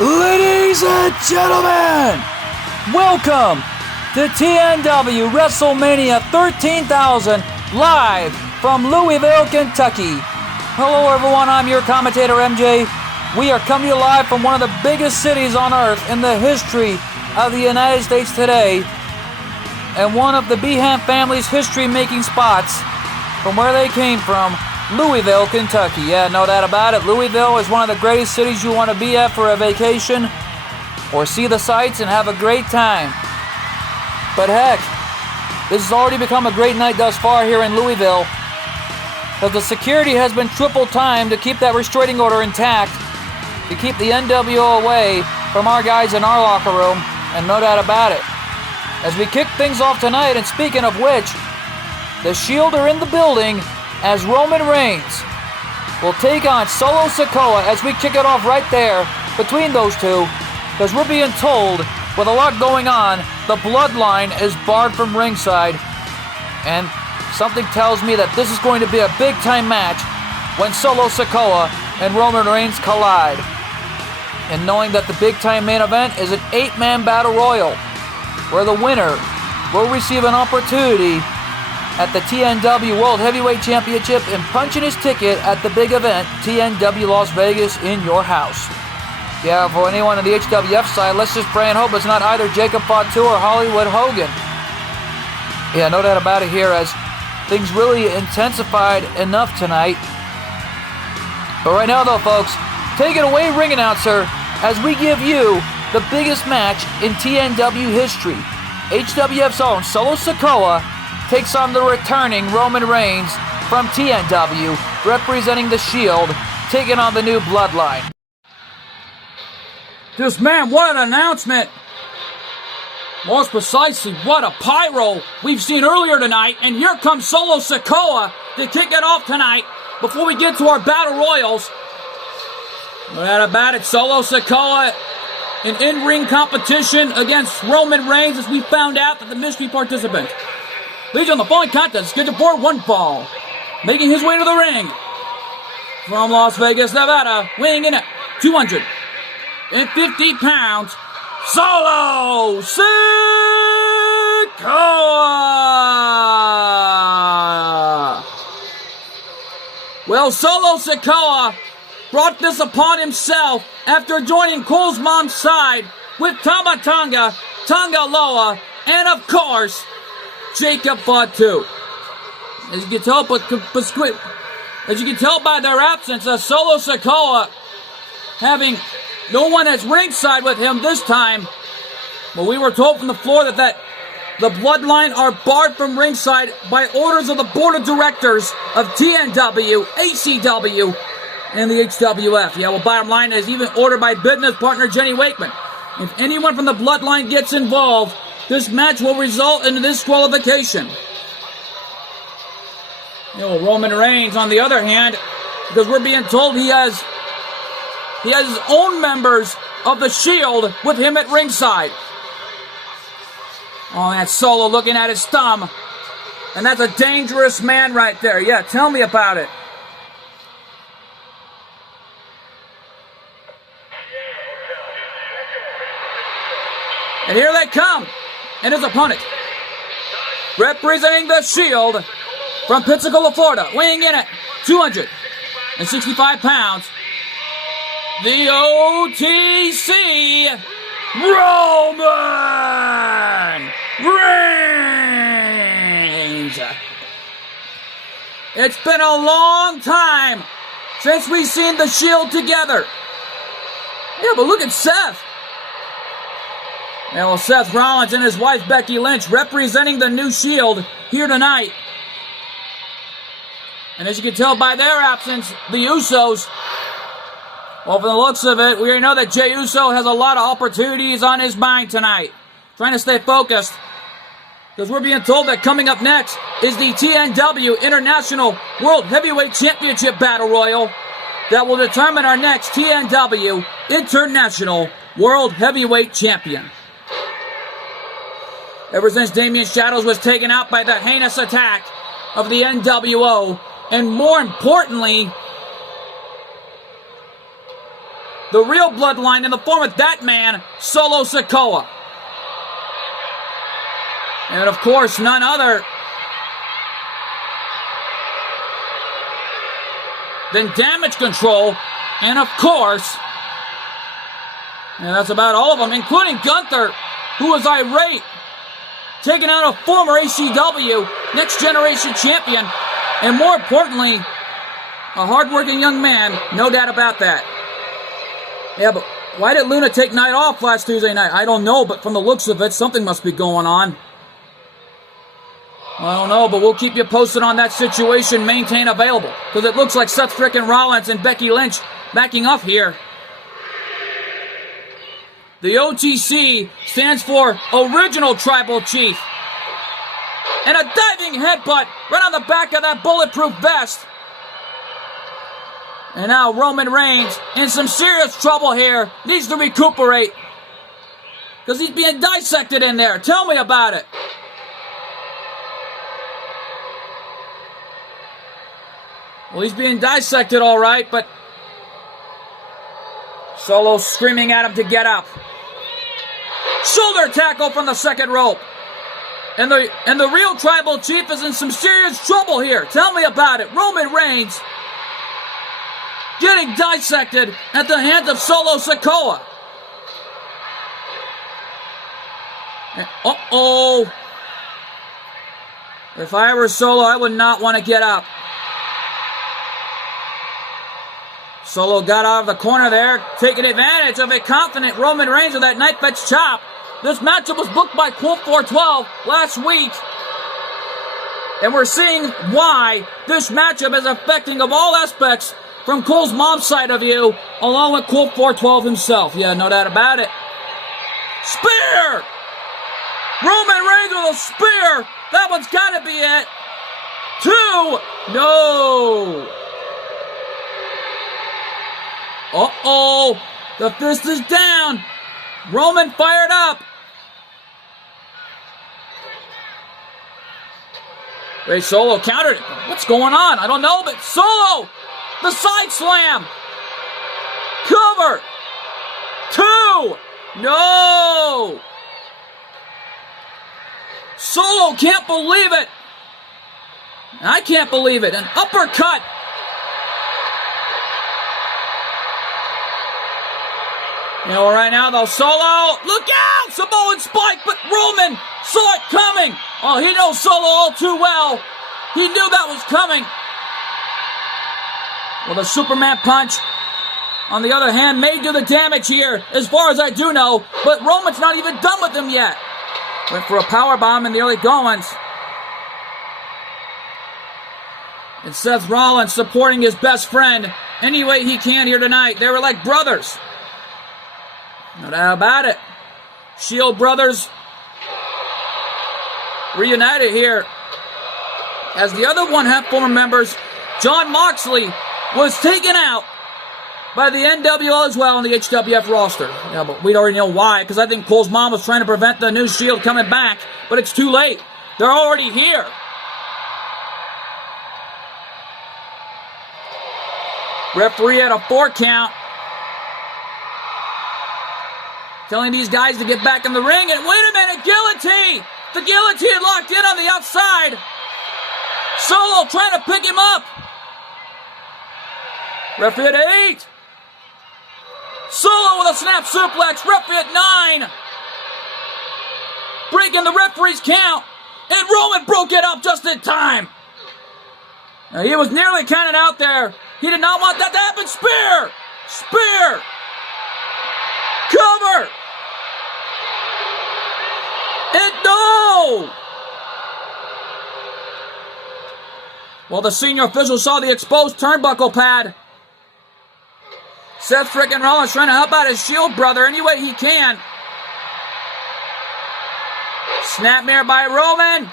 Ladies and gentlemen, welcome to TNW WrestleMania 13,000 live from Louisville, Kentucky. Hello everyone, I'm your commentator MJ. We are coming to you live from one of the biggest cities on earth in the history of the United States today, and one of the Behan family's history-making spots from where they came from, Louisville, Kentucky. Yeah, no doubt about it. Louisville is one of the greatest cities you want to be at for a vacation or see the sights and have a great time. But heck, this has already become a great night thus far here in Louisville, because the security has been triple timed to keep that restraining order intact, to keep the NWO away from our guys in our locker room, and no doubt about it. As we kick things off tonight, and speaking of which, the Shield are in the building as Roman Reigns will take on Solo Sikoa as we kick it off right there between those two, because we're being told, with a lot going on, the bloodline is barred from ringside, and something tells me that this is going to be a big-time match when Solo Sikoa and Roman Reigns collide. And knowing that the big-time main event is an 8-man battle royal, where the winner will receive an opportunity at the TNW World Heavyweight Championship and punching his ticket at the big event, TNW Las Vegas, in your house. Yeah, for anyone on the HWF side, let's just pray and hope it's not either Jacob Fatu or Hollywood Hogan. Yeah, no doubt about it here, as things really intensified enough tonight. But right now, though, folks, take it away, ring announcer, as we give you the biggest match in TNW history. HWF's own Solo Sikoa takes on the returning Roman Reigns from TNW, representing the Shield, taking on the new bloodline. This man, what an announcement! Most precisely, what a pyro we've seen earlier tonight, and here comes Solo Sikoa to kick it off tonight before we get to our Battle Royals. No doubt about it, Solo Sikoa in in-ring competition against Roman Reigns, as we found out that the mystery participant leads on the following contest, scheduled for one fall. Making his way to the ring from Las Vegas, Nevada, weighing in at 250 pounds, Solo Sikoa! Well, Solo Sikoa brought this upon himself after joining Cole's mom's side with Tama Tonga, Tonga Loa, and of course, Jacob Fatu. As you can tell, by their absence, Solo Sikoa having no one at ringside with him this time. But we were told from the floor that the bloodline are barred from ringside by orders of the board of directors of TNW, ACW, and the HWF. Yeah, well, bottom line is even ordered by business partner Jenny Wakeman. If anyone from the bloodline gets involved, this match will result in disqualification. You know, Roman Reigns, on the other hand, because we're being told he has his own members of the Shield with him at ringside. Oh, that's Solo looking at his thumb. And that's a dangerous man right there. Yeah, tell me about it. And here they come. And his opponent, representing the Shield from Pensacola, Florida, weighing in at 265 pounds, the OTC, Roman Reigns. It's been a long time since we've seen the Shield together. Yeah, but look at Seth. Yeah, well, Seth Rollins and his wife Becky Lynch representing the new Shield here tonight. And as you can tell by their absence, the Usos, well, from the looks of it, we already know that Jey Uso has a lot of opportunities on his mind tonight. Trying to stay focused, because we're being told that coming up next is the TNW International World Heavyweight Championship Battle Royal that will determine our next TNW International World Heavyweight Champion. Ever since Damian Shadows was taken out by the heinous attack of the NWO, and more importantly, the real bloodline in the form of that man, Solo Sikoa. And of course, none other than Damage Control. And of course, and that's about all of them, including Gunther, who was irate, taking out a former ACW Next Generation Champion, and more importantly, a hardworking young man, no doubt about that. Yeah, but why did Luna take night off last Tuesday night? I don't know, but from the looks of it, something must be going on. I don't know, but we'll keep you posted on that situation. Maintain available, because it looks like Seth frickin' Rollins and Becky Lynch backing up here. The OTC stands for Original Tribal Chief. And a diving headbutt right on the back of that bulletproof vest. And now Roman Reigns in some serious trouble here. Needs to recuperate. Because he's being dissected in there. Tell me about it. Well, he's being dissected all right, but Solo screaming at him to get up. Shoulder tackle from the second rope. And the real Tribal Chief is in some serious trouble here. Tell me about it. Roman Reigns getting dissected at the hands of Solo Sikoa. Uh-oh. If I were Solo, I would not want to get up. Solo got out of the corner there, taking advantage of a confident Roman Reigns with that knife edge chop. This matchup was booked by Colt 412 last week. And we're seeing why this matchup is affecting of all aspects from Cole's mom's side of view, along with Colt 412 himself. Yeah, no doubt about it. Spear! Roman Reigns with a spear! That one's got to be it. 2! No! Uh-oh! The fist is down! Roman fired up! Wait, Solo countered it. What's going on? I don't know, but Solo! The side slam! Cover! 2! No! Solo can't believe it! I can't believe it. An uppercut! You know, right now, though, Solo, look out! Samoan spike, but Roman saw it coming. Oh, he knows Solo all too well. He knew that was coming. Well, the Superman punch, on the other hand, may do the damage here, as far as I do know, but Roman's not even done with him yet. Went for a powerbomb in the early goings. And Seth Rollins supporting his best friend any way he can here tonight. They were like brothers. No doubt about it. Shield brothers reunited here. As the other one-half former members, Jon Moxley, was taken out by the NWO as well on the HWF roster. Yeah, but we already know why, because I think Cole's mom was trying to prevent the new Shield coming back, but it's too late. They're already here. Referee at a 4 count. Telling these guys to get back in the ring, and wait a minute, guillotine! The guillotine locked in on the outside. Solo trying to pick him up. Referee at 8. Solo with a snap suplex. Referee at 9. Breaking the referee's count, and Roman broke it up just in time. Now, he was nearly counted out there. He did not want that to happen. Spear! Spear! Cover! And no! Well, the senior official saw the exposed turnbuckle pad. Seth frickin' Rollins trying to help out his Shield brother any way he can. Snapmare by Roman.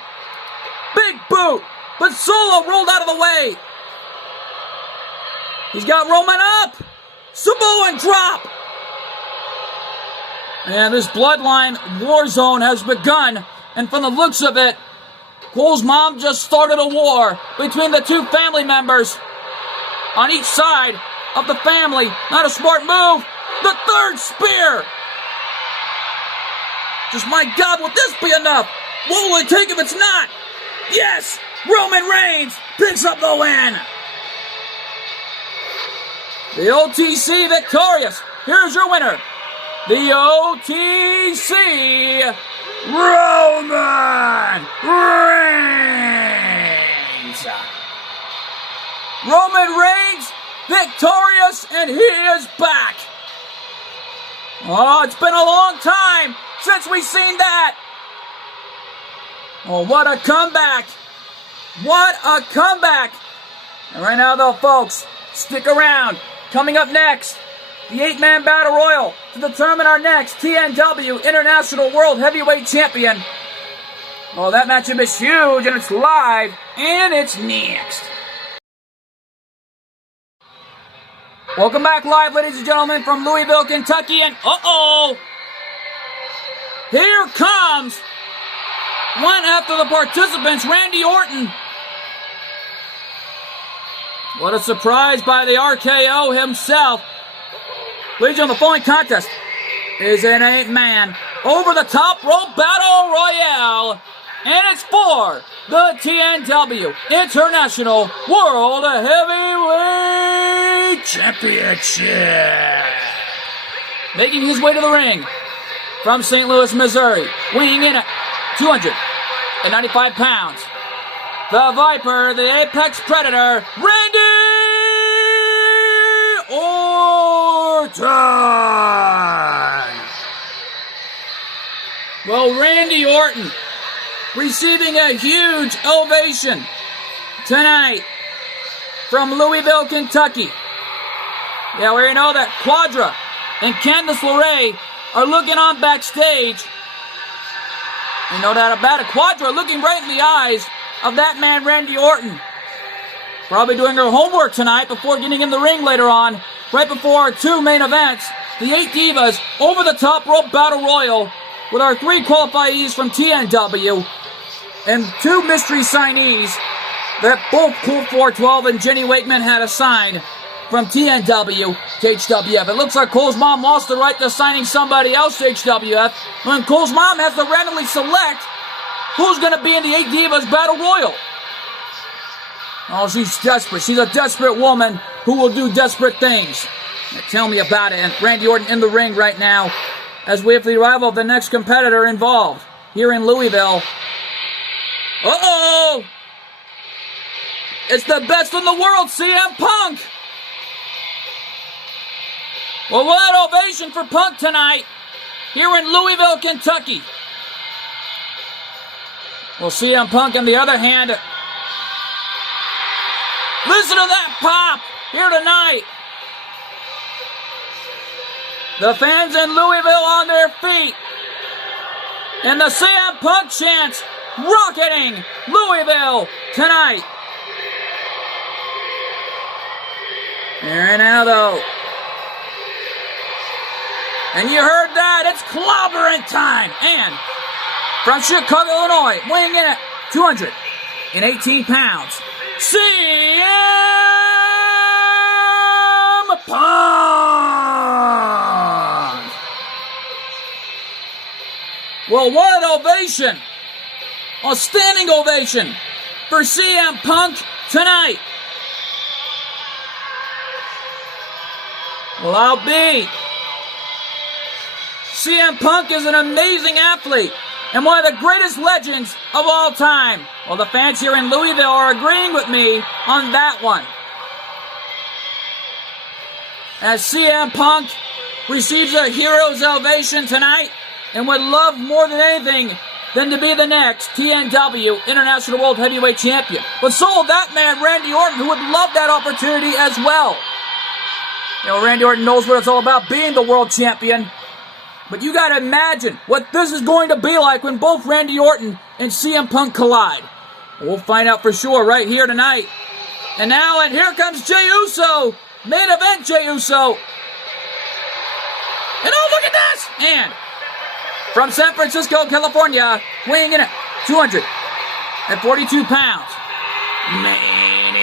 Big boot. But Solo rolled out of the way. He's got Roman up. Samoan drop. And this bloodline war zone has begun. And from the looks of it, Cole's mom just started a war between the two family members on each side of the family. Not a smart move. The third spear. Just my God, will this be enough? What will it take if it's not? Yes! Roman Reigns picks up the win. The OTC victorious. Here's your winner. The OTC Roman Reigns. Roman Reigns victorious, and he is back. Oh, it's been a long time since we've seen that. Oh, what a comeback. What a comeback. And right now, though, folks, stick around. Coming up next, the 8-man Battle Royal to determine our next TNW International World Heavyweight Champion. Oh, that matchup is huge, and it's live, and it's next. Welcome back live, ladies and gentlemen, from Louisville, Kentucky, and here comes one after the participants, Randy Orton. What a surprise by the RKO himself. Ladies and gentlemen, the following contest is an 8-man over-the-top rope battle royale, and it's for the TNW International World Heavyweight Championship. Making his way to the ring from St. Louis, Missouri, weighing in at 295 pounds. The Viper, the Apex Predator, Randy Orton. Well, Randy Orton receiving a huge ovation tonight from Louisville, Kentucky. Yeah, we know that Quadra and Candice LeRae are looking on backstage. And no doubt about it, Quadra looking right in the eyes of that man, Randy Orton. Probably doing her homework tonight before getting in the ring later on, right before our two main events, the 8 Divas over-the-top rope battle royal with our 3 qualifiers from TNW and 2 mystery signees that both Cool 412 and Jenny Wakeman had assigned from TNW to HWF. It looks like Cole's mom lost the right to signing somebody else to HWF when Cole's mom has to randomly select who's going to be in the 8 Divas Battle Royal. Oh, she's desperate. She's a desperate woman who will do desperate things. Now, tell me about it. And Randy Orton in the ring right now as we have the arrival of the next competitor involved here in Louisville. It's the best in the world, CM Punk. Well, what ovation for Punk tonight here in Louisville, Kentucky. Well, CM Punk, on the other hand, listen to that pop here tonight. The fans in Louisville on their feet. And the CM Punk chants rocketing Louisville tonight. Here now, though. And you heard that. It's clobbering time. And from Chicago, Illinois, weighing in at 218 pounds, CM Punk. Well, what an ovation. A standing ovation for CM Punk tonight. Well, I'll be. CM Punk is an amazing athlete and one of the greatest legends of all time. Well, the fans here in Louisville are agreeing with me on that one. As CM Punk receives a hero's ovation tonight and would love more than anything than to be the next TNW International World Heavyweight Champion. But so will that man, Randy Orton, who would love that opportunity as well. You know, Randy Orton knows what it's all about, being the world champion. But you gotta imagine what this is going to be like when both Randy Orton and CM Punk collide. We'll find out for sure right here tonight. And now, and here comes Jey Uso. Main event Jey Uso. And oh, look at this! And from San Francisco, California, weighing in at 242 pounds. Main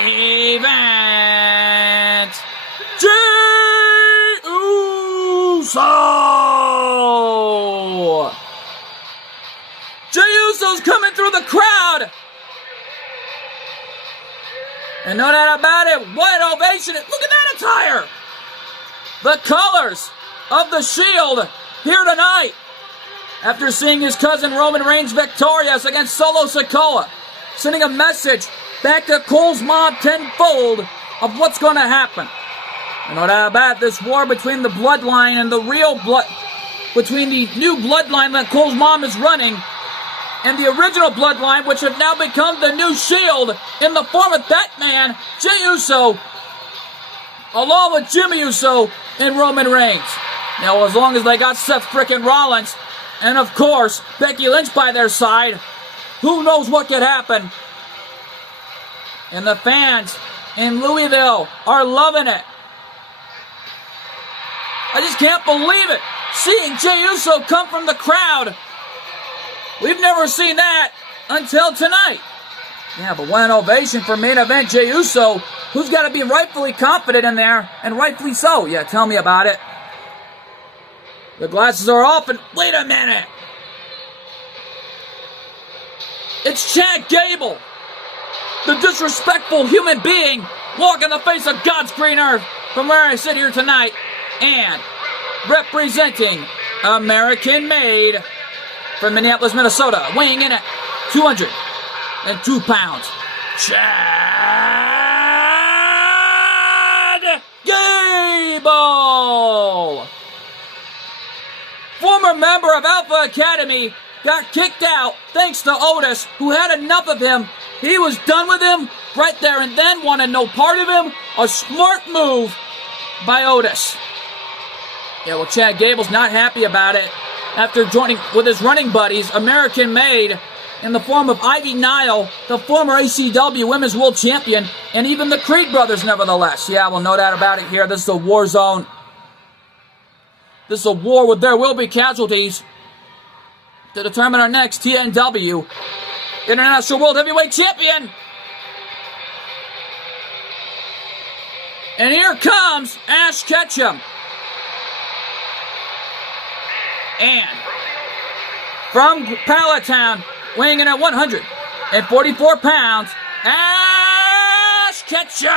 event Jey the crowd. And no doubt about it, what an ovation. Look at that attire. The colors of the Shield here tonight. After seeing his cousin Roman Reigns victorious against Solo Sikoa, sending a message back to Cole's mom tenfold of what's going to happen. And no doubt about it, this war between the bloodline and the real blood, between the new bloodline that Cole's mom is running and the original bloodline, which have now become the new Shield in the form of that man, Jey Uso, along with Jimmy Uso and Roman Reigns. Now, as long as they got Seth frickin' Rollins and, of course, Becky Lynch by their side, who knows what could happen. And the fans in Louisville are loving it. I just can't believe it. Seeing Jey Uso come from the crowd. We've never seen that until tonight. Yeah, but what an ovation for main event Jey Uso, who's got to be rightfully confident in there, and rightfully so. Yeah, tell me about it. The glasses are off, and wait a minute. It's Chad Gable, the disrespectful human being walking the face of God's green earth from where I sit here tonight, and representing American Made from Minneapolis, Minnesota, weighing in at 202 pounds, Chad Gable! Former member of Alpha Academy, got kicked out thanks to Otis, who had enough of him. He was done with him right there and then, wanted no part of him. A smart move by Otis. Yeah, well, Chad Gable's not happy about it after joining with his running buddies, American Made, in the form of Ivy Nile, the former ACW Women's World Champion, and even the Creed brothers, nevertheless. Yeah, well, no doubt about it here. This is a war zone. This is a war where there will be casualties to determine our next TNW International World Heavyweight Champion. And here comes Ash Ketchum. And from Palatown, weighing in at 144 pounds, Ash Ketchum.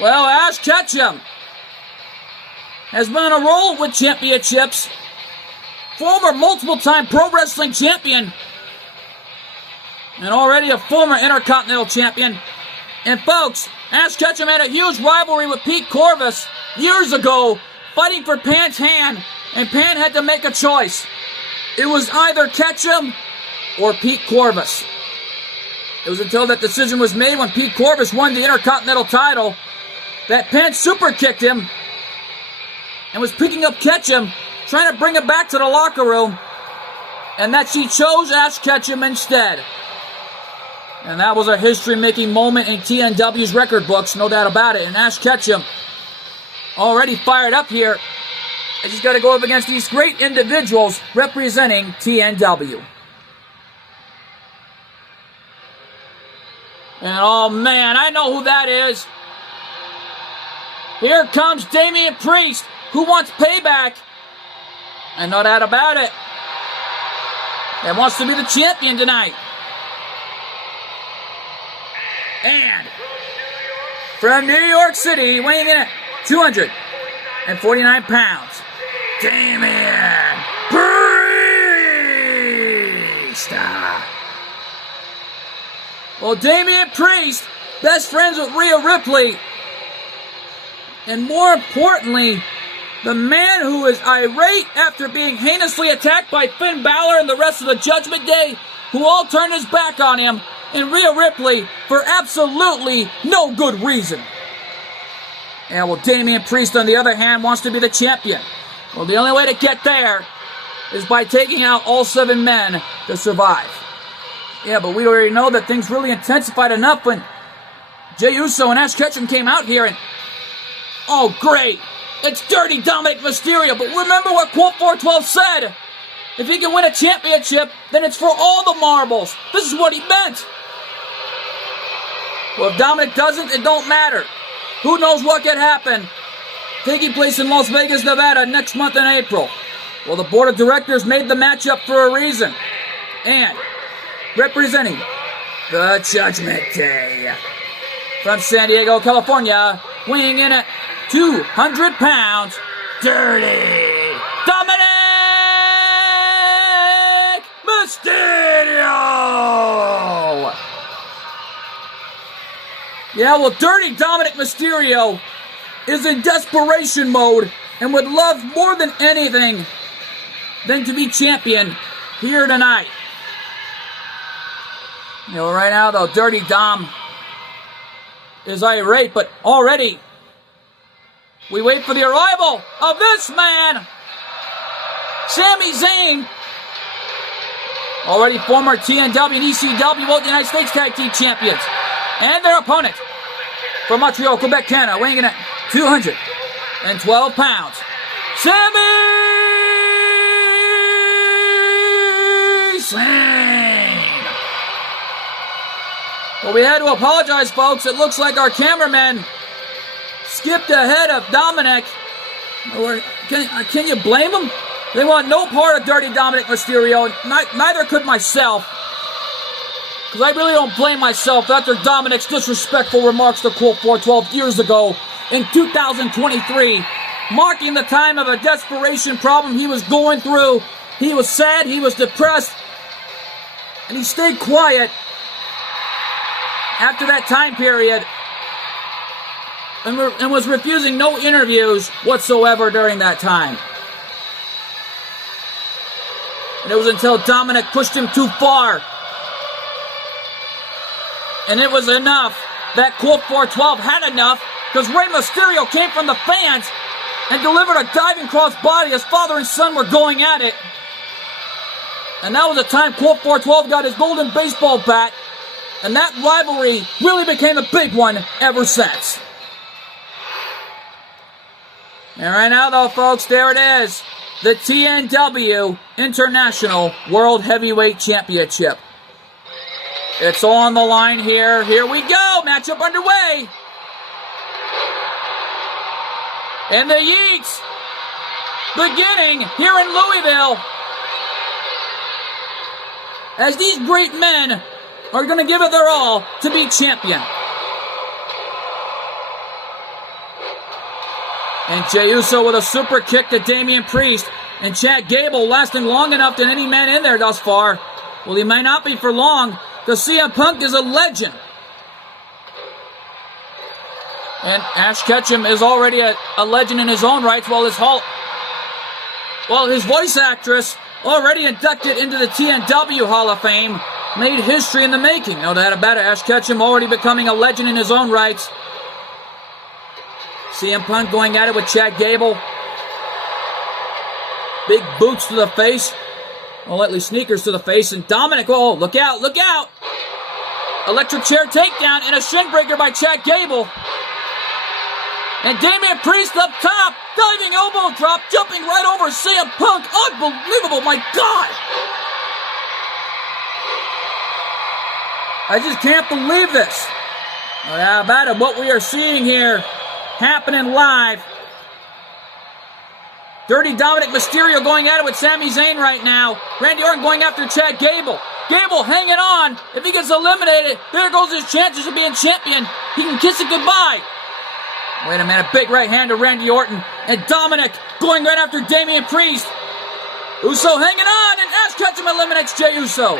Well, Ash Ketchum has been on a roll with championships. Former multiple-time pro wrestling champion. And already a former Intercontinental champion. And folks, Ash Ketchum had a huge rivalry with Pete Corvus years ago, fighting for Pan's hand, and Pan had to make a choice. It was either Ketchum or Pete Corvus. It was until that decision was made when Pete Corvus won the Intercontinental title that Pan super kicked him and was picking up Ketchum, trying to bring him back to the locker room, and that she chose Ash Ketchum instead. And that was a history-making moment in TNW's record books, no doubt about it. And Ash Ketchum already fired up here. I just got to go up against these great individuals representing TNW. And oh man, I know who that is. Here comes Damian Priest, who wants payback. And no doubt about it, and wants to be the champion tonight. And from New York City, weighing in at 249 pounds, Damian Priest. Well, Damian Priest, best friends with Rhea Ripley. And more importantly, the man who is irate after being heinously attacked by Finn Balor and the rest of the Judgment Day, who all turned his back on him, and Rhea Ripley for absolutely no good reason. And well, Damian Priest, on the other hand, wants to be the champion. Well, the only way to get there is by taking out all 7 men to survive. Yeah, but we already know that things really intensified enough when Jey Uso and Ash Ketchum came out here and, oh great, it's Dirty Dominic Mysterio. But remember what Quote 412 said. If he can win a championship, then it's for all the marbles. This is what he meant. Well, if Dominic doesn't, it don't matter. Who knows what could happen? Taking place in Las Vegas, Nevada next month in April. Well, the board of directors made the matchup for a reason. And representing the Judgment Day from San Diego, California, weighing in at 200 pounds, Dirty Dominic Mysterio! Yeah, well, Dirty Dominic Mysterio is in desperation mode and would love more than anything than to be champion here tonight. You know, right now, though, Dirty Dom is irate, but already we wait for the arrival of this man, Sami Zayn, already former TNW and ECW World United States Tag Team Champions, and their opponent from Montreal, Quebec, Canada, weighing in at 212 pounds, Sami Zayn. Well, we had to apologize, folks. It looks like our cameraman skipped ahead of Dominic. Can you blame him? They want no part of Dirty Dominic Mysterio. Neither could myself. Because I really don't blame myself after Dominic's disrespectful remarks to Colt 412 years ago in 2023, marking the time of a desperation problem he was going through. He was sad, he was depressed, and he stayed quiet after that time period and was refusing no interviews whatsoever during that time. And it was until Dominic pushed him too far. And it was enough that Colt 412 had enough, because Rey Mysterio came from the fans and delivered a diving crossbody as father and son were going at it. And that was the time Colt 412 got his golden baseball bat, and that rivalry really became a big one ever since. And right now, though, folks, there it is. The TNW International World Heavyweight Championship. It's on the line here. Here we go. Matchup underway. And the Yeets beginning here in Louisville, as these great men are going to give it their all to be champion. And Jey Uso with a super kick to Damian Priest. And Chad Gable lasting long enough than any man in there thus far. Well, he might not be for long, because CM Punk is a legend. And Ash Ketchum is already a legend in his own right, while his voice actress, already inducted into the TNW Hall of Fame, made history in the making. No doubt about it. Ash Ketchum already becoming a legend in his own rights. CM Punk going at it with Chad Gable. Big boots to the face. Well, likely sneakers to the face. And Dominic, oh, look out, look out. Electric chair takedown and a shin breaker by Chad Gable. And Damian Priest up top. Diving elbow drop, jumping right over CM Punk. Unbelievable, my God. I just can't believe this. How about it? What we are seeing here happening live. Dirty Dominic Mysterio going at it with Sami Zayn right now. Randy Orton going after Chad Gable. Gable hanging on. If he gets eliminated, there goes his chances of being champion. He can kiss it goodbye. Wait a minute. Big right hand to Randy Orton. And Dominic going right after Damian Priest. Uso hanging on. And Ash Ketchum eliminates Jey Uso.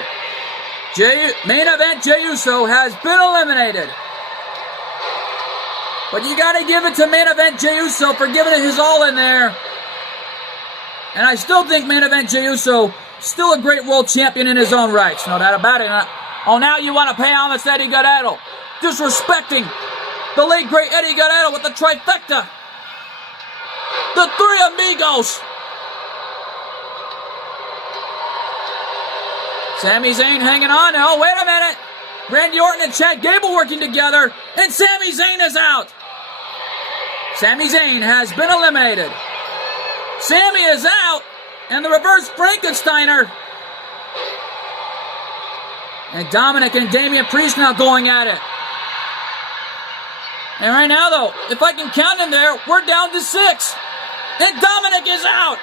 Main event, Jey Uso has been eliminated. But you got to give it to main event Jey Uso for giving it his all in there. And I still think main event Jey Uso, still a great world champion in his own rights. No doubt about it. Oh, now you want to pay homage to Eddie Guerrero. Disrespecting the late great Eddie Guerrero with the trifecta. The Three Amigos. Sami Zayn hanging on. Oh, wait a minute. Randy Orton and Chad Gable working together. And Sami Zayn is out. Sami Zayn has been eliminated. Sami is out. And the reverse Frankensteiner. And Dominic and Damian Priest now going at it. And right now, though, if I can count in there, we're down to 6. And Dominic is out.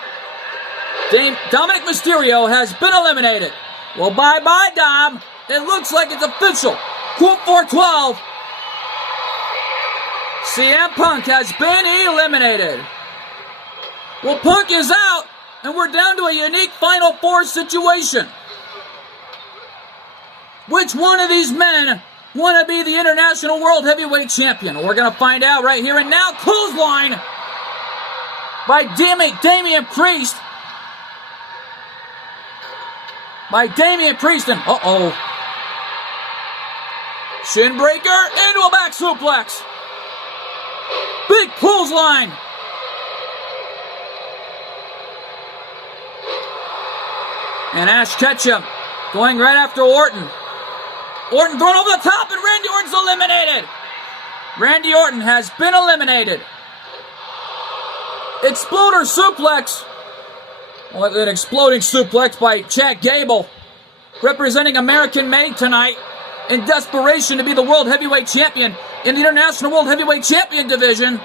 Dominic Mysterio has been eliminated. Well, bye-bye, Dom. It looks like it's official. Quote 412. CM Punk has been eliminated. Well, Punk is out, and we're down to a unique Final Four situation. Which one of these men want to be the International World Heavyweight Champion? We're going to find out right here and now. Clothesline by Damian Priest. And shin breaker into a back suplex. Big clothesline. And Ash Ketchum going right after Orton. Orton thrown over the top, and Randy Orton's eliminated. Randy Orton has been eliminated. Exploder suplex. Well, an exploding suplex by Chad Gable, representing American Made tonight in desperation to be the World Heavyweight Champion in the International World Heavyweight Champion division.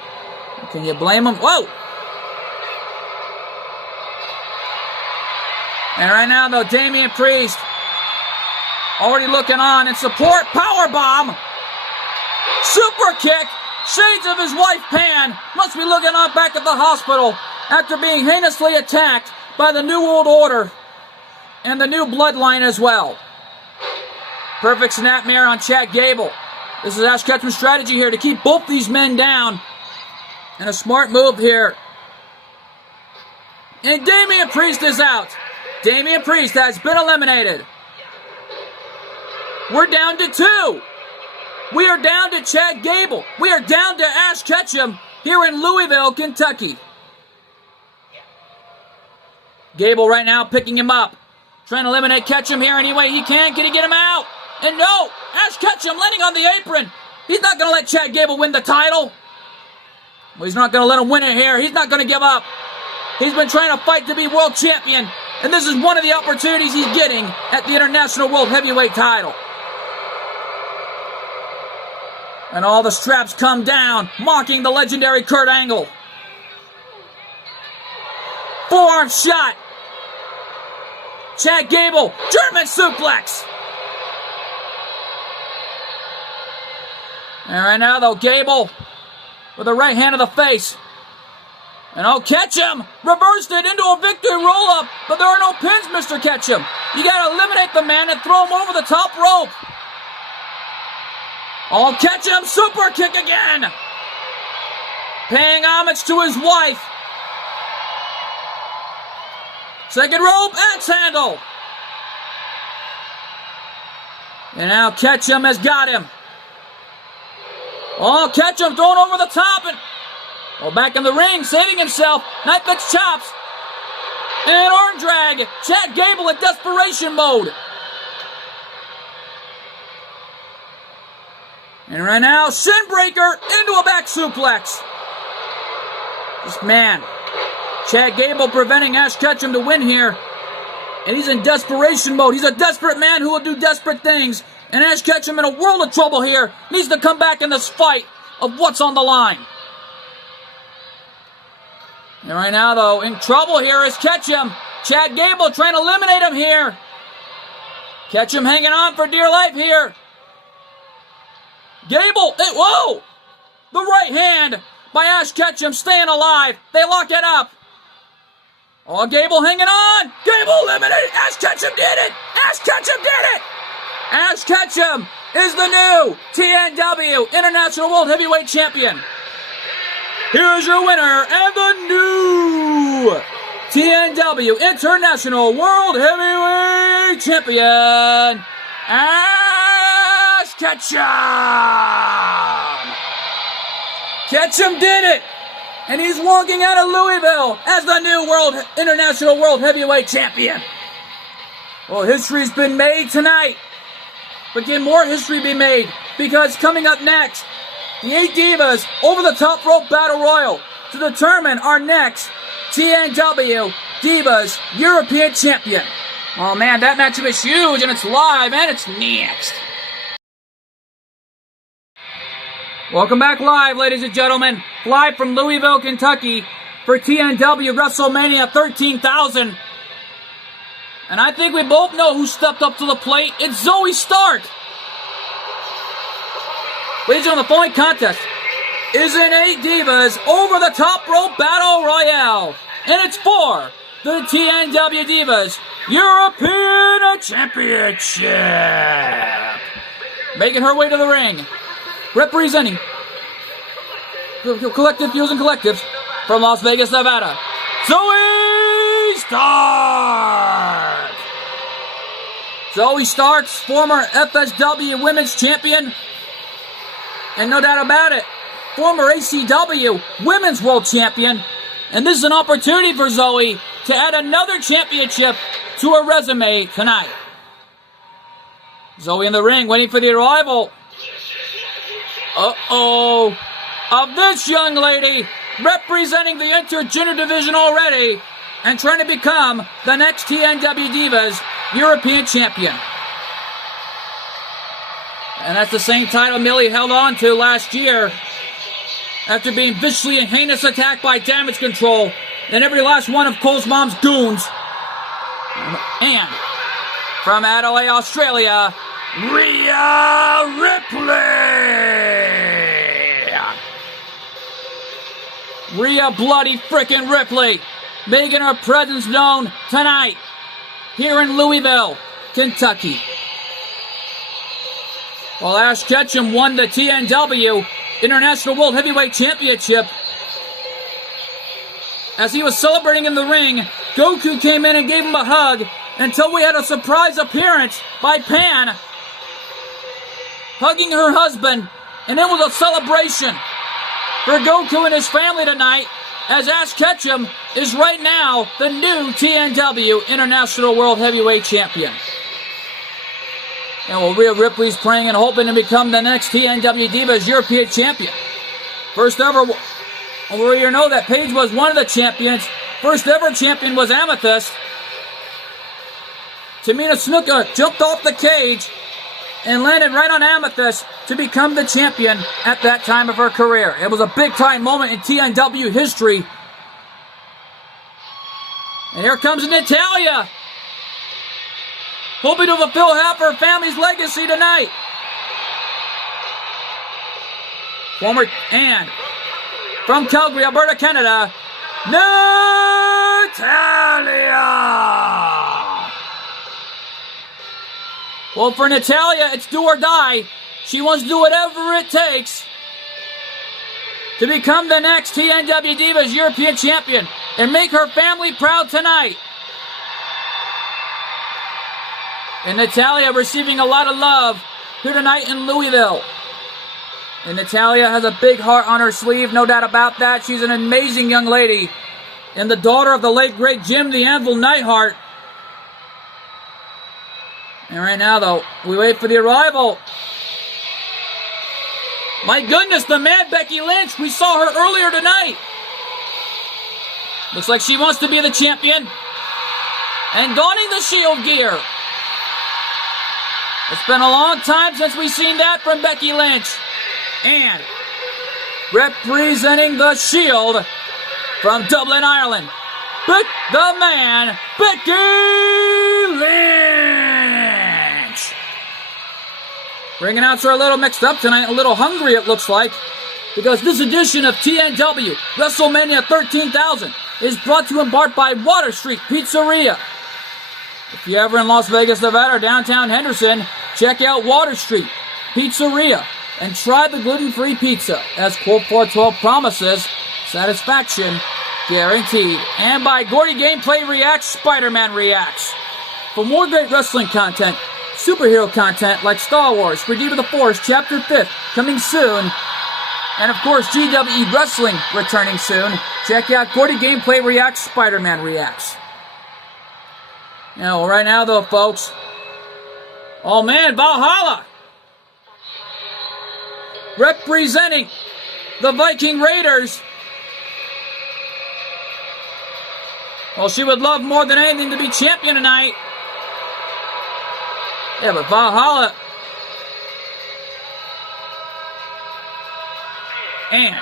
Can you blame him? Whoa! And right now, though, Damian Priest already looking on in support. Powerbomb. Super kick. Shades of his wife, Pan, must be looking on back at the hospital after being heinously attacked by the New World Order and the New Bloodline as well. Perfect snapmare on Chad Gable. This is Ash Ketchum's strategy here to keep both these men down. And a smart move here. And Damian Priest is out. Damian Priest has been eliminated. We're down to 2. We are down to Chad Gable. We are down to Ash Ketchum here in Louisville, Kentucky. Gable right now picking him up. Trying to eliminate Ketchum here any way he can. Can he get him out? And no! Ash Ketchum landing on the apron. He's not going to let Chad Gable win the title. Well, he's not going to let him win it here. He's not going to give up. He's been trying to fight to be world champion. And this is one of the opportunities he's getting at the International World Heavyweight title. And all the straps come down, mocking the legendary Kurt Angle. Forearm shot. Chad Gable, German suplex. And right now, though, Gable with the right hand of the face. And Ketchum reversed it into a victory roll-up, but there are no pins, Mr. Ketchum. You got to eliminate the man and throw him over the top rope. Ketchum, super kick again. Paying homage to his wife. Second rope, axe handle. And now Ketchum has got him. Ketchum thrown over the top and back in the ring, saving himself. Knife edge chops. And arm drag. Chad Gable in desperation mode. And right now, shin breaker into a back suplex. This man, Chad Gable, preventing Ash Ketchum to win here. And he's in desperation mode. He's a desperate man who will do desperate things. And Ash Ketchum in a world of trouble here. Needs to come back in this fight of what's on the line. And right now, though, in trouble here is Ketchum. Chad Gable trying to eliminate him here. Ketchum hanging on for dear life here. Gable, whoa! The right hand by Ash Ketchum staying alive. They lock it up. Gable hanging on. Gable eliminated. Ash Ketchum did it. Ash Ketchum did it. Ash Ketchum is the new TNW International World Heavyweight Champion. Here's your winner and the new TNW International World Heavyweight Champion, Ash Ketchum. Ketchum did it, and he's walking out of Louisville as the new International World Heavyweight Champion. Well, history's been made tonight, but can more history be made? Because coming up next, the 8 Divas over the top rope battle royal to determine our next TNW Divas European Champion. Oh man, that matchup is huge, and it's live, and it's next. Welcome back live, ladies and gentlemen. Live from Louisville, Kentucky for TNW WrestleMania 13,000. And I think we both know who stepped up to the plate. It's Zoe Stark. Ladies and gentlemen, the following contest is an 8 Divas over the top rope battle royale. And it's for the TNW Divas European Championship. Making her way to the ring, representing Collective Fusion Collectives from Las Vegas, Nevada, Zoe Stark. Zoe Stark's former FSW Women's Champion, and no doubt about it, former ACW Women's World Champion. And this is an opportunity for Zoe to add another championship to her resume tonight. Zoe in the ring, waiting for the arrival. Of this young lady, representing the intergender division already, and trying to become the next TNW Divas European Champion. And that's the same title Millie held on to last year after being viciously and heinous attacked by Damage Control and every last one of Cole's mom's goons. And from Adelaide, Australia, Rhea Ripley! Rhea bloody frickin' Ripley making her presence known tonight here in Louisville, Kentucky. While Ash Ketchum won the TNW International World Heavyweight Championship, as he was celebrating in the ring, Goku came in and gave him a hug until we had a surprise appearance by Pan hugging her husband, and it was a celebration for Goku and his family tonight, as Ash Ketchum is right now the new TNW International World Heavyweight Champion. And while Rhea Ripley's praying and hoping to become the next TNW Divas European Champion. First ever, well, you know that Paige was one of the champions. First ever champion was Amethyst. Tamina Snuka jumped off the cage and landed right on Amethyst to become the champion at that time of her career. It was a big-time moment in TNW history. And here comes Natalya, hoping to fulfill half her family's legacy tonight. And from Calgary, Alberta, Canada, Natalya! Well, for Natalya, it's do or die. She wants to do whatever it takes to become the next TNW Divas European Champion and make her family proud tonight. And Natalya receiving a lot of love here tonight in Louisville. And Natalya has a big heart on her sleeve, no doubt about that. She's an amazing young lady. And the daughter of the late, great Jim the Anvil Neidhart. And right now, though, we wait for the arrival. My goodness, the Mad Becky Lynch. We saw her earlier tonight. Looks like she wants to be the champion. And donning the Shield gear. It's been a long time since we've seen that from Becky Lynch. And representing the Shield from Dublin, Ireland, the man, Becky Lynch. Ring announcer a little mixed up tonight, a little hungry it looks like, because this edition of TNW WrestleMania 13,000 is brought to you in part by Water Street Pizzeria. If you're ever in Las Vegas, Nevada, or downtown Henderson, check out Water Street Pizzeria and try the gluten-free pizza, as Colt 412 promises, satisfaction guaranteed. And by Gordy Gameplay Reacts, Spider-Man Reacts. For more great wrestling content, superhero content like Star Wars, Redeem of the Force, Chapter 5th, coming soon, and of course GWE Wrestling returning soon, check out Gordy Gameplay Reacts, Spider-Man Reacts. Now, right now though, folks, oh man, Valhalla! Representing the Viking Raiders. Well, she would love more than anything to be champion tonight. Yeah, but Valhalla. And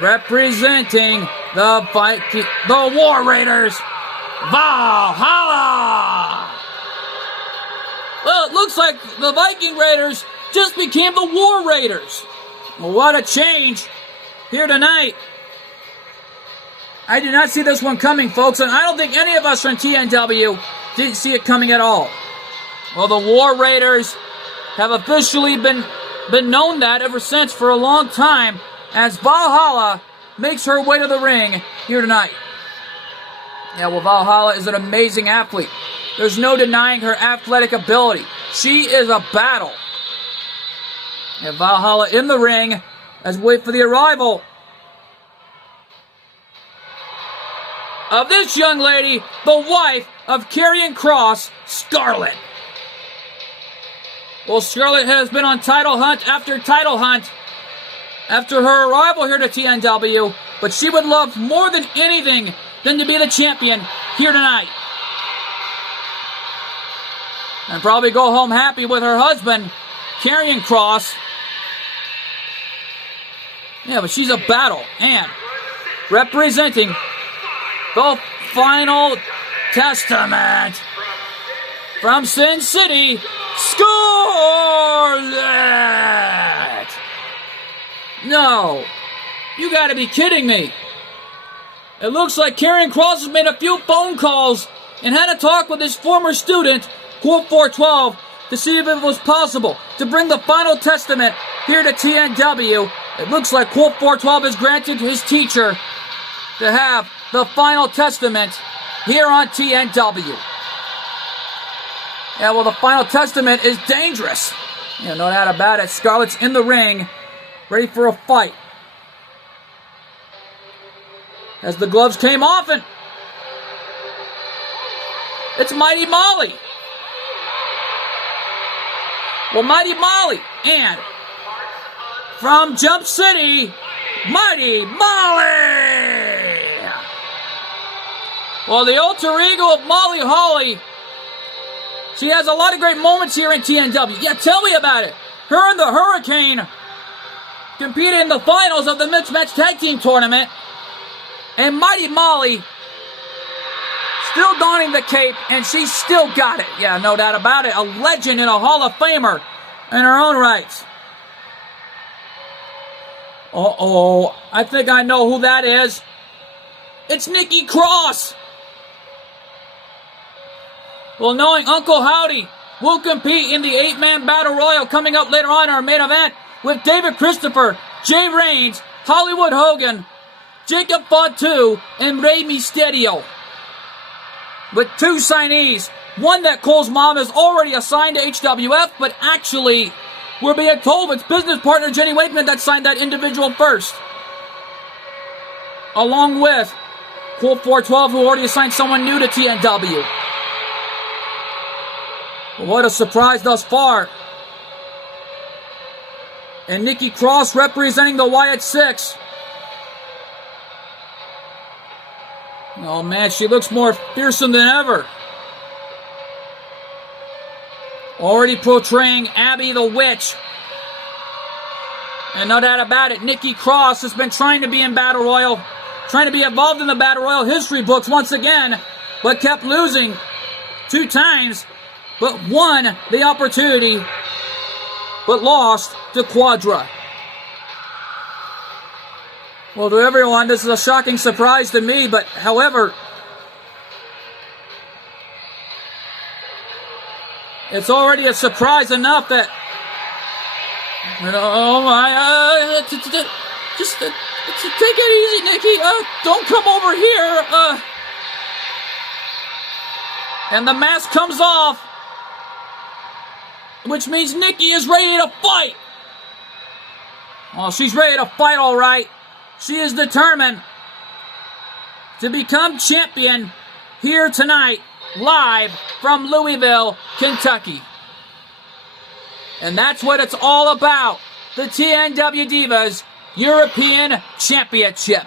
representing the Viking, the War Raiders. Valhalla! Well, it looks like the Viking Raiders just became the War Raiders. Well, what a change here tonight. I did not see this one coming, folks, and I don't think any of us from TNW didn't see it coming at all. Well, the War Raiders have officially been known that ever since for a long time, as Valhalla makes her way to the ring here tonight. Yeah, well, Valhalla is an amazing athlete. There's no denying her athletic ability. She is a battle. And Valhalla in the ring as we wait for the arrival of this young lady, the wife of Karrion Kross, Scarlett. Well, Scarlett has been on title hunt after title hunt after her arrival here to TNW, but she would love more than anything than to be the champion here tonight. And probably go home happy with her husband, Karrion Kross. Yeah, but she's a battle. And representing the Final Testament from Sin City, Scarlett! No, you gotta be kidding me. It looks like Karrion Kross has made a few phone calls and had a talk with his former student, Quote 412, to see if it was possible to bring the Final Testament here to TNW. It looks like Quote 412 has granted his teacher to have the Final Testament here on TNW. Yeah, well, the Final Testament is dangerous. Yeah, no doubt about it. Scarlett's in the ring, ready for a fight. As the gloves came off, and it's Mighty Molly. Well, Mighty Molly, and from Jump City, Mighty Molly! Well, the alter ego of Molly Holly, she has a lot of great moments here in TNW. Yeah, tell me about it. Her and the Hurricane competed in the finals of the Mixed Match Tag Team Tournament, and Mighty Molly still donning the cape, and she still got it. Yeah, no doubt about it. A legend and a Hall of Famer in her own rights. Uh-oh, I think I know who that is. It's Nikki Cross. Well, knowing Uncle Howdy will compete in the 8-man Battle Royal coming up later on in our main event with David Christopher, Jay Reigns, Hollywood Hogan, Jacob Fatu, and Rey Mysterio. With 2 signees. One that Cole's mom is already assigned to HWF, but actually, we're being told it's business partner Jenny Wakeman that signed that individual first. Along with Colt 412, who already assigned someone new to TNW. What a surprise thus far. And Nikki Cross representing the Wyatt Six. Oh man, she looks more fearsome than ever. Already portraying Abby the Witch. And no doubt about it, Nikki Cross has been trying to be in Battle Royal, trying to be involved in the Battle Royal history books once again, but kept losing 2 times, but won the opportunity, but lost to Quadra. Well, to everyone, this is a shocking surprise to me, but however, it's already a surprise enough that, oh my, just take it easy, Nikki. Don't come over here. And the mask comes off, which means Nikki is ready to fight. Oh, she's ready to fight, all right. She is determined to become champion here tonight, live from Louisville, Kentucky. And that's what it's all about. The TNW Divas European Championship.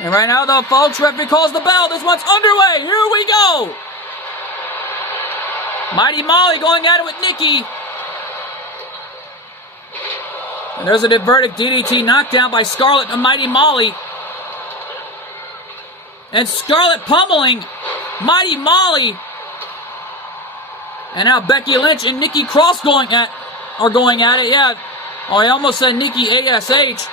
And right now, though, folks, referee calls the bell. This one's underway. Here we go. Mighty Molly going at it with Nikki. And there's a diverted DDT knockdown by Scarlett and Mighty Molly. And Scarlett pummeling Mighty Molly. And now Becky Lynch and Nikki Cross are going at it. Yeah. Oh, I almost said Nikki ASH.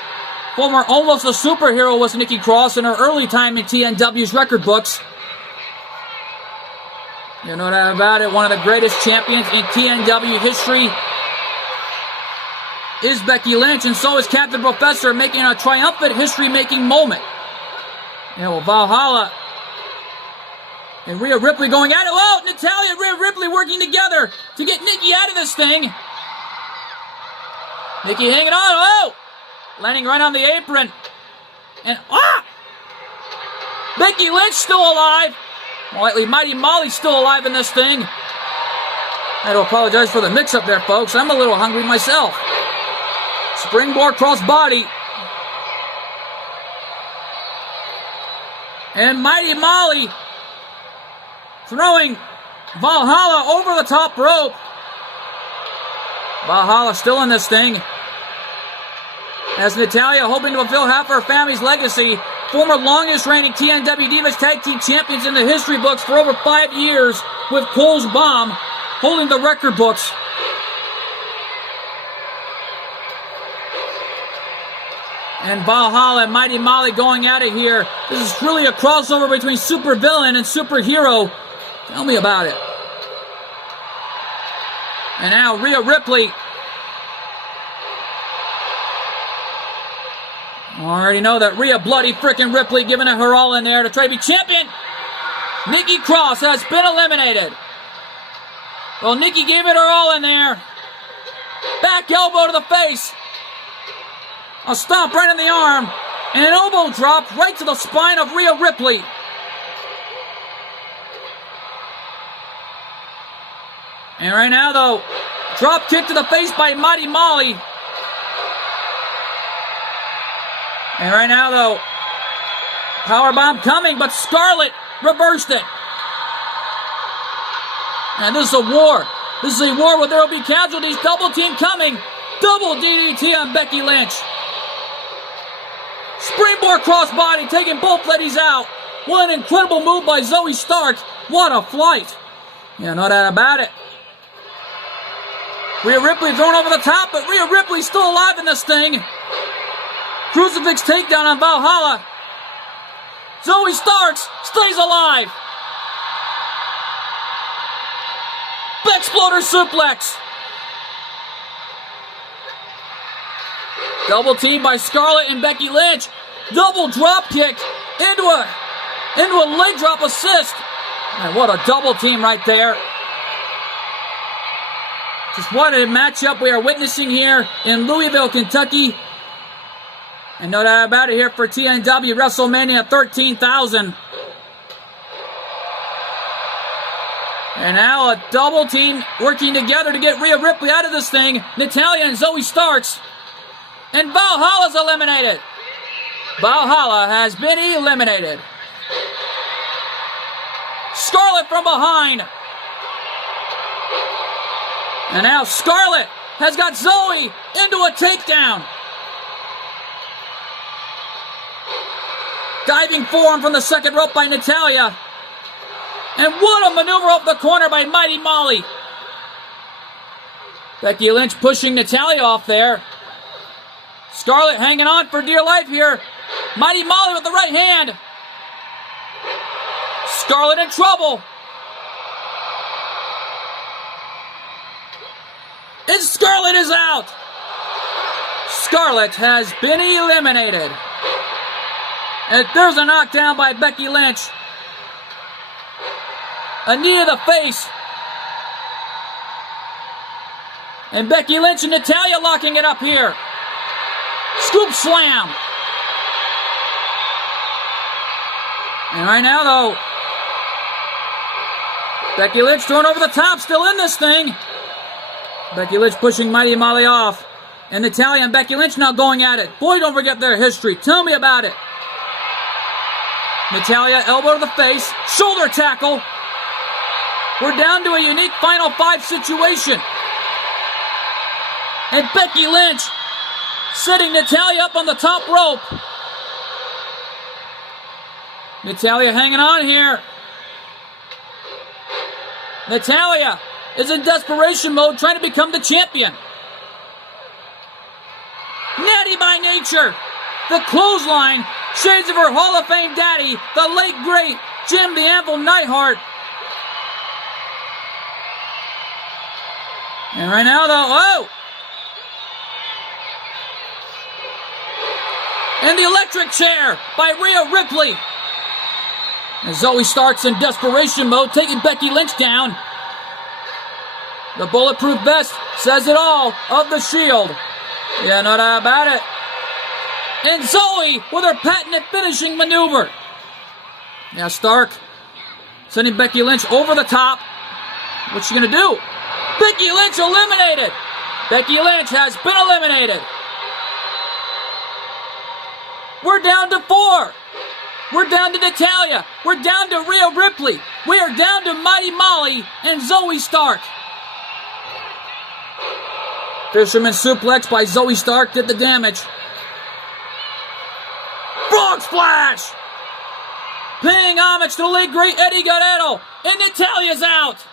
Former almost a superhero was Nikki Cross in her early time in TNW's record books. You know that about it. One of the greatest champions in TNW history is Becky Lynch, and so is Captain Professor, making a triumphant history-making moment. Yeah, well, Valhalla and Rhea Ripley going at it. Oh, Natalya and Rhea Ripley working together to get Nikki out of this thing. Nikki hanging on. Oh! Landing right on the apron. And, Becky Lynch still alive. Lightly Mighty Molly still alive in this thing. I had to apologize for the mix-up there, folks. I'm a little hungry myself. Springboard crossbody. And Mighty Molly throwing Valhalla over the top rope. Valhalla still in this thing. As Natalya hoping to fulfill half her family's legacy. Former longest reigning TNW Divas Tag Team Champions in the history books for over 5 years with Cole's Bomb holding the record books. And Valhalla and Mighty Molly going at it here. This is truly a crossover between supervillain and superhero. Tell me about it. And now Rhea Ripley. I already know that Rhea Bloody frickin' Ripley giving it her all in there to try to be champion. Nikki Cross has been eliminated. Well, Nikki gave it her all in there. Back elbow to the face. A stomp right in the arm. And an elbow drop right to the spine of Rhea Ripley. And right now, though, drop kick to the face by Mighty Molly. And right now, though, powerbomb coming, but Scarlett reversed it. And this is a war. This is a war where there will be casualties. Double team coming. Double DDT on Becky Lynch. Springboard crossbody taking both ladies out. What an incredible move by Zoe Stark. What a flight. Yeah, no doubt about it. Rhea Ripley thrown over the top, but Rhea Ripley's still alive in this thing. Crucifix takedown on Valhalla. Zoe Starks stays alive. Exploder suplex. Double team by Scarlett and Becky Lynch. Double drop kick into a leg drop assist. And what a double team right there. Just what a matchup we are witnessing here in Louisville, Kentucky. And no doubt about it here for TNW WrestleMania 13,000. And now a double team working together to get Rhea Ripley out of this thing. Natalya and Zoe Starks. And Valhalla's eliminated. Valhalla has been eliminated. Scarlett from behind. And now Scarlett has got Zoe into a takedown. Diving forearm from the second rope by Natalya. And what a maneuver up the corner by Mighty Molly. Becky Lynch pushing Natalya off there. Scarlett hanging on for dear life here. Mighty Molly with the right hand. Scarlett in trouble. And Scarlett is out. Scarlett has been eliminated. And there's a knockdown by Becky Lynch. A knee to the face. And Becky Lynch and Natalya locking it up here. Scoop slam. And right now, though, Becky Lynch thrown over the top, still in this thing. Becky Lynch pushing Mighty Molly off. And Natalya and Becky Lynch now going at it. Boy, don't forget their history. Tell me about it. Natalya, elbow to the face, shoulder tackle. We're down to a unique final five situation. And Becky Lynch setting Natalya up on the top rope. Natalya hanging on here. Natalya is in desperation mode, trying to become the champion. Natty by nature. The clothesline. Shades of her Hall of Fame daddy, the late great Jim the Anvil Neidhart. And right now, though, oh! And the electric chair by Rhea Ripley. As Zoe Stark's in desperation mode, taking Becky Lynch down. The bulletproof vest says it all of the Shield. Yeah, no doubt about it. And Zoe with her patented finishing maneuver. Yeah, Stark sending Becky Lynch over the top. What's she gonna do? Becky Lynch eliminated. Becky Lynch has been eliminated. We're down to 4. We're down to Natalya. We're down to Rhea Ripley. We are down to Mighty Molly and Zoe Stark. Fisherman suplex by Zoe Stark did the damage. Frog splash! Paying homage to the late great Eddie Guerrero. And Natalya's out.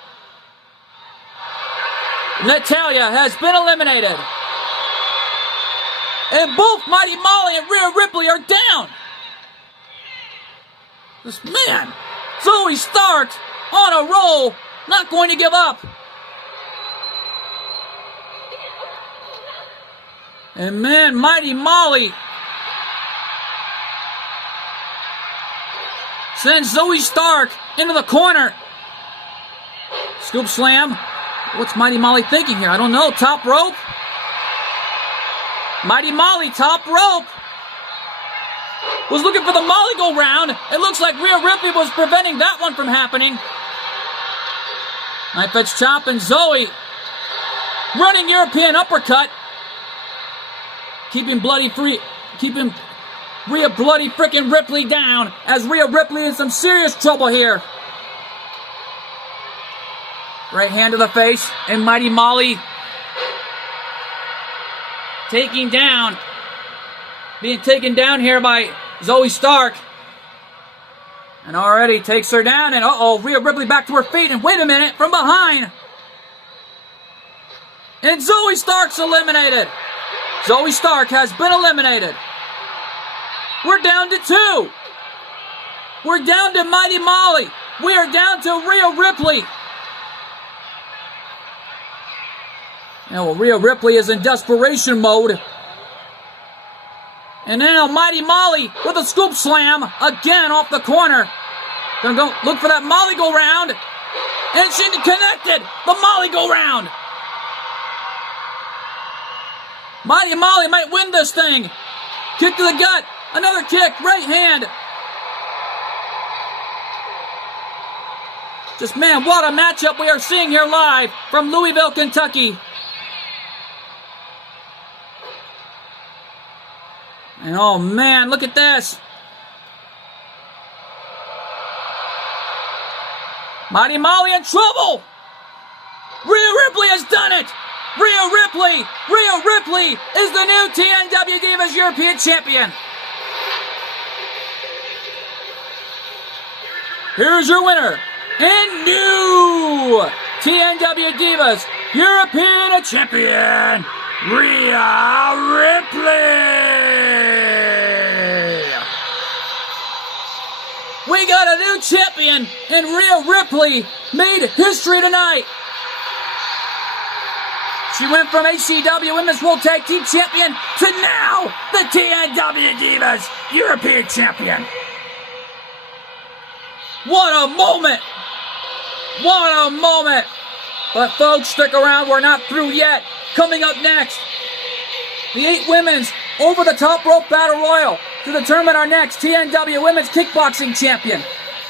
Natalya has been eliminated. And both Mighty Molly and Rhea Ripley are down. This man, Zoe Stark, on a roll, not going to give up. And man, Mighty Molly sends Zoe Stark into the corner. Scoop slam. What's Mighty Molly thinking here? I don't know. Top rope. Mighty Molly, top rope. Was looking for the Molly go round. It looks like Rhea Ripley was preventing that one from happening. Knife edge chop and Zoe running European uppercut. Keeping Rhea bloody frickin' Ripley down as Rhea Ripley in some serious trouble here. Right hand to the face and Mighty Molly being taken down here by Zoe Stark. And already takes her down, and Rhea Ripley back to her feet, and wait a minute, from behind. And Zoe Stark's eliminated. Zoe Stark has been eliminated. We're down to 2. We're down to Mighty Molly. We are down to Rhea Ripley. Now, Rhea Ripley is in desperation mode. And now Mighty Molly with a scoop slam again off the corner. Gonna go look for that Molly go round. And she connected the Molly go round. Mighty Molly might win this thing. Kick to the gut. Another kick. Right hand. Just, man, what a matchup we are seeing here live from Louisville, Kentucky. And oh man, look at this. Mighty Molly in trouble. Rhea Ripley has done it. Rhea Ripley is the new TNW Divas European Champion. Here's your winner and new TNW Divas European Champion, Rhea Ripley. We got a new champion, and Rhea Ripley made history tonight. She went from HCW Women's World Tag Team Champion to now the TNW Divas European Champion. What a moment! What a moment! But folks, stick around, we're not through yet. Coming up next, the 8 Women's Over the Top Rope Battle Royal to determine our next TNW Women's Kickboxing Champion.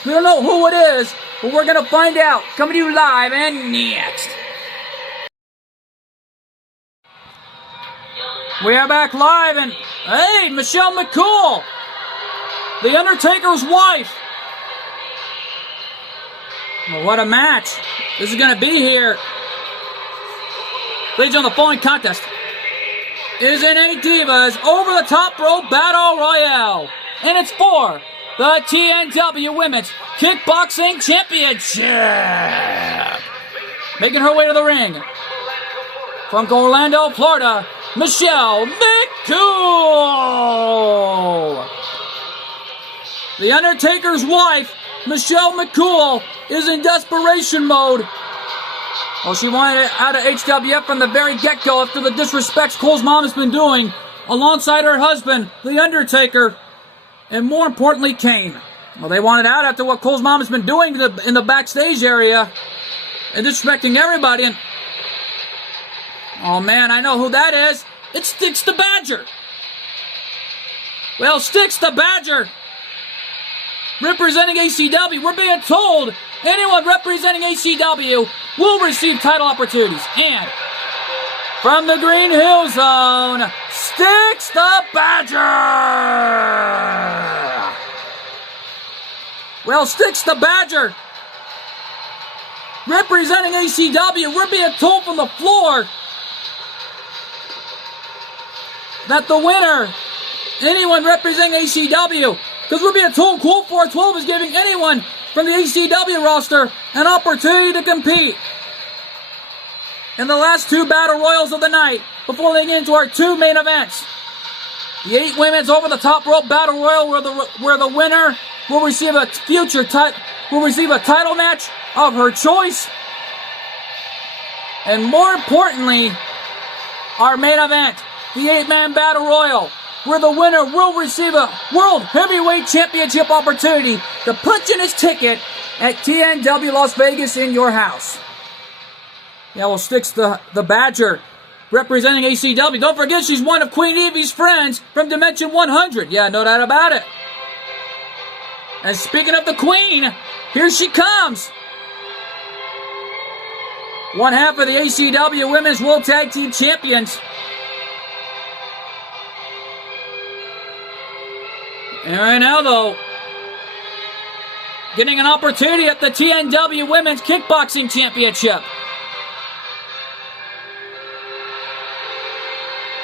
We don't know who it is, but we're going to find out. Coming to you live and next. We are back live, and hey, Michelle McCool, The Undertaker's wife. Well, what a match this is going to be here. Ladies and gentlemen, the following contest is an 8 Divas Over the Top Rope Battle Royale. And it's for the TNW Women's Kickboxing Championship. Making her way to the ring, from Orlando, Florida, Michelle McCool. The Undertaker's wife, Michelle McCool, is in desperation mode. Well, she wanted it out of HWF from the very get-go after the disrespects Cole's mom has been doing, alongside her husband, The Undertaker, and more importantly, Kane. Well, they wanted out after what Cole's mom has been doing in the backstage area and disrespecting everybody. And oh man, I know who that is. It's Styx the Badger. Well, Styx the Badger, representing ACW. We're being told anyone representing ACW will receive title opportunities. And from the Green Hill Zone, Styx the Badger. Well, Styx the Badger, representing ACW, we're being told from the floor that the winner, anyone representing ACW, because we're being told Colt 412 is giving anyone from the ACW roster an opportunity to compete in the last two battle royals of the night before they get into our two main events. The 8 women's over the top rope battle royal, where the winner will receive a title match of her choice, and more importantly, our main event, the 8-man battle royal, where the winner will receive a World Heavyweight Championship opportunity to punch in his ticket at TNW Las Vegas in your house. Yeah, well, Styx the Badger, representing ACW. Don't forget, she's one of Queen Evie's friends from Dimension 100. Yeah, no doubt about it. And speaking of the Queen, here she comes. One half of the ACW Women's World Tag Team Champions. And right now, though, getting an opportunity at the TNW Women's Kickboxing Championship.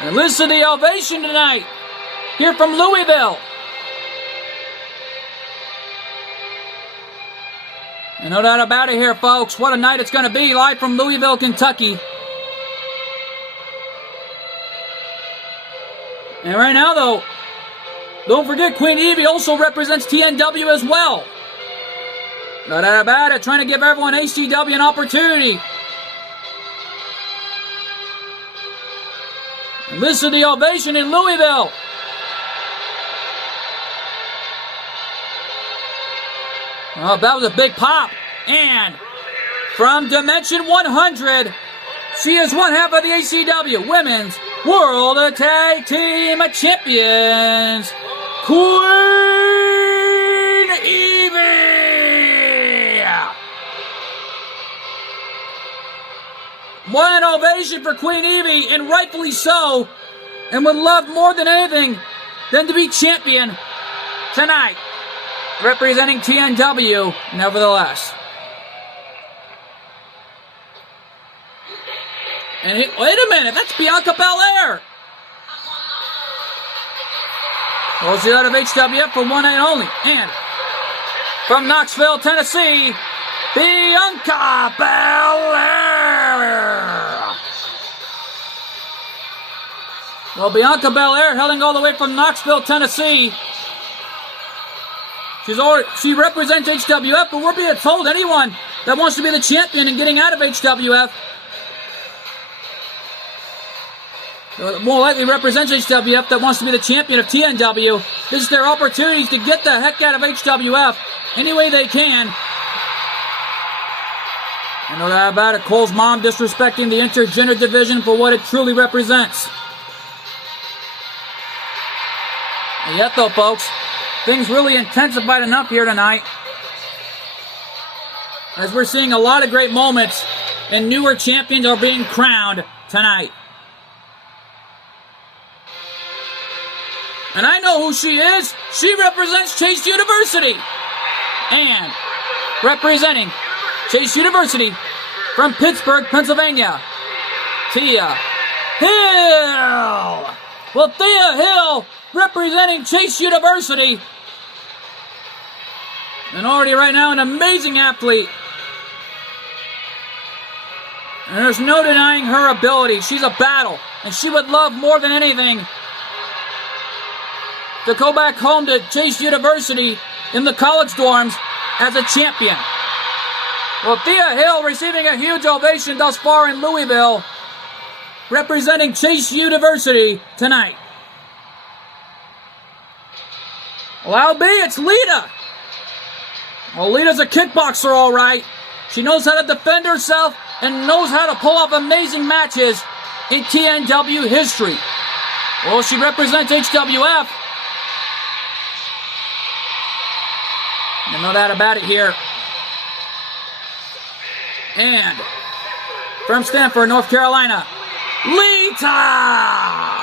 And listen to the ovation tonight, here from Louisville. And no doubt about it here, folks. What a night it's going to be, live from Louisville, Kentucky. And right now, though, don't forget, Queen Evie also represents TNW as well. No doubt about it, trying to give everyone ACW an opportunity. And listen to the ovation in Louisville. Oh, that was a big pop. And from Dimension 100, she is one half of the ACW Women's World Tag Team Champions, Queen Evie. What an ovation for Queen Evie, and rightfully so, and would love more than anything than to be champion tonight, representing TNW, nevertheless. And wait a minute, that's Bianca Belair. Well, she's out of HWF for one night only. And from Knoxville, Tennessee, Bianca Belair. Well, Bianca Belair, hailing all the way from Knoxville, Tennessee. She represents HWF, but we're being told anyone that wants to be the champion and getting out of HWF more likely represents HWF that wants to be the champion of TNW. This is their opportunity to get the heck out of HWF any way they can. I know that about it. Cole's mom disrespecting the intergender division for what it truly represents. And yet though, folks, things really intensified enough here tonight, as we're seeing a lot of great moments and newer champions are being crowned tonight. And I know who she is. She represents Chase University. And representing Chase University from Pittsburgh, Pennsylvania, Thea Hill. Well, Thea Hill, representing Chase University, And already right now an amazing athlete. And there's no denying her ability. She's a battle. And she would love more than anything to go back home to Chase University in the college dorms as a champion. Well, Thea Hill receiving a huge ovation thus far in Louisville, representing Chase University tonight. Well, LB, it's Lita. Well, Lita's a kickboxer, all right. She knows how to defend herself and knows how to pull off amazing matches in TNW history. Well, she represents HWF. You know that about it here. And from Stanford, North Carolina, Lita!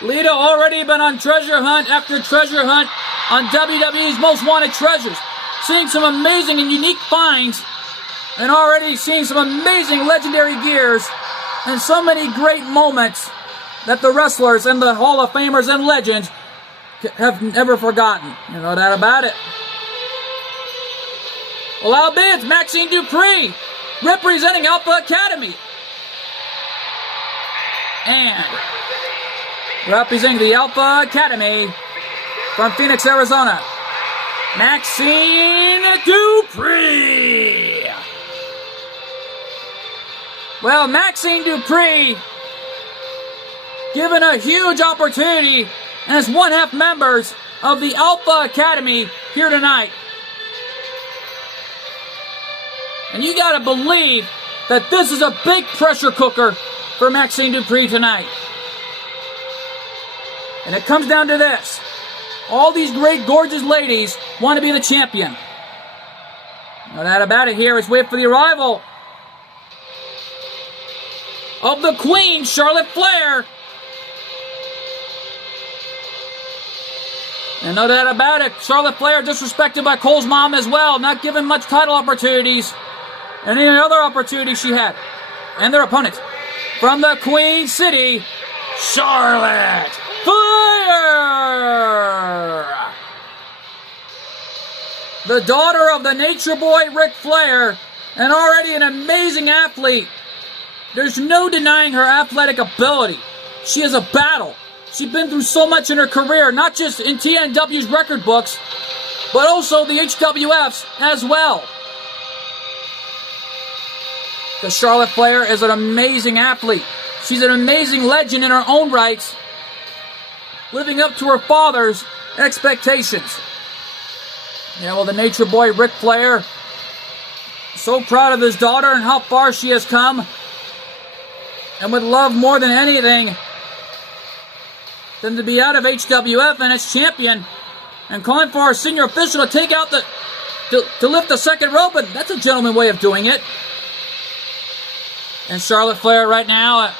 Lita already been on treasure hunt after treasure hunt on WWE's Most Wanted Treasures. Seeing some amazing and unique finds, and already seeing some amazing legendary gears, and so many great moments that the wrestlers and the Hall of Famers and legends have never forgotten. You know that about it. Well, albeit it's Maxine Dupree, representing Alpha Academy. And representing the Alpha Academy from Phoenix, Arizona, Maxine Dupree. Well, Maxine Dupree given a huge opportunity as one-half members of the Alpha Academy here tonight. And you gotta believe that this is a big pressure cooker for Maxine Dupree tonight. And it comes down to this. All these great, gorgeous ladies want to be the champion. No doubt about it here. Let's wait for the arrival of the Queen, Charlotte Flair. And no doubt about it, Charlotte Flair disrespected by Cole's mom as well, not given much title opportunities and any other opportunities she had. And their opponent from the Queen City, Charlotte Flair! The daughter of the Nature Boy Ric Flair, and already an amazing athlete. There's no denying her athletic ability. She is a battle. She's been through so much in her career, not just in TNW's record books, but also the HWF's as well. Because Charlotte Flair is an amazing athlete. She's an amazing legend in her own rights, living up to her father's expectations. Yeah, well, the Nature Boy Ric Flair, so proud of his daughter and how far she has come, and would love more than anything than to be out of HWF and its champion, and calling for our senior official to take out to lift the second rope, and that's a gentleman way of doing it. And Charlotte Flair right now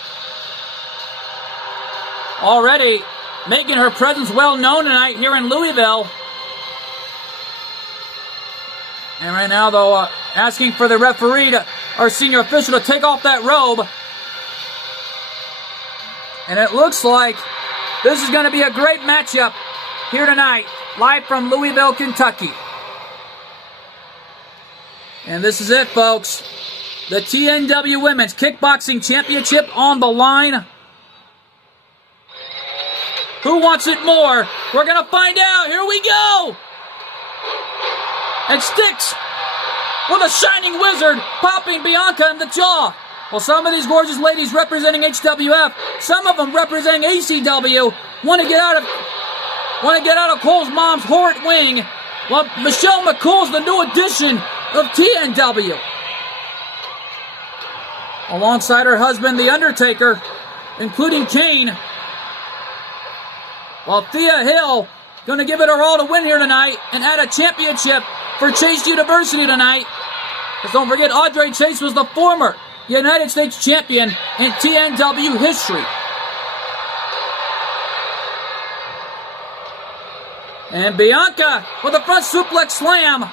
already making her presence well known tonight here in Louisville. And right now, though, asking for the referee, our senior official, to take off that robe. And it looks like this is going to be a great matchup here tonight, live from Louisville, Kentucky. And this is it, folks. The TNW Women's Kickboxing Championship on the line. Who wants it more? We're going to find out. Here we go. And Styx with a shining wizard popping Bianca in the jaw. Well, some of these gorgeous ladies representing HWF, some of them representing ACW, want to get out of Cole's mom's horrid wing. Well, Michelle McCool's the new addition of TNW. Alongside her husband, The Undertaker, including Kane. While Thea Hill going to give it her all to win here tonight and add a championship for Chase University tonight. Because don't forget, Audrey Chase was the former United States champion in TNW history. And Bianca with a front suplex slam.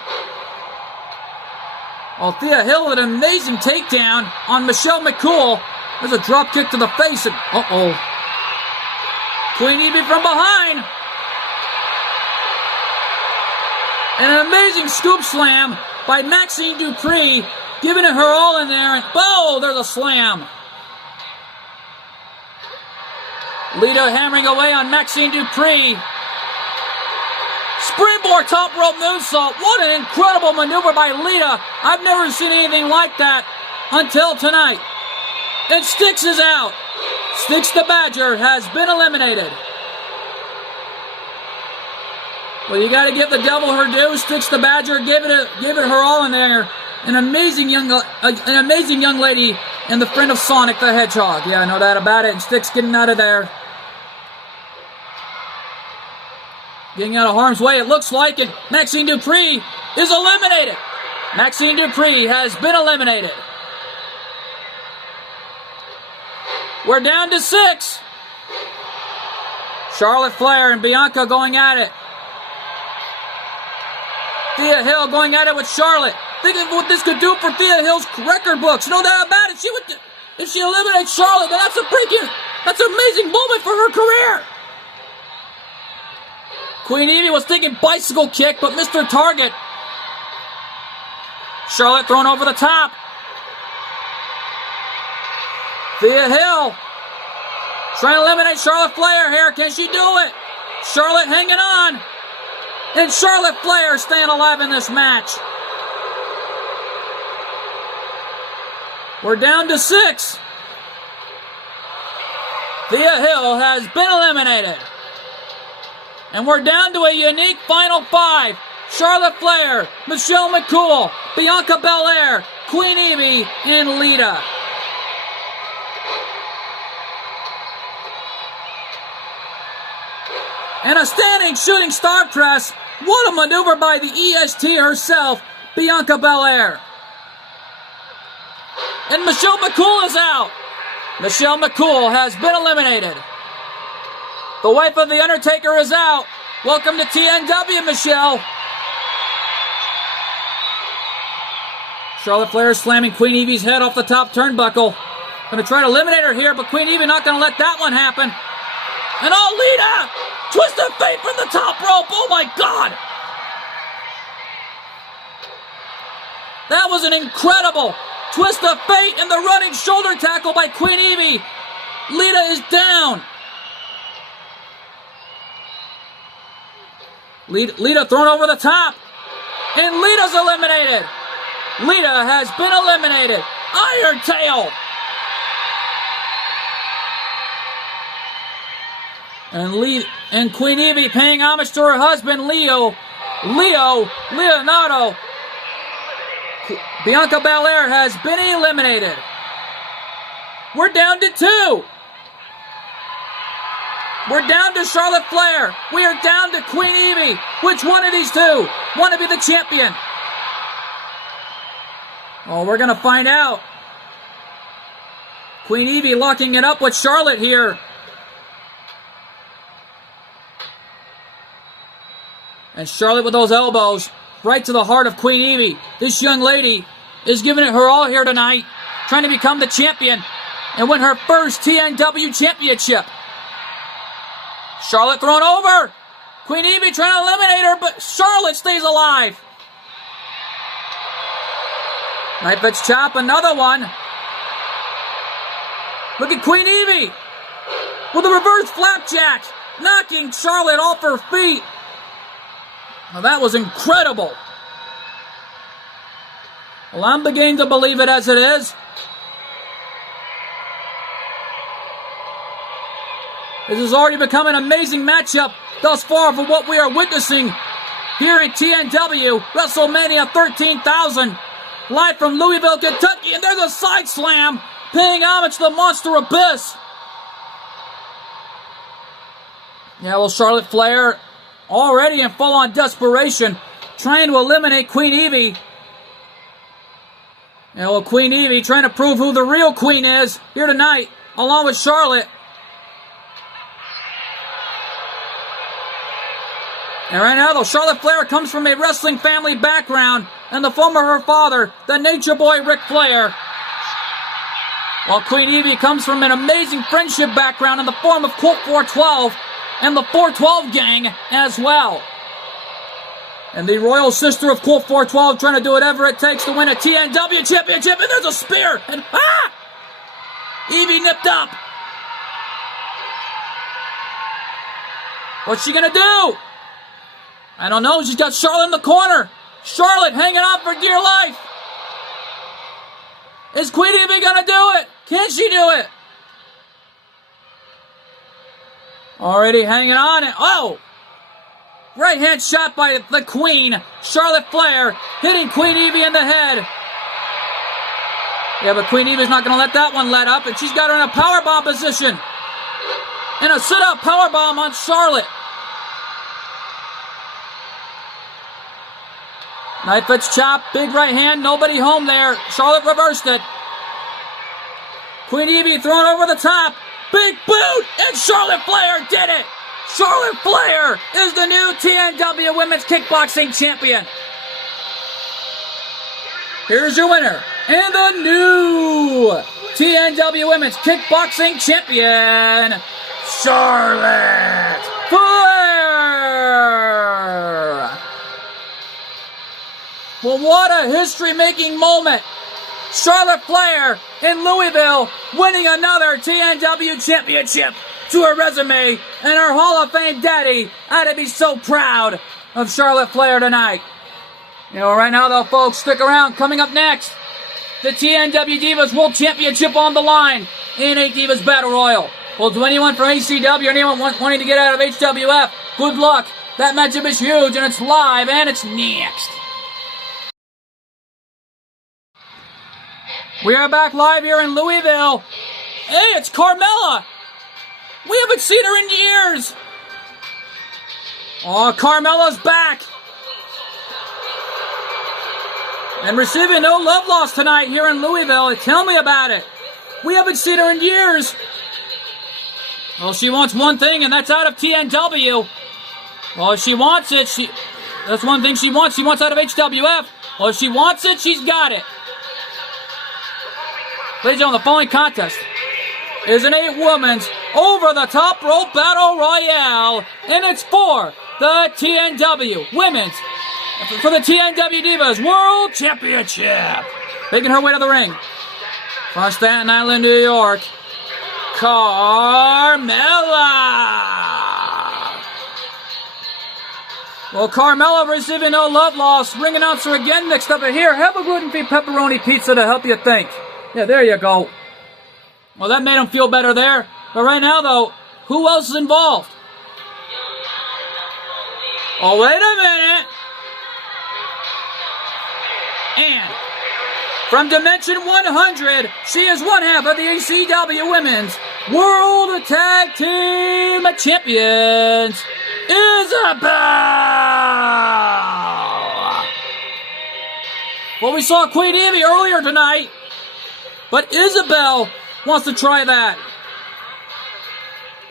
While Thea Hill with an amazing takedown on Michelle McCool. There's a drop kick to the face and Queen Evie from behind. And an amazing scoop slam by Maxine Dupree, giving it her all in there. And, oh, there's a slam. Lita hammering away on Maxine Dupree. Springboard top rope moonsault. What an incredible maneuver by Lita. I've never seen anything like that until tonight. And Styx is out. Styx the Badger has been eliminated. Well, you got to give the devil her due. Styx the Badger gave it her all in there. An amazing young lady and the friend of Sonic the Hedgehog. Yeah, I know that about it. And Styx getting out of there. Getting out of harm's way, it looks like it. Maxine Dupree is eliminated. Maxine Dupree has been eliminated. We're down to 6. Charlotte Flair and Bianca going at it. Thea Hill going at it with Charlotte. Think of what this could do for Thea Hill's record books. No doubt about it. If she eliminates Charlotte, then that's an amazing moment for her career. Queen Evie was thinking bicycle kick, but missed her target. Charlotte thrown over the top. Thea Hill trying to eliminate Charlotte Flair here. Can she do it? Charlotte hanging on. And Charlotte Flair staying alive in this match. We're down to 6. Thea Hill has been eliminated. And we're down to a unique final 5. Charlotte Flair, Michelle McCool, Bianca Belair, Queen Evie, and Lita. And a standing shooting star press. What a maneuver by the EST herself, Bianca Belair. And Michelle McCool is out. Michelle McCool has been eliminated. The wife of The Undertaker is out. Welcome to TNW, Michelle. Charlotte Flair is slamming Queen Evie's head off the top turnbuckle. Going to try to eliminate her here, but Queen Evie not going to let that one happen. And oh, Lita! Twist of fate from the top rope. Oh, my God. That was an incredible twist of fate and the running shoulder tackle by Queen Evie. Lita is down. Lita thrown over the top. And Lita's eliminated. Lita has been eliminated. Iron Tail. And Queen Evie paying homage to her husband, Leonardo. Bianca Belair has been eliminated. We're down to 2. We're down to Charlotte Flair. We are down to Queen Evie. Which one of these two want to be the champion? Oh, we're going to find out. Queen Evie locking it up with Charlotte here. And Charlotte with those elbows right to the heart of Queen Evie. This young lady is giving it her all here tonight, trying to become the champion and win her first TNW championship. Charlotte thrown over. Queen Evie trying to eliminate her, but Charlotte stays alive. Knife edge chop, another one. Look at Queen Evie with a reverse flapjack, knocking Charlotte off her feet. Now that was incredible. Well, I'm beginning to believe it as it is. This has already become an amazing matchup thus far for what we are witnessing here in TNW WrestleMania 13,000. Live from Louisville, Kentucky. And there's a side slam paying homage to the Monster Abyss. Yeah, well, Charlotte Flair already in full-on desperation, trying to eliminate Queen Evie. Yeah, well, Queen Evie trying to prove who the real queen is here tonight, along with Charlotte. And right now, though, Charlotte Flair comes from a wrestling family background in the form of her father, the Nature Boy Ric Flair. While Queen Evie comes from an amazing friendship background in the form of Colt 412 and the 412 gang as well. And the royal sister of Colt 412 trying to do whatever it takes to win a TNW championship. And there's a spear. And Evie nipped up. What's she going to do? I don't know. She's got Charlotte in the corner. Charlotte hanging on for dear life. Is Queen Evie going to do it? Can she do it? Already hanging on. Oh! Right hand shot by the Queen. Charlotte Flair hitting Queen Evie in the head. Yeah, but Queen Evie's not going to let that one let up, and she's got her in a powerbomb position. And a sit-up powerbomb on Charlotte. Knife edge chop, big right hand, nobody home there. Charlotte reversed it. Queen Evie thrown over the top. Big boot, and Charlotte Flair did it. Charlotte Flair is the new TNW Women's Kickboxing Champion. Here's your winner, and the new TNW Women's Kickboxing Champion, Charlotte Flair. Well, what a history-making moment. Charlotte Flair in Louisville winning another TNW championship to her resume, and her Hall of Fame daddy had to be so proud of Charlotte Flair tonight. You know, right now though, folks, stick around. Coming up next, the TNW Divas World Championship on the line in a Divas Battle Royal. Well, to anyone from ACW or anyone wanting to get out of HWF, good luck. That matchup is huge, and it's live, and it's next. We are back live here in Louisville. Hey, it's Carmella. We haven't seen her in years. Oh, Carmella's back. And receiving no love loss tonight here in Louisville. Tell me about it. We haven't seen her in years. Well, she wants one thing, and that's out of TNW. Well, if she wants it, that's one thing she wants. She wants out of HWF. Well, if she wants it, she's got it. Ladies and gentlemen, the following contest is an 8-women's over-the-top rope battle royale, and it's for the TNW Women's, for the TNW Divas World Championship. Making her way to the ring from Staten Island, New York, Carmella. Well, Carmella receiving no love loss. Ring announcer again next up here. Have a gluten-free pepperoni pizza to help you think. Yeah, there you go. Well, that made him feel better there. But right now, though, who else is involved? Oh, wait a minute. And from Dimension 100, she is one half of the ACW Women's World Tag Team Champions, Isabel. Well, we saw Queen Evie earlier tonight, but Isabel wants to try that.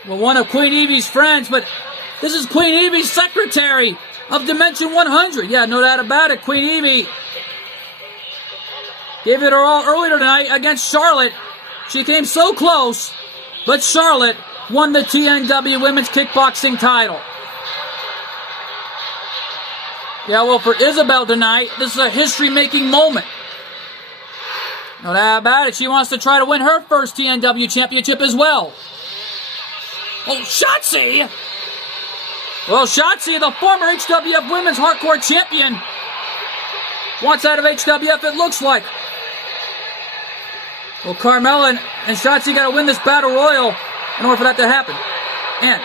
Well, one of Queen Evie's friends, but this is Queen Evie's secretary of Dimension 100. Yeah, no doubt about it. Queen Evie gave it her all earlier tonight against Charlotte. She came so close, but Charlotte won the TNW Women's Kickboxing title. Yeah, well, for Isabel tonight, this is a history-making moment. No doubt about it. She wants to try to win her first TNW championship as well. Oh, Shotzi! Well, Shotzi, the former HWF Women's Hardcore Champion, wants out of HWF, it looks like. Well, Carmella and Shotzi got to win this Battle Royal in order for that to happen. And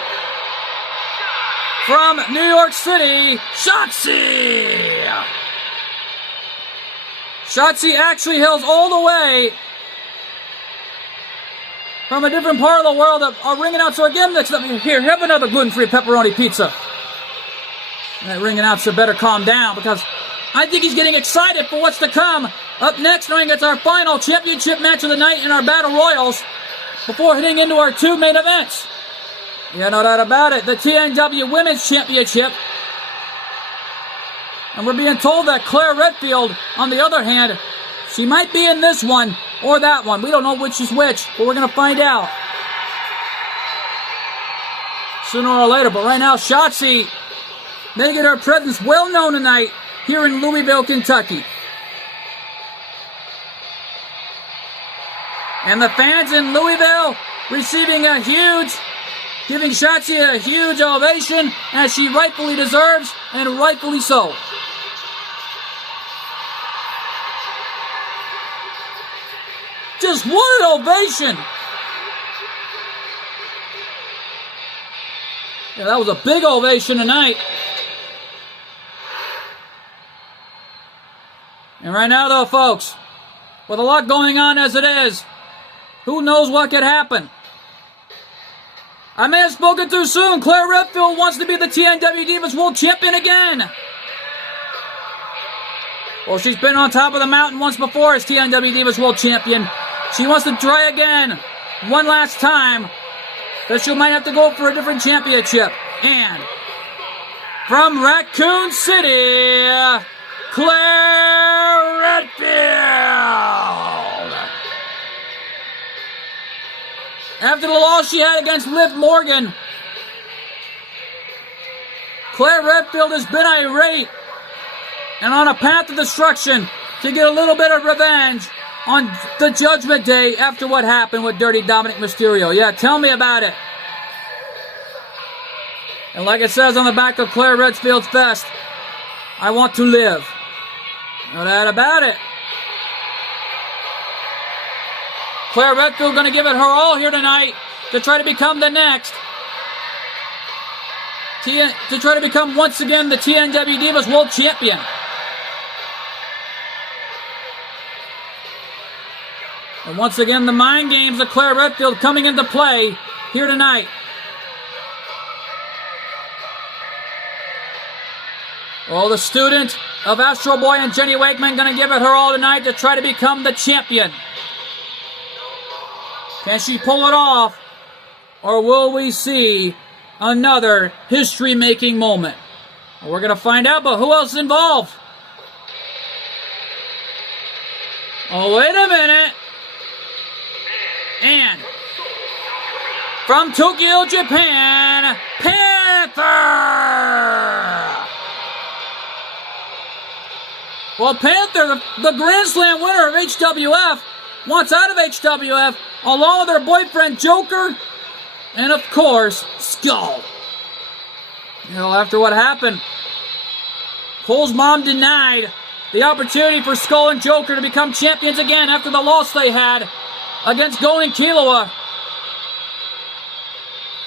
from New York City, Shotzi! Shotzi actually hails all the way from a different part of the world. Our ring announcer again next up here. Have another gluten-free pepperoni pizza. That ring announcer better calm down, because I think he's getting excited for what's to come. Up next, knowing it's our final championship match of the night in our Battle Royals before heading into our 2 main events. Yeah, no doubt about it. The TNW Women's Championship. And we're being told that Claire Redfield, on the other hand, she might be in this one or that one. We don't know which is which, but we're going to find out sooner or later. But right now, Shotzi making her presence well known tonight here in Louisville, Kentucky. And the fans in Louisville receiving giving Shotzi a huge ovation, as she rightfully deserves, and rightfully so. Just what an ovation! Yeah, that was a big ovation tonight. And right now, though, folks, with a lot going on as it is, who knows what could happen? I may have spoken too soon. Claire Redfield wants to be the TNW Divas World Champion again. Well, she's been on top of the mountain once before as TNW Divas World Champion. She wants to try again, one last time, but she might have to go for a different championship. And from Raccoon City, Claire Redfield. After the loss she had against Liv Morgan, Claire Redfield has been irate and on a path to destruction to get a little bit of revenge on the Judgment Day after what happened with Dirty Dominic Mysterio. Yeah, tell me about it. And like it says on the back of Claire Redfield's vest, I want to live. No doubt about it. Claire Redfield going to give it her all here tonight to try to become the next. To try to become once again the TNW Divas World Champion. And once again, the mind games of Claire Redfield coming into play here tonight. Oh, the student of Astro Boy and Jenny Wakeman going to give it her all tonight to try to become the champion. Can she pull it off, or will we see another history-making moment? Well, we're going to find out, but who else is involved? Oh, wait a minute. And from Tokyo, Japan, Panther! Well, Panther, the Grand Slam winner of HWF, wants out of HWF, along with her boyfriend Joker, and of course, Skull. You know, after what happened, Cole's mom denied the opportunity for Skull and Joker to become champions again after the loss they had against Golden Killua.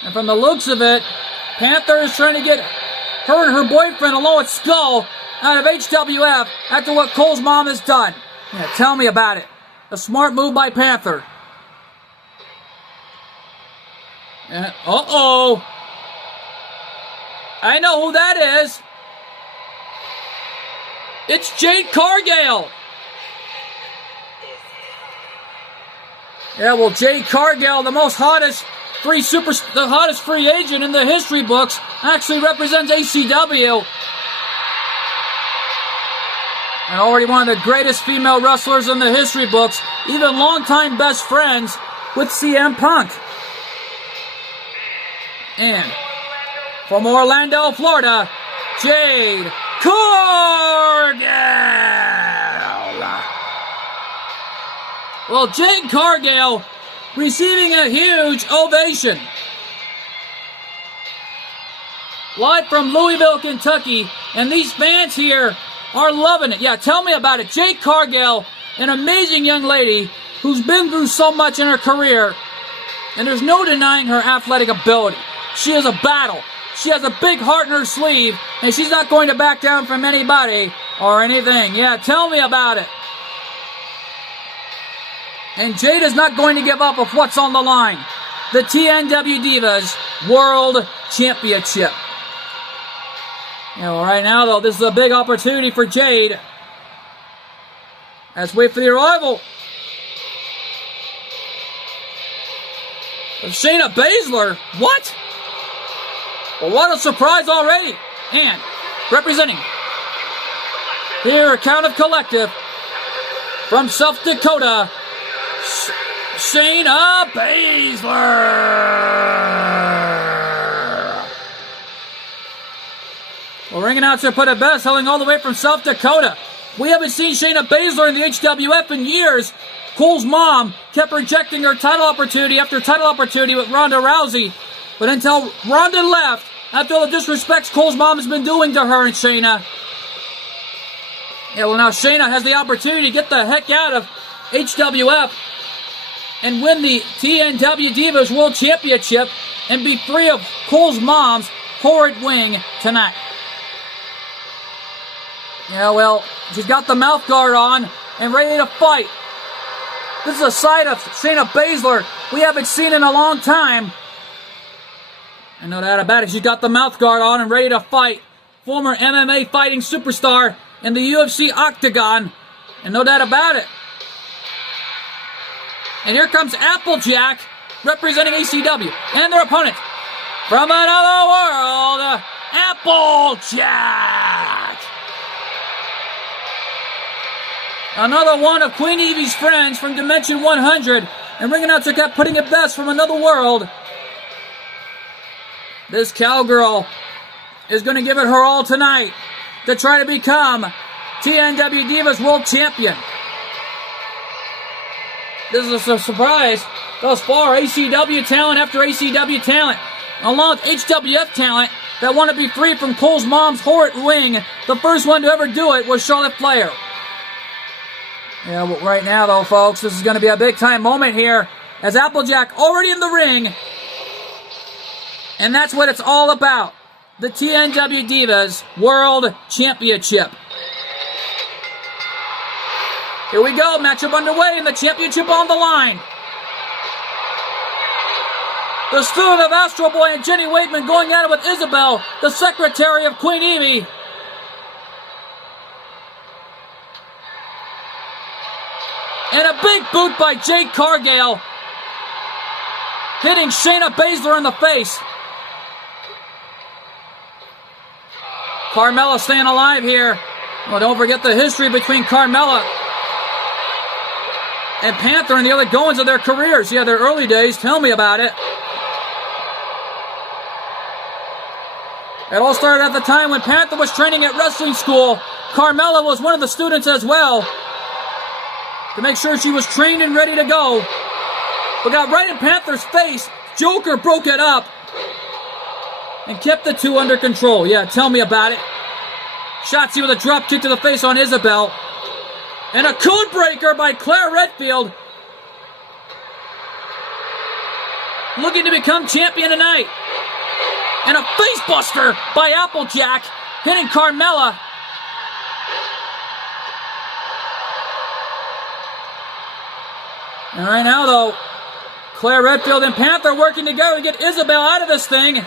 And from the looks of it, Panther is trying to get her and her boyfriend, along with Skull, out of HWF after what Cole's mom has done. Yeah, tell me about it. A smart move by Panther. Uh-oh. I know who that is. It's Jade Cargill. Yeah, well, Jade Cargill, the hottest free agent in the history books, actually represents ACW. And already one of the greatest female wrestlers in the history books, even longtime best friends with CM Punk. And from Orlando, Florida, Jade Cargill. Well, Jade Cargill receiving a huge ovation. Live from Louisville, Kentucky, and these fans here are loving it. Yeah, tell me about it. Jade Cargill, an amazing young lady who's been through so much in her career, and there's no denying her athletic ability. She is a battle. She has a big heart in her sleeve, and she's not going to back down from anybody or anything. Yeah, tell me about it. And Jade is not going to give up of what's on the line. The TNW Divas World Championship. Well, right now, though, this is a big opportunity for Jade. Let's wait for the arrival of Shayna Baszler. What? Well, what a surprise already. And representing here, Count of Collective from South Dakota, Shayna Baszler. Well, ring announcer put it best, hailing all the way from South Dakota. We haven't seen Shayna Baszler in the HWF in years. Cole's mom kept rejecting her title opportunity after title opportunity with Ronda Rousey. But until Ronda left, after all the disrespects Cole's mom has been doing to her and Shayna. Yeah, well now Shayna has the opportunity to get the heck out of HWF and win the TNW Divas World Championship and be free of Cole's mom's horrid wing tonight. Yeah, well, she's got the mouth guard on and ready to fight. This is a side of Shayna Baszler we haven't seen in a long time. And no doubt about it, she's got the mouth guard on and ready to fight. Former MMA fighting superstar in the UFC Octagon. And no doubt about it. And here comes Applejack representing ECW and their opponent from another world, Applejack. Another one of Queen Evie's friends from Dimension 100. And ring announcer kept putting it best from another world. This cowgirl is going to give it her all tonight to try to become TNW Divas World Champion. This is a surprise thus far. ACW talent after ACW talent, along with HWF talent that want to be free from Cole's mom's horrid wing. The first one to ever do it was Charlotte Flair. Yeah, but right now though, folks, this is going to be a big time moment here as Applejack already in the ring. And that's what it's all about. The TNW Divas World Championship. Here we go, matchup underway and the championship on the line. The student of Astro Boy and Jenny Waitman going at it with Isabel, the secretary of Queen Evie. And a big boot by Jade Cargill, hitting Shayna Baszler in the face. Carmella staying alive here. Well, don't forget the history between Carmella and Panther and the other goings of their careers. Yeah, their early days. Tell me about it. It all started at the time when Panther was training at wrestling school. Carmella was one of the students as well, to make sure she was trained and ready to go. But got right in Panther's face. Joker broke it up and kept the two under control. Yeah, tell me about it. Shotzi with a drop kick to the face on Isabel. And a code breaker by Claire Redfield. Looking to become champion tonight. And a face buster by Applejack, hitting Carmella. And right now, though, Claire Redfield and Panther working together to get Isabel out of this thing.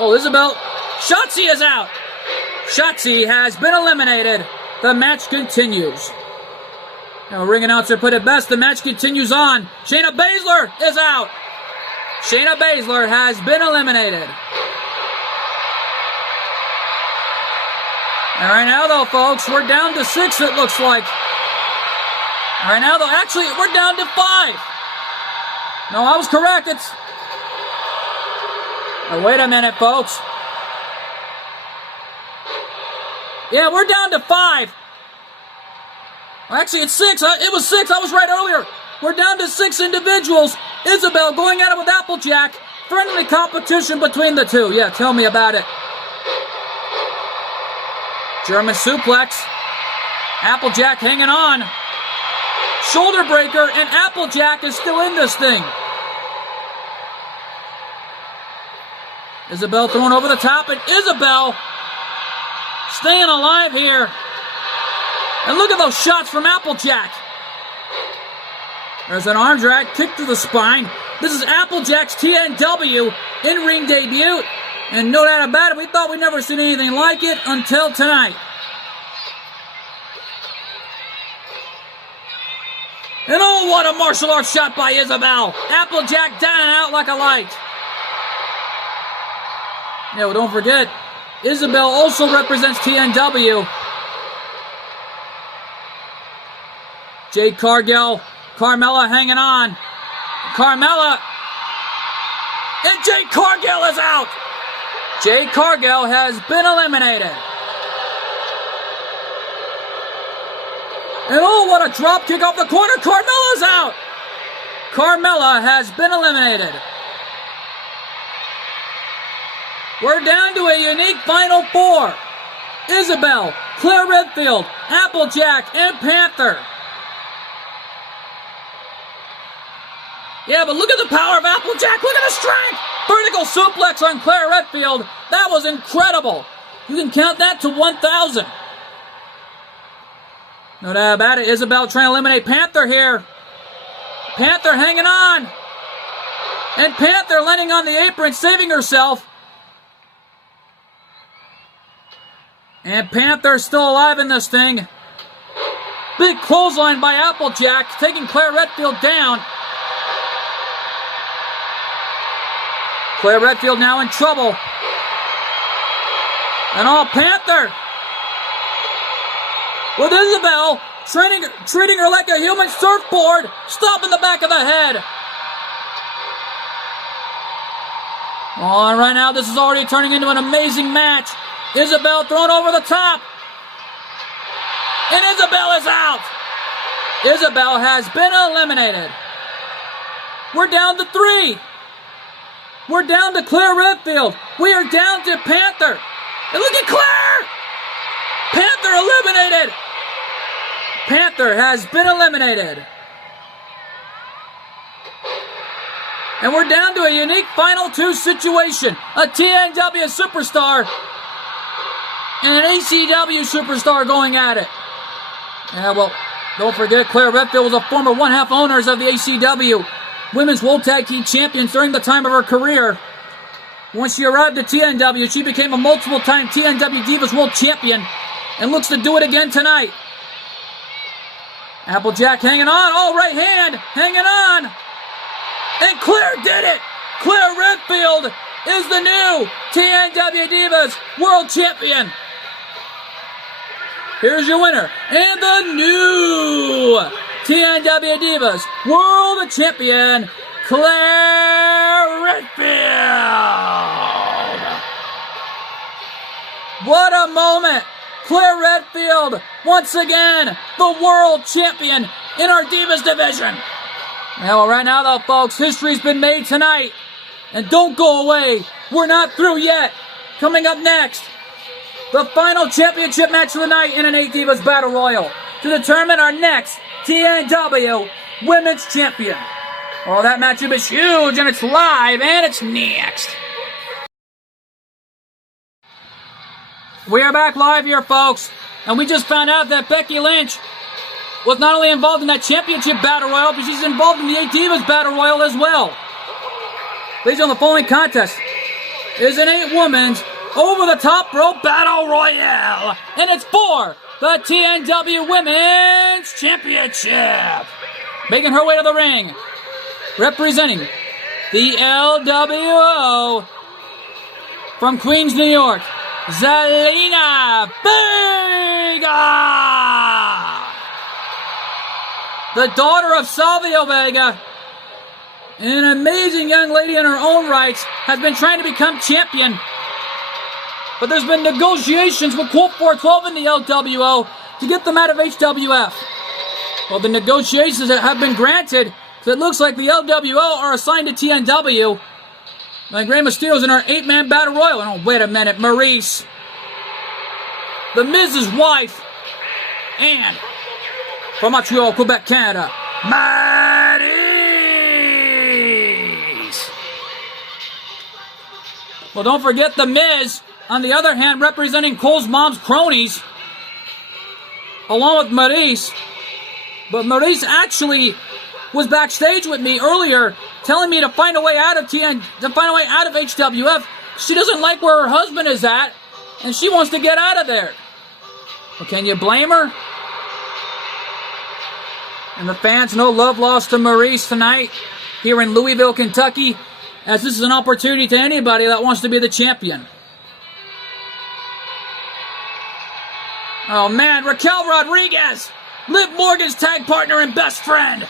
Oh, Isabel. Shotzi is out. Shotzi has been eliminated. The match continues. Now, ring announcer put it best. The match continues on. Shayna Baszler is out. Shayna Baszler has been eliminated. And right now, though, folks, we're down to 6, it looks like. Right now, though, actually, we're down to 5. No, I was correct. It's... Now, wait a minute, folks. Yeah, we're down to 5. Actually, it's 6. It was 6. I was right earlier. We're down to 6 individuals. Isabel going at it with Applejack. Friendly competition between the two. Yeah, tell me about it. German suplex. Applejack hanging on. Shoulder breaker, and Applejack is still in this thing. Isabel thrown over the top, and Isabel staying alive here. And look at those shots from Applejack. There's an arm drag, kick to the spine. This is Applejack's TNW in-ring debut. And no doubt about it, we thought we'd never seen anything like it until tonight. And oh, what a martial arts shot by Isabel. Applejack down and out like a light. Yeah, well, don't forget, Isabel also represents TNW. Jade Cargill, Carmella hanging on. Carmella, and Jade Cargill is out. Jade Cargill has been eliminated. And oh, what a drop kick off the corner. Carmella's out. Carmella has been eliminated. We're down to a unique final four. Isabel, Claire Redfield, Applejack, and Panther. Yeah, but look at the power of Applejack. Look at the strength. Vertical suplex on Claire Redfield. That was incredible. You can count that to 1,000. No doubt about it. Isabel trying to eliminate Panther here. Panther hanging on. And Panther landing on the apron, saving herself. And Panther still alive in this thing. Big clothesline by Applejack, taking Claire Redfield down. Claire Redfield now in trouble. And all Panther with Isabel treating her like a human surfboard, stomping the back of the head. Oh, and right now this is already turning into an amazing match. Isabel thrown over the top. And Isabel is out. Isabel has been eliminated. We're down to 3. We're down to Claire Redfield. We are down to Panther. And look at Claire! Panther eliminated. Panther has been eliminated. And we're down to a unique final 2 situation. A TNW superstar and an ACW superstar going at it. Yeah, well, don't forget, Claire Redfield was a former one-half owners of the ACW Women's World Tag Team Champions during the time of her career. Once she arrived at TNW, she became a multiple-time TNW Divas World Champion and looks to do it again tonight. Applejack hanging on. Oh, right hand hanging on. And Claire did it. Claire Redfield is the new TNW Divas World Champion. Here's your winner and the new TNW Divas World Champion, Claire Redfield. What a moment. Claire Redfield, once again, the world champion in our Divas division. Yeah, well, right now, though, folks, history's been made tonight. And don't go away. We're not through yet. Coming up next, the final championship match of the night in an 8 Divas Battle Royal to determine our next TNW Women's Champion. Oh, that matchup is huge, and it's live, and it's next. We are back live here, folks, and we just found out that Becky Lynch was not only involved in that championship battle royal, but she's involved in the 8 Divas battle royal as well. Ladies and gentlemen, the following contest is an 8-women's over-the-top rope battle royale, and it's for the TNW Women's Championship. Making her way to the ring, representing the LWO from Queens, New York, Zelina Vega, the daughter of Salvio Vega, an amazing young lady in her own rights, has been trying to become champion. But there's been negotiations with Colt 412 in the LWO to get them out of HWF. Well, the negotiations have been granted, so it looks like the LWO are assigned to TNW. Like Rey Mysterio's in our 8-man battle royal. Oh, wait a minute, Maurice, the Miz's wife, and from Montreal, Quebec, Canada, Maryse. Well, don't forget the Miz, on the other hand, representing Cole's mom's cronies, along with Maurice. But Maurice actually was backstage with me earlier, telling me to find a way out of HWF. She doesn't like where her husband is at, and she wants to get out of there. Well, can you blame her? And the fans, no love lost to Maurice tonight here in Louisville, Kentucky, as this is an opportunity to anybody that wants to be the champion. Oh man, Raquel Rodriguez, Liv Morgan's tag partner and best friend.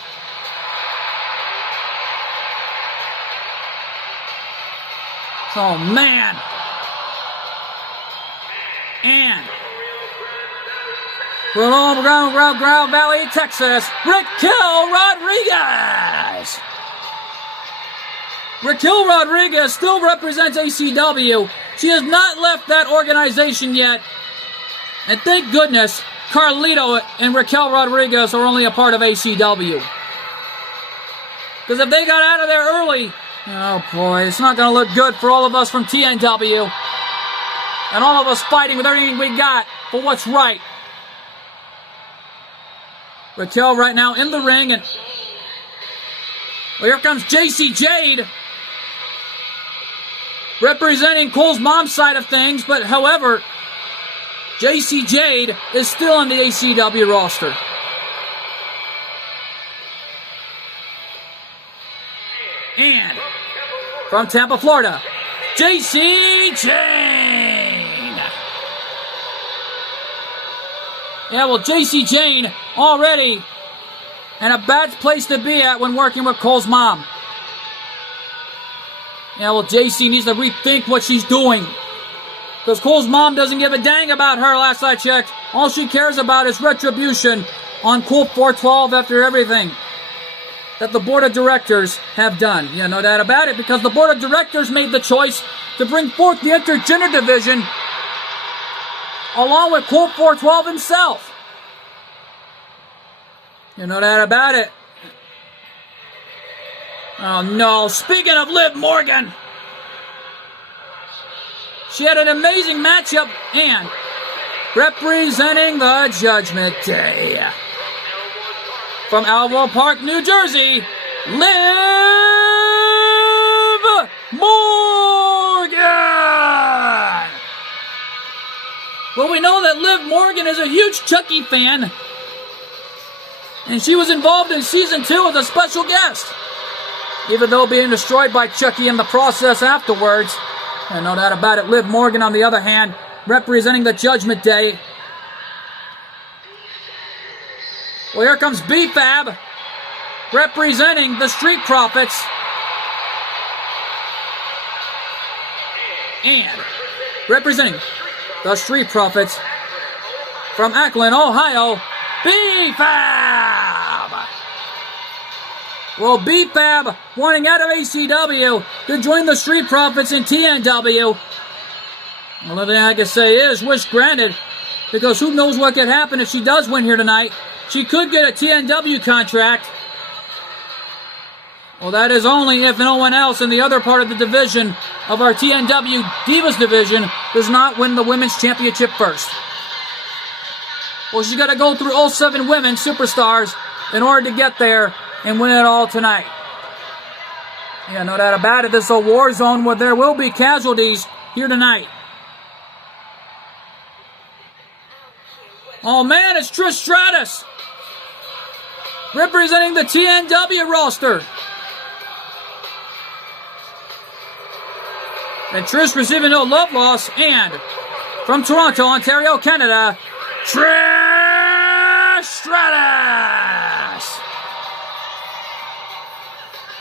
Oh man, And from Ground Valley, Texas, Raquel Rodriguez. Raquel Rodriguez still represents ACW. She has not left that organization yet. And thank goodness, Carlito and Raquel Rodriguez are only a part of ACW. Because if they got out of there early, oh boy, it's not going to look good for all of us from TNW. And all of us fighting with everything we got for what's right. Raquel right now in the ring, and well, here comes JC Jade. Representing Cole's mom's side of things, but however, JC Jade is still on the ACW roster. And from Tampa, Florida, JC Jane. Yeah, well, JC Jane already in a bad place to be at when working with Cole's mom. Yeah, well, JC needs to rethink what she's doing. Because Cole's mom doesn't give a dang about her, last I checked. All she cares about is retribution on Colt 412 after everything that the board of directors have done. Yeah, no doubt about it, because the board of directors made the choice to bring forth the intergender division along with Colt 412 himself. You know that about it. Oh no, speaking of Liv Morgan, she had an amazing matchup, and representing the Judgment Day from Alvaro Park, New Jersey, Liv Morgan. Well, we know that Liv Morgan is a huge Chucky fan, and she was involved in Season 2 as a special guest, even though being destroyed by Chucky in the process afterwards. I know that about it. Liv Morgan, on the other hand, representing the Judgment Day. Well, here comes B-Fab, representing the Street Profits. And representing the Street Profits from Akron, Ohio, B-Fab. Well, B-Fab wanting out of ACW to join the Street Profits in TNW. The only thing I can say is, wish granted, because who knows what could happen if she does win here tonight. She could get a TNW contract. Well, that is only if no one else in the other part of the division of our TNW Divas division does not win the Women's Championship first. Well, she's got to go through all 7 women superstars in order to get there and win it all tonight. Yeah, no doubt about it. This is a war zone where there will be casualties here tonight. Oh man, it's Trish Stratus representing the TNW roster. And Trish receiving no love loss. And from Toronto, Ontario, Canada, Trish Stratus.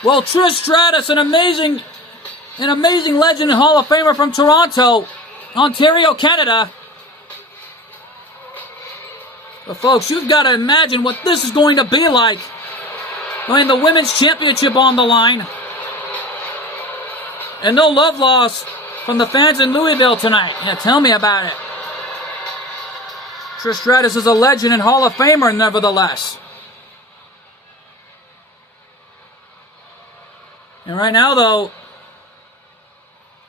Well, Trish Stratus, an amazing legend and Hall of Famer from Toronto, Ontario, Canada. But folks, you've got to imagine what this is going to be like. I mean, the Women's Championship on the line. And no love loss from the fans in Louisville tonight. Yeah, tell me about it. Trish Stratus is a legend and Hall of Famer, nevertheless. And right now, though,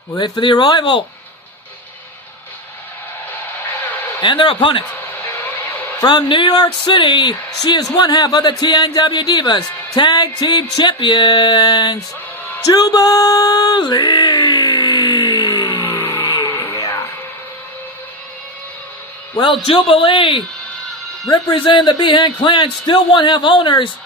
we wait for the arrival. And their opponent. From New York City, she is one half of the TNW Divas Tag Team Champions, Jubilee. Well, Jubilee, representing the Behan Clan, still one half owners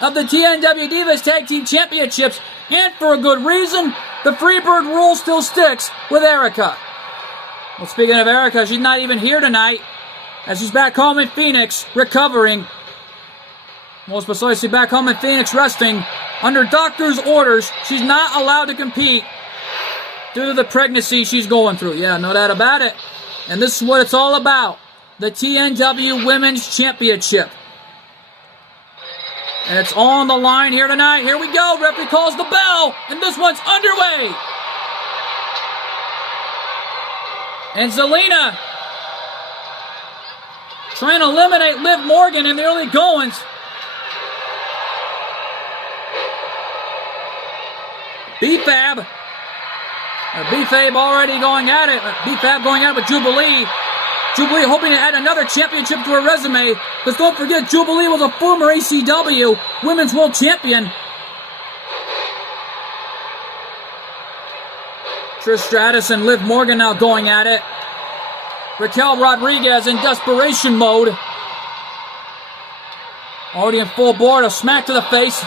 of the TNW Divas Tag Team Championships, and for a good reason. The Freebird rule still sticks with Erica. Well, speaking of Erica, she's not even here tonight, as she's back home in Phoenix, recovering. Most precisely back home in Phoenix, resting. Under doctor's orders, she's not allowed to compete due to the pregnancy she's going through. Yeah, no doubt about it. And this is what it's all about. The TNW Women's Championship. And it's all on the line here tonight. Here we go. Referee calls the bell. And this one's underway. And Zelina trying to eliminate Liv Morgan in the early goings. B-Fab already going at it. B-Fab going at it with Jubilee. Jubilee hoping to add another championship to her resume. Because don't forget, Jubilee was a former ACW Women's World Champion. Trish Stratus and Liv Morgan now going at it. Raquel Rodriguez in desperation mode. Already in full board, a smack to the face.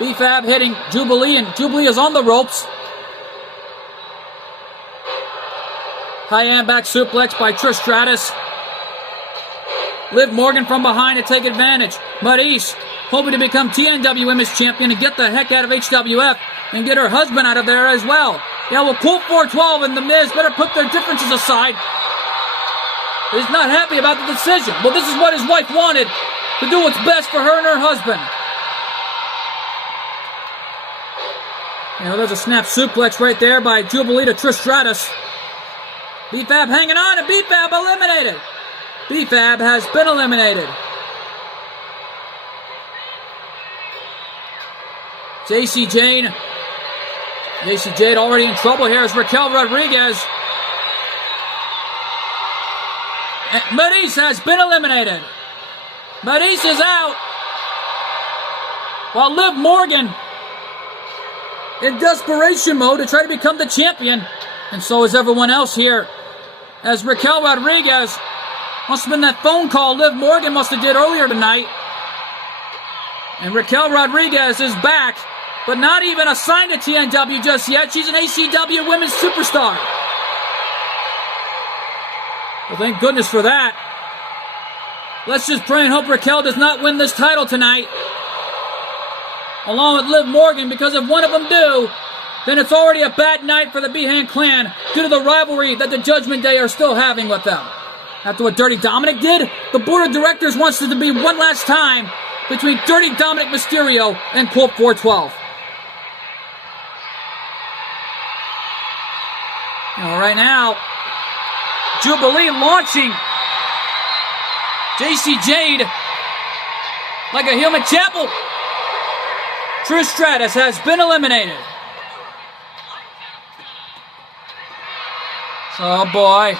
B-Fab hitting Jubilee, and Jubilee is on the ropes. High hand back suplex by Trish Stratus. Liv Morgan from behind to take advantage. Maryse hoping to become TNW Women's Champion and get the heck out of HWF and get her husband out of there as well. Yeah, well, Colt 412 and The Miz better put their differences aside. He's not happy about the decision. Well, this is what his wife wanted, to do what's best for her and her husband. You know, there's a snap suplex right there by Jubilee to Trish Stratus. B-Fab hanging on, and B-Fab eliminated. B-Fab has been eliminated. Jacy Jayne already in trouble here as Raquel Rodriguez. And Maryse has been eliminated. Maryse is out. While Liv Morgan in desperation mode to try to become the champion. And so is everyone else here. As Raquel Rodriguez, must have been that phone call Liv Morgan must have did earlier tonight. And Raquel Rodriguez is back, but not even assigned to TNW just yet. She's an ACW Women's Superstar. Well, thank goodness for that. Let's just pray and hope Raquel does not win this title tonight, along with Liv Morgan, because if one of them do, then it's already a bad night for the Behan clan due to the rivalry that the Judgment Day are still having with them. After what Dirty Dominic did, the board of directors wants it to be one last time between Dirty Dominic Mysterio and Colt 412. Right now, Jubilee launching Jacy Jayne like a human chapel. Trish Stratus has been eliminated. Oh boy.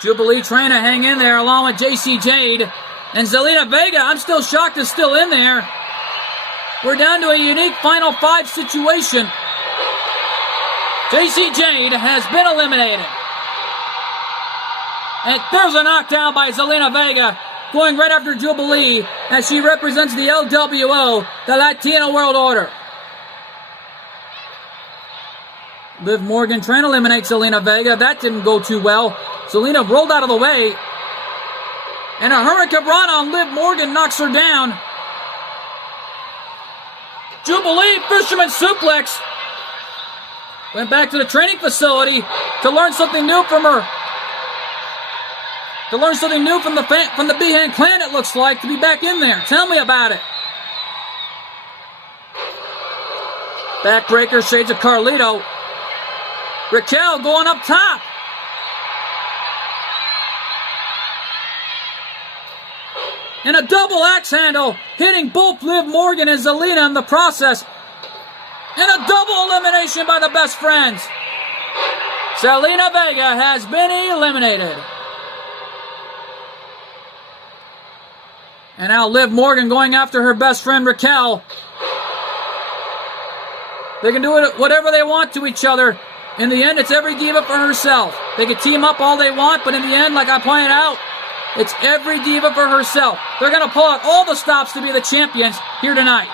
Jubilee trying to hang in there along with Jacy Jayne. And Zelina Vega, I'm still shocked, is still in there. We're down to a unique Final 5 situation. Jacy Jayne has been eliminated. And there's a knockdown by Zelina Vega, going right after Jubilee as she represents the LWO, the Latino World Order. Liv Morgan trying to eliminate Zelina Vega. That didn't go too well. Zelina rolled out of the way. And a Hurricane Rana on Liv Morgan knocks her down. Jubilee, Fisherman Suplex. Went back to the training facility to learn something new from her. To learn something new from the Behan clan, it looks like, to be back in there. Tell me about it. Backbreaker, shades of Carlito. Raquel going up top. And a double axe handle, hitting both Liv Morgan and Zelina in the process. And a double elimination by the best friends. Zelina Vega has been eliminated. And now Liv Morgan going after her best friend Raquel. They can do it whatever they want to each other. In the end, it's every diva for herself. They can team up all they want, but in the end, like I pointed out, it's every diva for herself. They're going to pull out all the stops to be the champions here tonight.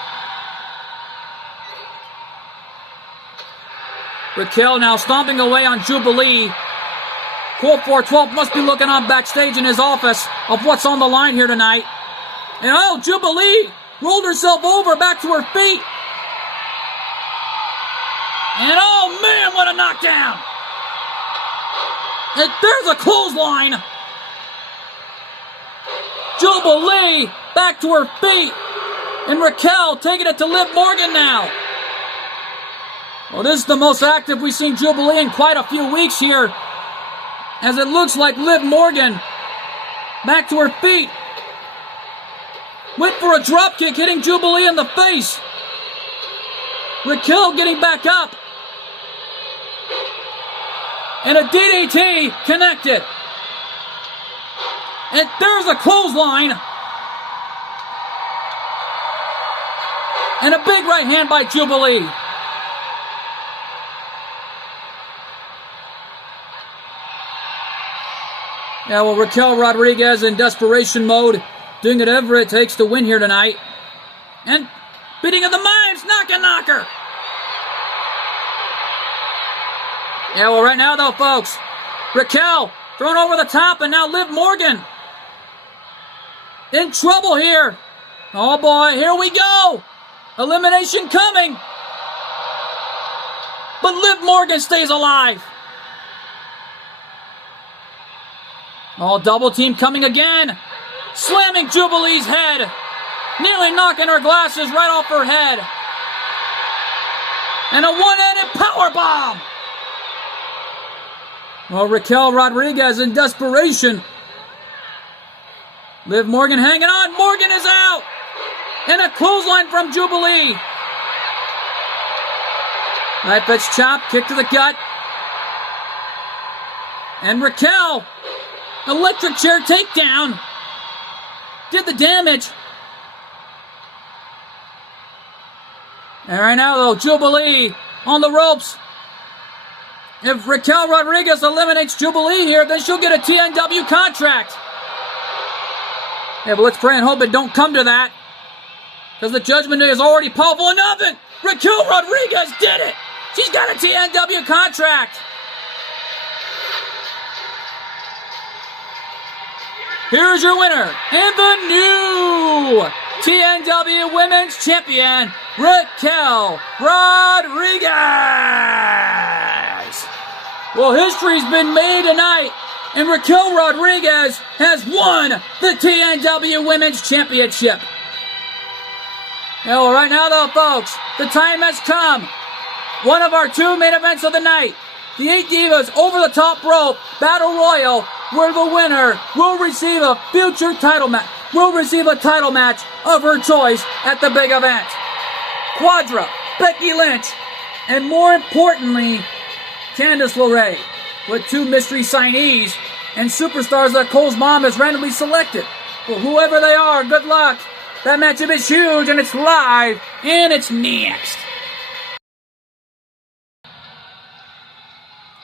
Raquel now stomping away on Jubilee. Colt 412 must be looking on backstage in his office of what's on the line here tonight. And oh, Jubilee rolled herself over back to her feet. And oh man, what a knockdown. And there's a clothesline. Jubilee back to her feet. And Raquel taking it to Liv Morgan now. Well, this is the most active we've seen Jubilee in quite a few weeks here. As it looks like Liv Morgan back to her feet. Went for a dropkick, hitting Jubilee in the face. Raquel getting back up. And a DDT connected. And there's a clothesline. And a big right hand by Jubilee. Yeah, well, Raquel Rodriguez in desperation mode, doing whatever it takes to win here tonight. And beating of the minds, knocker. Yeah, well, right now, though, folks, Raquel thrown over the top, and now Liv Morgan in trouble here. Oh, boy, here we go. Elimination coming. But Liv Morgan stays alive. Oh, double team coming again. Slamming Jubilee's head. Nearly knocking her glasses right off her head. And a one-handed powerbomb. Well, Raquel Rodriguez in desperation. Liv Morgan hanging on. Morgan is out. And a clothesline from Jubilee. Knife edge chop, kick to the gut. And Raquel, electric chair takedown. Did the damage. And right now, though, Jubilee on the ropes. If Raquel Rodriguez eliminates Jubilee here, then she'll get a TNW contract. Yeah, but let's pray and hope it don't come to that. Because the Judgment Day is already powerful enough, and Raquel Rodriguez did it! She's got a TNW contract! Here's your winner, and the new TNW Women's Champion, Raquel Rodriguez! Well, history's been made tonight, and Raquel Rodriguez has won the TNW Women's Championship. Well, right now, though, folks, the time has come. One of our two main events of the night. The 8 Divas over the top rope battle royal, where the winner will receive a future title match. Will receive a title match of her choice at the big event. Quadra, Becky Lynch, and more importantly, Candice LeRae, with 2 mystery signees and superstars that Cole's mom has randomly selected. Well, whoever they are, good luck. That matchup is huge, and it's live, and it's next.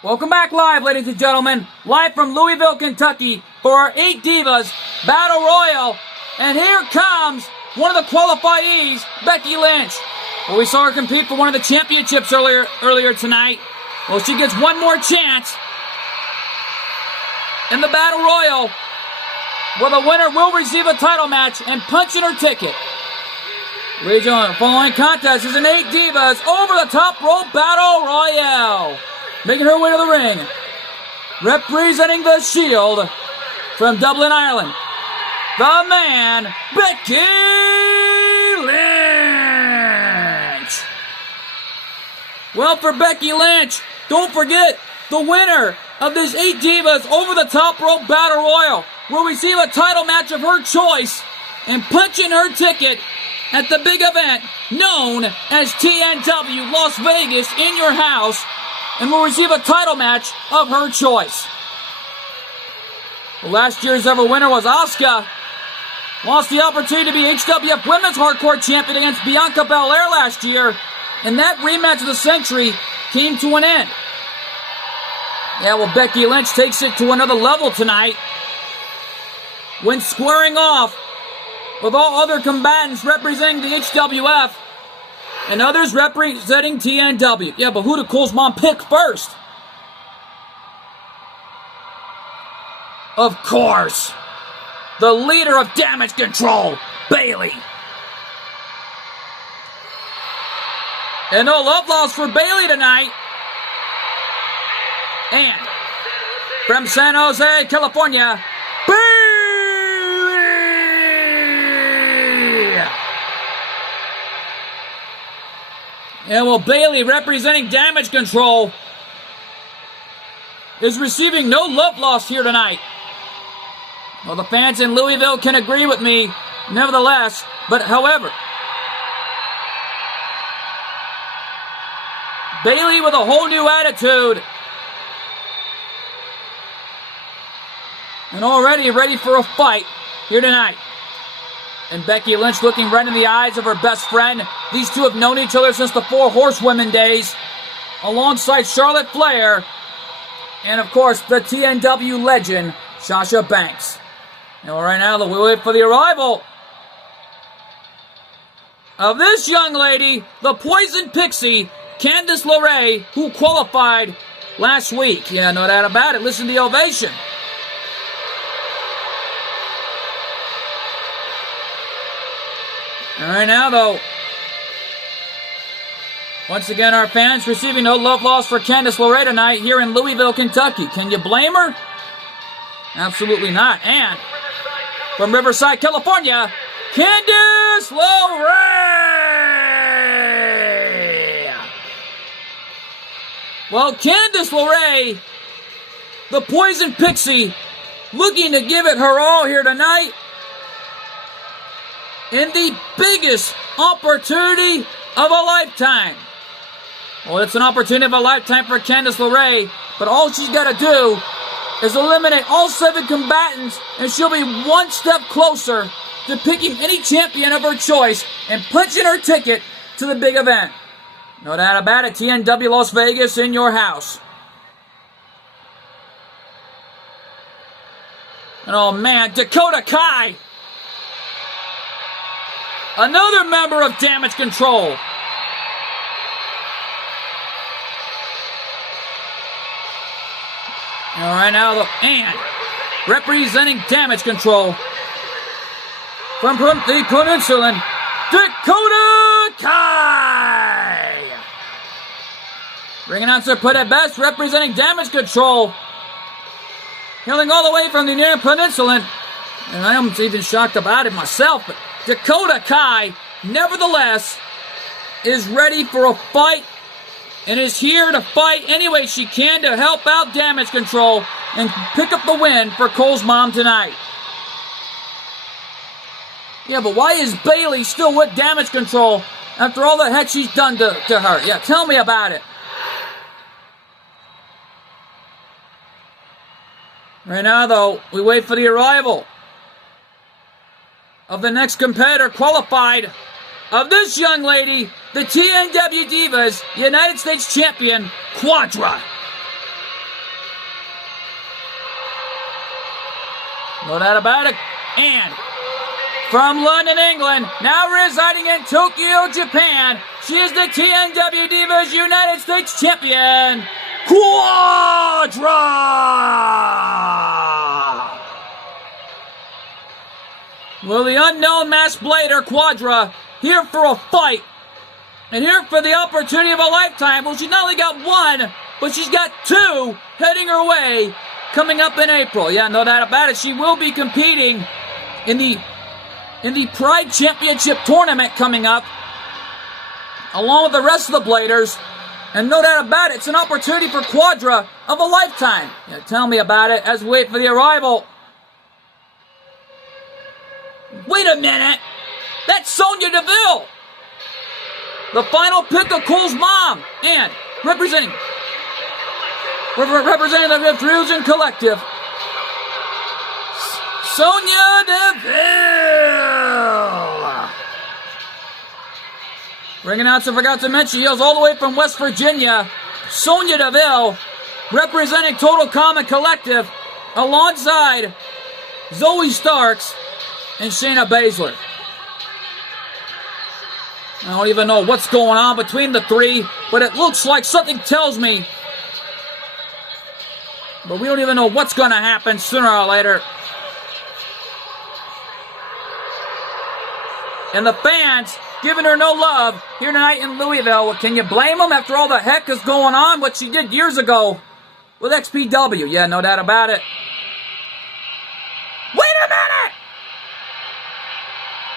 Welcome back live, ladies and gentlemen. Live from Louisville, Kentucky, for our 8 Divas Battle Royal. And here comes one of the qualifyees, Becky Lynch. Well, we saw her compete for one of the championships earlier tonight. Well, she gets one more chance in the Battle Royal, where the winner will receive a title match and punch in her ticket. The following contest is an 8 Divas over the top rope battle royale. Making her way to the ring, representing the Shield from Dublin, Ireland, the man, Becky Lynch. Well, for Becky Lynch, don't forget, the winner of this 8 Divas over the top rope battle royal will receive a title match of her choice and punch in her ticket at the big event known as TNW Las Vegas in your house, and will receive a title match of her choice. Well, last year's ever winner was Asuka. Lost the opportunity to be HWF Women's Hardcore Champion against Bianca Belair last year, and that rematch of the century came to an end. Yeah, well, Becky Lynch takes it to another level tonight when squaring off with all other combatants representing the HWF and others representing TNW. Yeah, but who did Cole's mom pick first? Of course, the leader of Damage Control, Bayley. And no love lost for Bayley tonight. And from San Jose, California, Bayley! And well, Bayley, representing Damage Control, is receiving no love lost here tonight. Well, the fans in Louisville can agree with me, nevertheless, but however, Bayley with a whole new attitude. And already ready for a fight here tonight. And Becky Lynch looking right in the eyes of her best friend. These two have known each other since the Four Horsewomen days, alongside Charlotte Flair, and of course the TNW legend, Sasha Banks. And right now we wait for the arrival of this young lady, the Poison Pixie, Candice LeRae, who qualified last week. Yeah, no doubt about it. Listen to the ovation. All right, now, though, once again, our fans receiving no love lost for Candice LeRae tonight here in Louisville, Kentucky. Can you blame her? Absolutely not. And from Riverside, California, Candice LeRae! Well, Candice LeRae, the Poison Pixie, looking to give it her all here tonight in the biggest opportunity of a lifetime. Well, it's an opportunity of a lifetime for Candice LeRae, but all she's got to do is eliminate all 7 combatants, and she'll be one step closer to picking any champion of her choice and punching her ticket to the big event. No doubt about it, TNW Las Vegas in your house. And oh man, Dakota Kai! Another member of Damage Control. All right, now, and representing Damage Control from the Peninsula, Dakota Kai. Ring announcer put it best, representing Damage Control, hailing all the way from the near Peninsula, and I am even shocked about it myself, but Dakota Kai, nevertheless, is ready for a fight and is here to fight any way she can to help out Damage Control and pick up the win for Cole's mom tonight. Yeah, but why is Bayley still with Damage Control after all the heck she's done to her? Yeah, tell me about it. Right now, though, we wait for the arrival of the next competitor qualified of this young lady, the TNW Divas United States Champion, Quadra. No doubt about it. And from London, England, now residing in Tokyo, Japan, she is the TNW Divas United States Champion, Quadra! Well, the unknown masked blader, Quadra, here for a fight, and here for the opportunity of a lifetime. Well, she's not only got one, but she's got two heading her way coming up in April. Yeah, no doubt about it. She will be competing in the Pride Championship tournament coming up, along with the rest of the bladers. And no doubt about it, it's an opportunity for Quadra of a lifetime. Yeah, tell me about it as we wait for the arrival. Wait a minute! That's Sonya Deville! The final pick of Cole's mom, and representing the Fusion Collective, Sonya Deville! Ring announcer forgot to mention, he hails all the way from West Virginia, Sonya Deville, representing Total Common Collective, alongside Zoe Starks and Shayna Baszler. I don't even know what's going on between the three, but it looks like something tells me. But we don't even know what's going to happen sooner or later. And the fans giving her no love here tonight in Louisville. Can you blame them after all the heck is going on? What she did years ago with XPW. Yeah, no doubt about it. Wait a minute!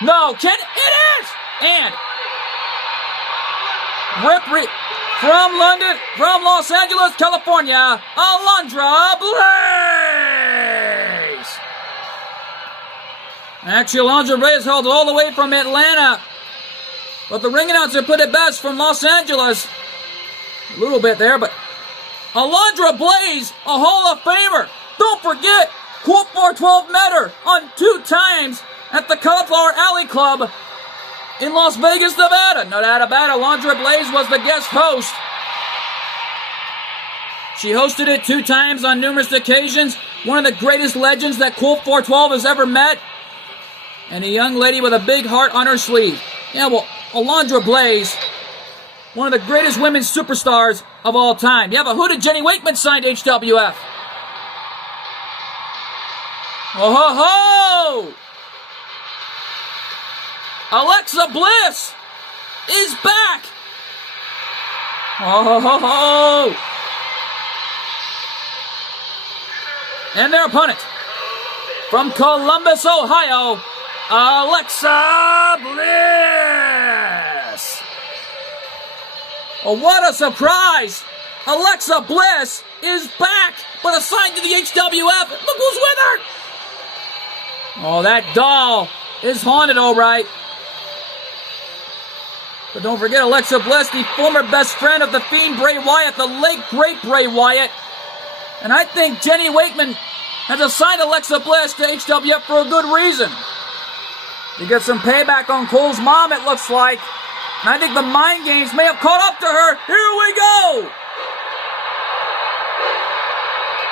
No, it is! And from London, from Los Angeles, California, Alundra Blaze! Actually, Alundra Blaze held all the way from Atlanta, but the ring announcer put it best from Los Angeles. A little bit there, but Alundra Blaze, a Hall of Famer. Don't forget, Colt 412 met her on 2 times at the Cauliflower Alley Club in Las Vegas, Nevada. No doubt about it, Alundra Blaze was the guest host. She hosted it 2 times on numerous occasions. One of the greatest legends that Colt 412 has ever met. And a young lady with a big heart on her sleeve. Yeah, well, Alundra Blaze, one of the greatest women's superstars of all time. Yeah, but who did Jenny Wakeman sign to HWF? Oh ho ho! Alexa Bliss is back! Oh ho ho ho! And their opponent from Columbus, Ohio, Alexa Bliss! Oh, what a surprise! Alexa Bliss is back, but assigned to the HWF. Look who's with her! Oh, that doll is haunted, all right. But don't forget Alexa Bliss, the former best friend of the Fiend Bray Wyatt, the late great Bray Wyatt. And I think Jenny Wakeman has assigned Alexa Bliss to HWF for a good reason. To get some payback on Cole's mom, it looks like. And I think the mind games may have caught up to her. Here we go!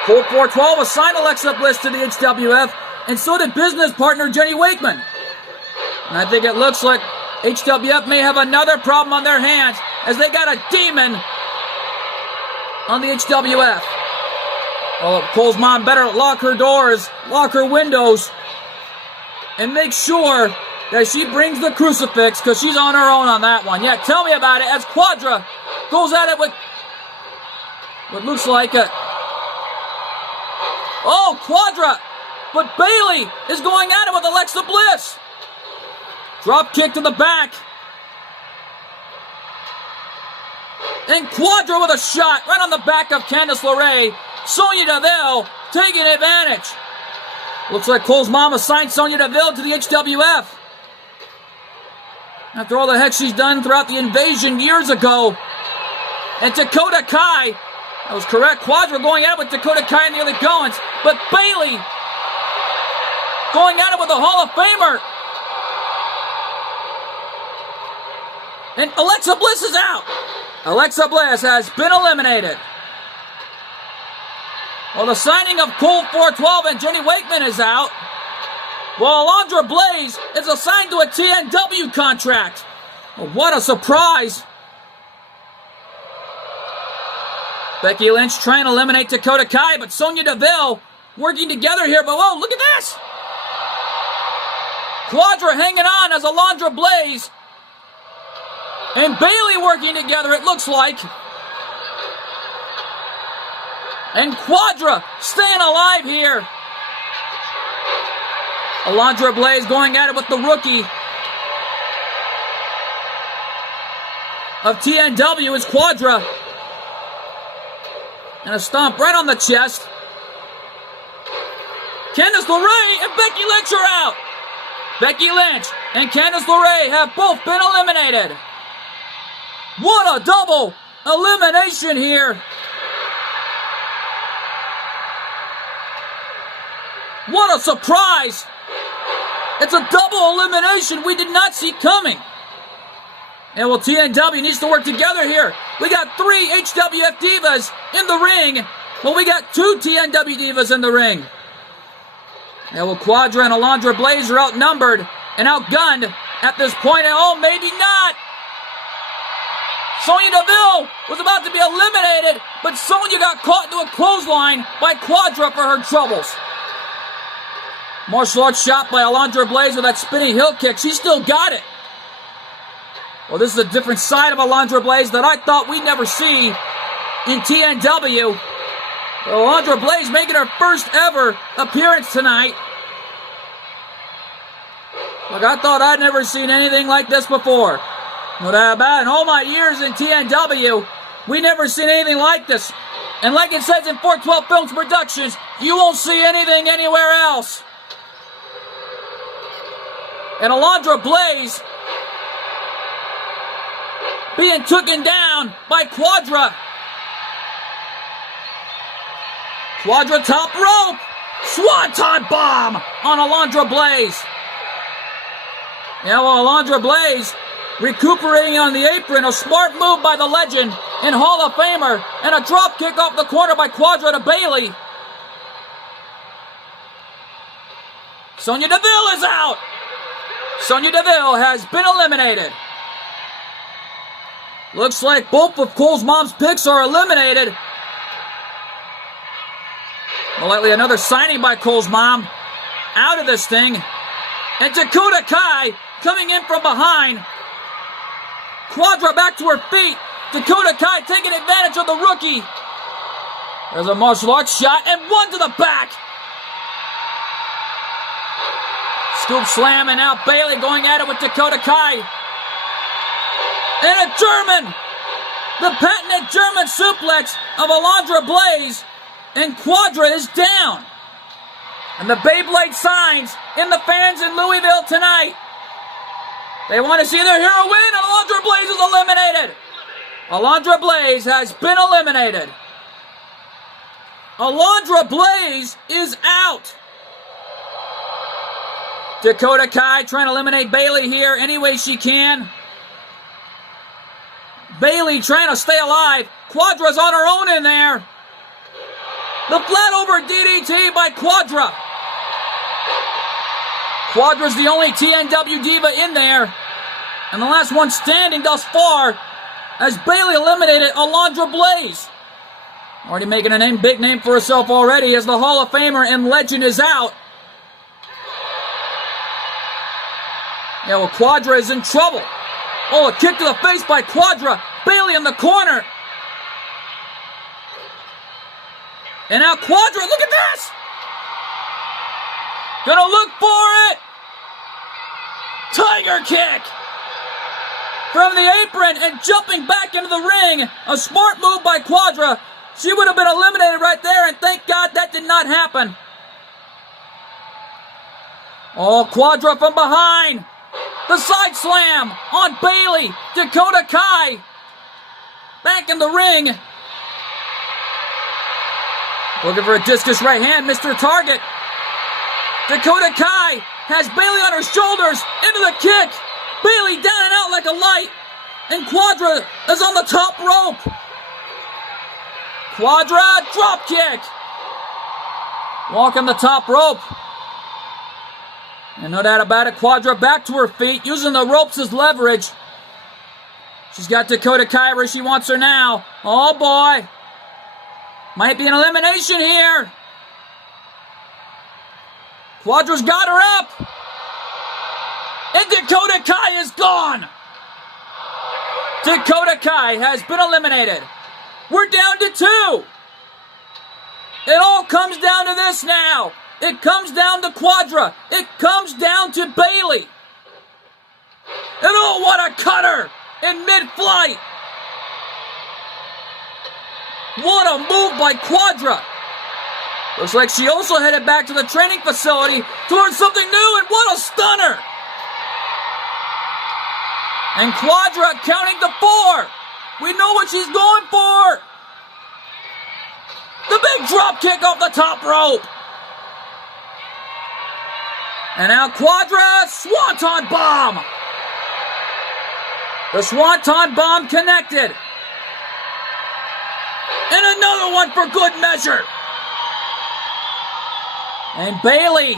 Colt 412 assigned Alexa Bliss to the HWF, and so did business partner Jenny Wakeman. And I think it looks like HWF may have another problem on their hands, as they got a demon on the HWF. Well, Cole's mom better lock her doors, lock her windows, and make sure that she brings the crucifix, because she's on her own on that one. Yeah, tell me about it as Quadra goes at it with what looks like a... Oh, Quadra! But Bayley is going at it with Alexa Bliss. Drop kick to the back. And Quadra with a shot right on the back of Candice LeRae. Sonya Deville taking advantage. Looks like Cole's mom assigned Sonya Deville to the HWF. After all the heck she's done throughout the invasion years ago. And Dakota Kai, that was correct, Quadra going at it with Dakota Kai and the other Goins. But Bayley going at it with a Hall of Famer. And Alexa Bliss is out. Alexa Bliss has been eliminated. Well, the signing of Colt 412 and Jenny Wakeman is out. Well, Alundra Blaze is assigned to a TNW contract. Well, what a surprise. Becky Lynch trying to eliminate Dakota Kai, but Sonya Deville working together here. But whoa, look at this. Quadra hanging on as Alundra Blaze and Bayley working together, it looks like. And Quadra staying alive here. Alundra Blaze going at it with the rookie of TNW is Quadra. And a stomp right on the chest. Candice LeRae and Becky Lynch are out. Becky Lynch and Candice LeRae have both been eliminated. What a double elimination here. What a surprise. It's a double elimination we did not see coming. And well, TNW needs to work together here. We got 3 HWF Divas in the ring. Well, we got 2 TNW Divas in the ring. Now, well, Quadra and Alundra Blaze are outnumbered and outgunned at this point. And oh, maybe not. Sonya Deville was about to be eliminated, but Sonya got caught into a clothesline by Quadra for her troubles. Martial arts shot by Alundra Blaze with that spinning heel kick. She still got it. Well, this is a different side of Alundra Blaze that I thought we'd never see in TNW. Alundra Blaze making her first ever appearance tonight. Look, I thought I'd never seen anything like this before. No doubt about it. In all my years in TNW, we never seen anything like this. And like it says in 412 Films Productions, you won't see anything anywhere else. And Alundra Blaze being taken down by Quadra. Quadra top rope. Swanton bomb on Alundra Blaze. Yeah, well, Alundra Blaze recuperating on the apron. A smart move by the legend and Hall of Famer. And a drop kick off the corner by Quadra to Bayley. Sonya Deville is out. Sonya Deville has been eliminated. Looks like both of Cole's mom's picks are eliminated. Well, likely another signing by Cole's mom out of this thing. And Dakota Kai coming in from behind. Quadra back to her feet. Dakota Kai taking advantage of the rookie. There's a martial arts shot and one to the back. Scoop slam, and now Bayley going at it with Dakota Kai. And a German. The patented German suplex of Alundra Blaze. And Quadra is down. And the Beyblade signs in the fans in Louisville tonight. They want to see their hero win, and Alundra Blaze is eliminated. Alundra Blaze has been eliminated. Alundra Blaze is out. Dakota Kai trying to eliminate Bayley here any way she can. Bayley trying to stay alive. Quadra's on her own in there. The flat over DDT by Quadra. Quadra's the only TNW diva in there. And the last one standing thus far as Bayley eliminated Alundra Blaze. Already making a big name for herself already as the Hall of Famer and legend is out. Yeah, well, Quadra is in trouble. Oh, a kick to the face by Quadra. Bayley in the corner. And now Quadra, look at this! Gonna look for it! Tiger kick! From the apron and jumping back into the ring. A smart move by Quadra. She would have been eliminated right there, and thank God that did not happen. Oh, Quadra from behind. The side slam on Bayley. Dakota Kai back in the ring. Looking for a discus right hand, Mr. Target. Dakota Kai has Bayley on her shoulders into the kick. Bayley down and out like a light. And Quadra is on the top rope. Quadra drop kick. Walking the top rope. And no doubt about it, Quadra back to her feet, using the ropes as leverage. She's got Dakota Kai where she wants her now. Oh boy. Might be an elimination here. Quadra's got her up. And Dakota Kai is gone. Dakota Kai has been eliminated. We're down to 2. It all comes down to this now. It comes down to Quadra. It comes down to Bayley. And oh, what a cutter in mid-flight. What a move by Quadra. Looks like she also headed back to the training facility to learn something new, and what a stunner. And Quadra counting to 4. We know what she's going for. The big drop kick off the top rope. And now Quadra, Swanton Bomb. The Swanton Bomb connected. And another one for good measure. And Bayley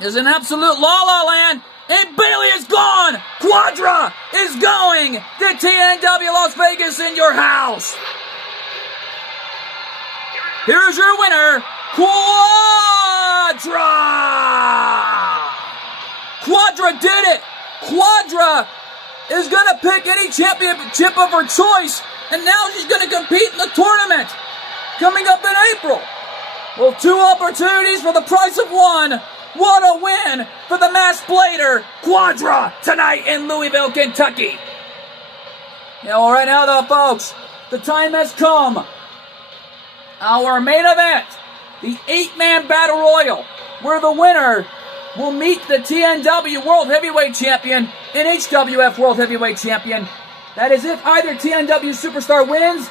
is in absolute la-la land. And Bayley is gone. Quadra is going to TNW Las Vegas in your house. Here's your winner, Quadra! Quadra did it! Quadra is going to pick any championship of her choice, and now she's going to compete in the tournament. coming up in April. Well, 2 opportunities for the price of 1. What a win for the Mass Blader Quadra tonight in Louisville, Kentucky. Right now, though, folks, the time has come. Our main event, the 8-man Battle Royal, where the winner will meet the TNW World Heavyweight Champion and HWF World Heavyweight Champion. That is if either TNW Superstar wins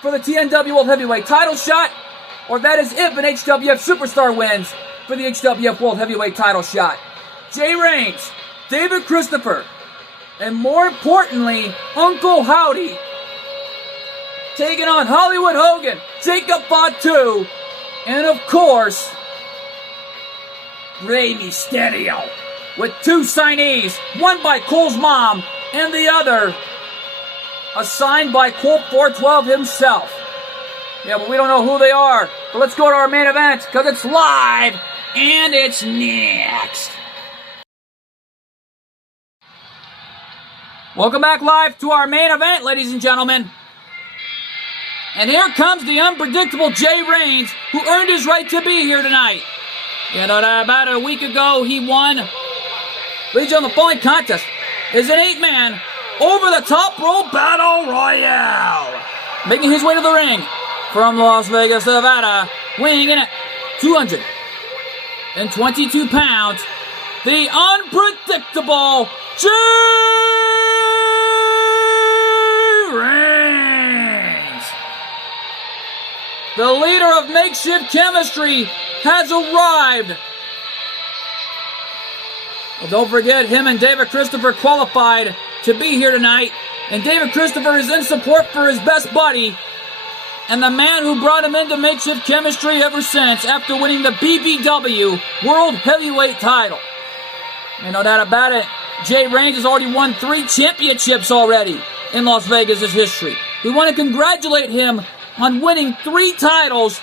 for the TNW World Heavyweight title shot, or that is if an HWF Superstar wins for the HWF World Heavyweight title shot. Jay Reigns, David Christopher, and more importantly, Uncle Howdy, taking on Hollywood Hogan, Jacob Fatu, and of course, Rey Mysterio, with 2 signees, one by Cole's mom, and the other assigned by Colt 412 himself. But we don't know who they are. But let's go to our main event, because it's live, and it's next. Welcome back live to our main event, ladies and gentlemen. And here comes the unpredictable Jay Reigns, who earned his right to be here tonight. About a week ago, he won. Leads on the following contest is an 8-man over-the-top rope battle royale. Making his way to the ring from Las Vegas, Nevada, weighing in at 222 pounds, the unpredictable Jay Reigns. The leader of Makeshift Chemistry has arrived. Well, don't forget, him and David Christopher qualified to be here tonight. And David Christopher is in support for his best buddy and the man who brought him into Makeshift Chemistry ever since, after winning the BBW World Heavyweight title. No doubt about it, Jay Reigns has already won 3 championships already in Las Vegas' history. We want to congratulate him on winning 3 titles,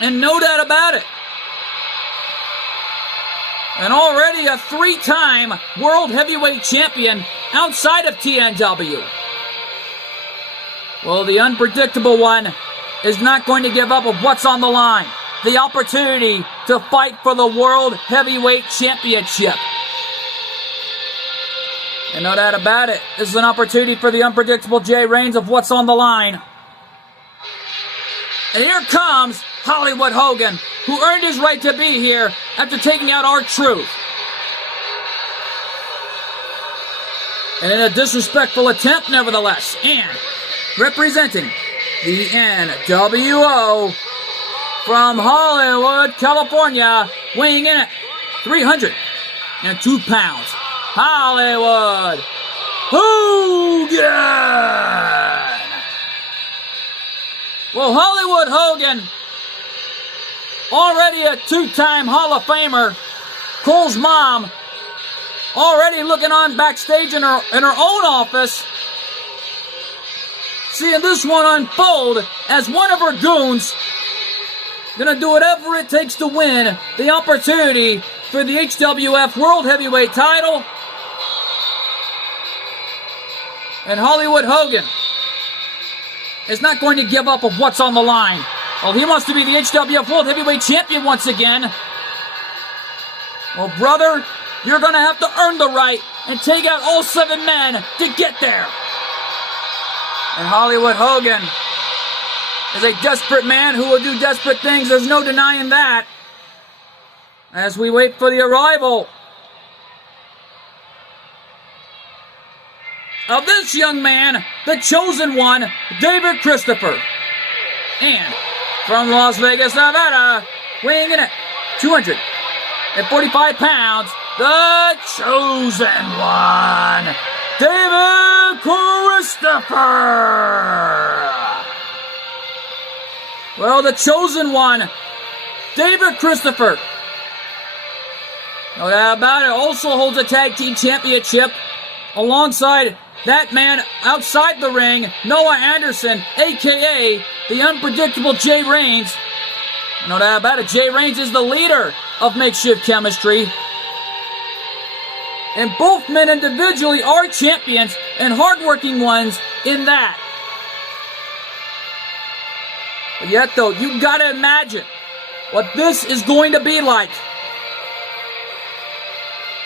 and no doubt about it. And already a 3-time World Heavyweight Champion outside of TNW. Well, the unpredictable one is not going to give up of what's on the line. The opportunity to fight for the World Heavyweight Championship. And no doubt about it, this is an opportunity for the unpredictable Jay Reigns of what's on the line. And here comes Hollywood Hogan, who earned his right to be here after taking out R-Truth. And in a disrespectful attempt, nevertheless, and representing the NWO from Hollywood, California, weighing in at 302 pounds, Hollywood Hogan! Well, Hollywood Hogan, already a 2-time Hall of Famer, Cole's mom, already looking on backstage in her own office, seeing this one unfold as one of her goons gonna do whatever it takes to win the opportunity for the HWF World Heavyweight title. And Hollywood Hogan is not going to give up of what's on the line. Well, he wants to be the HWF World Heavyweight Champion once again. Well, brother, you're going to have to earn the right and take out all 7 men to get there. And Hollywood Hogan is a desperate man who will do desperate things. There's no denying that. As we wait for the arrival of this young man, the chosen one, David Christopher. And from Las Vegas, Nevada, weighing in at 245 pounds, the chosen one, David Christopher. Well, the chosen one, David Christopher, no doubt about it, also holds a tag team championship alongside that man outside the ring, Noah Anderson, a.k.a. the unpredictable Jay Reigns. No doubt about it, Jay Reigns is the leader of Makeshift Chemistry. And both men individually are champions and hardworking ones in that. But yet, though, you gotta imagine what this is going to be like.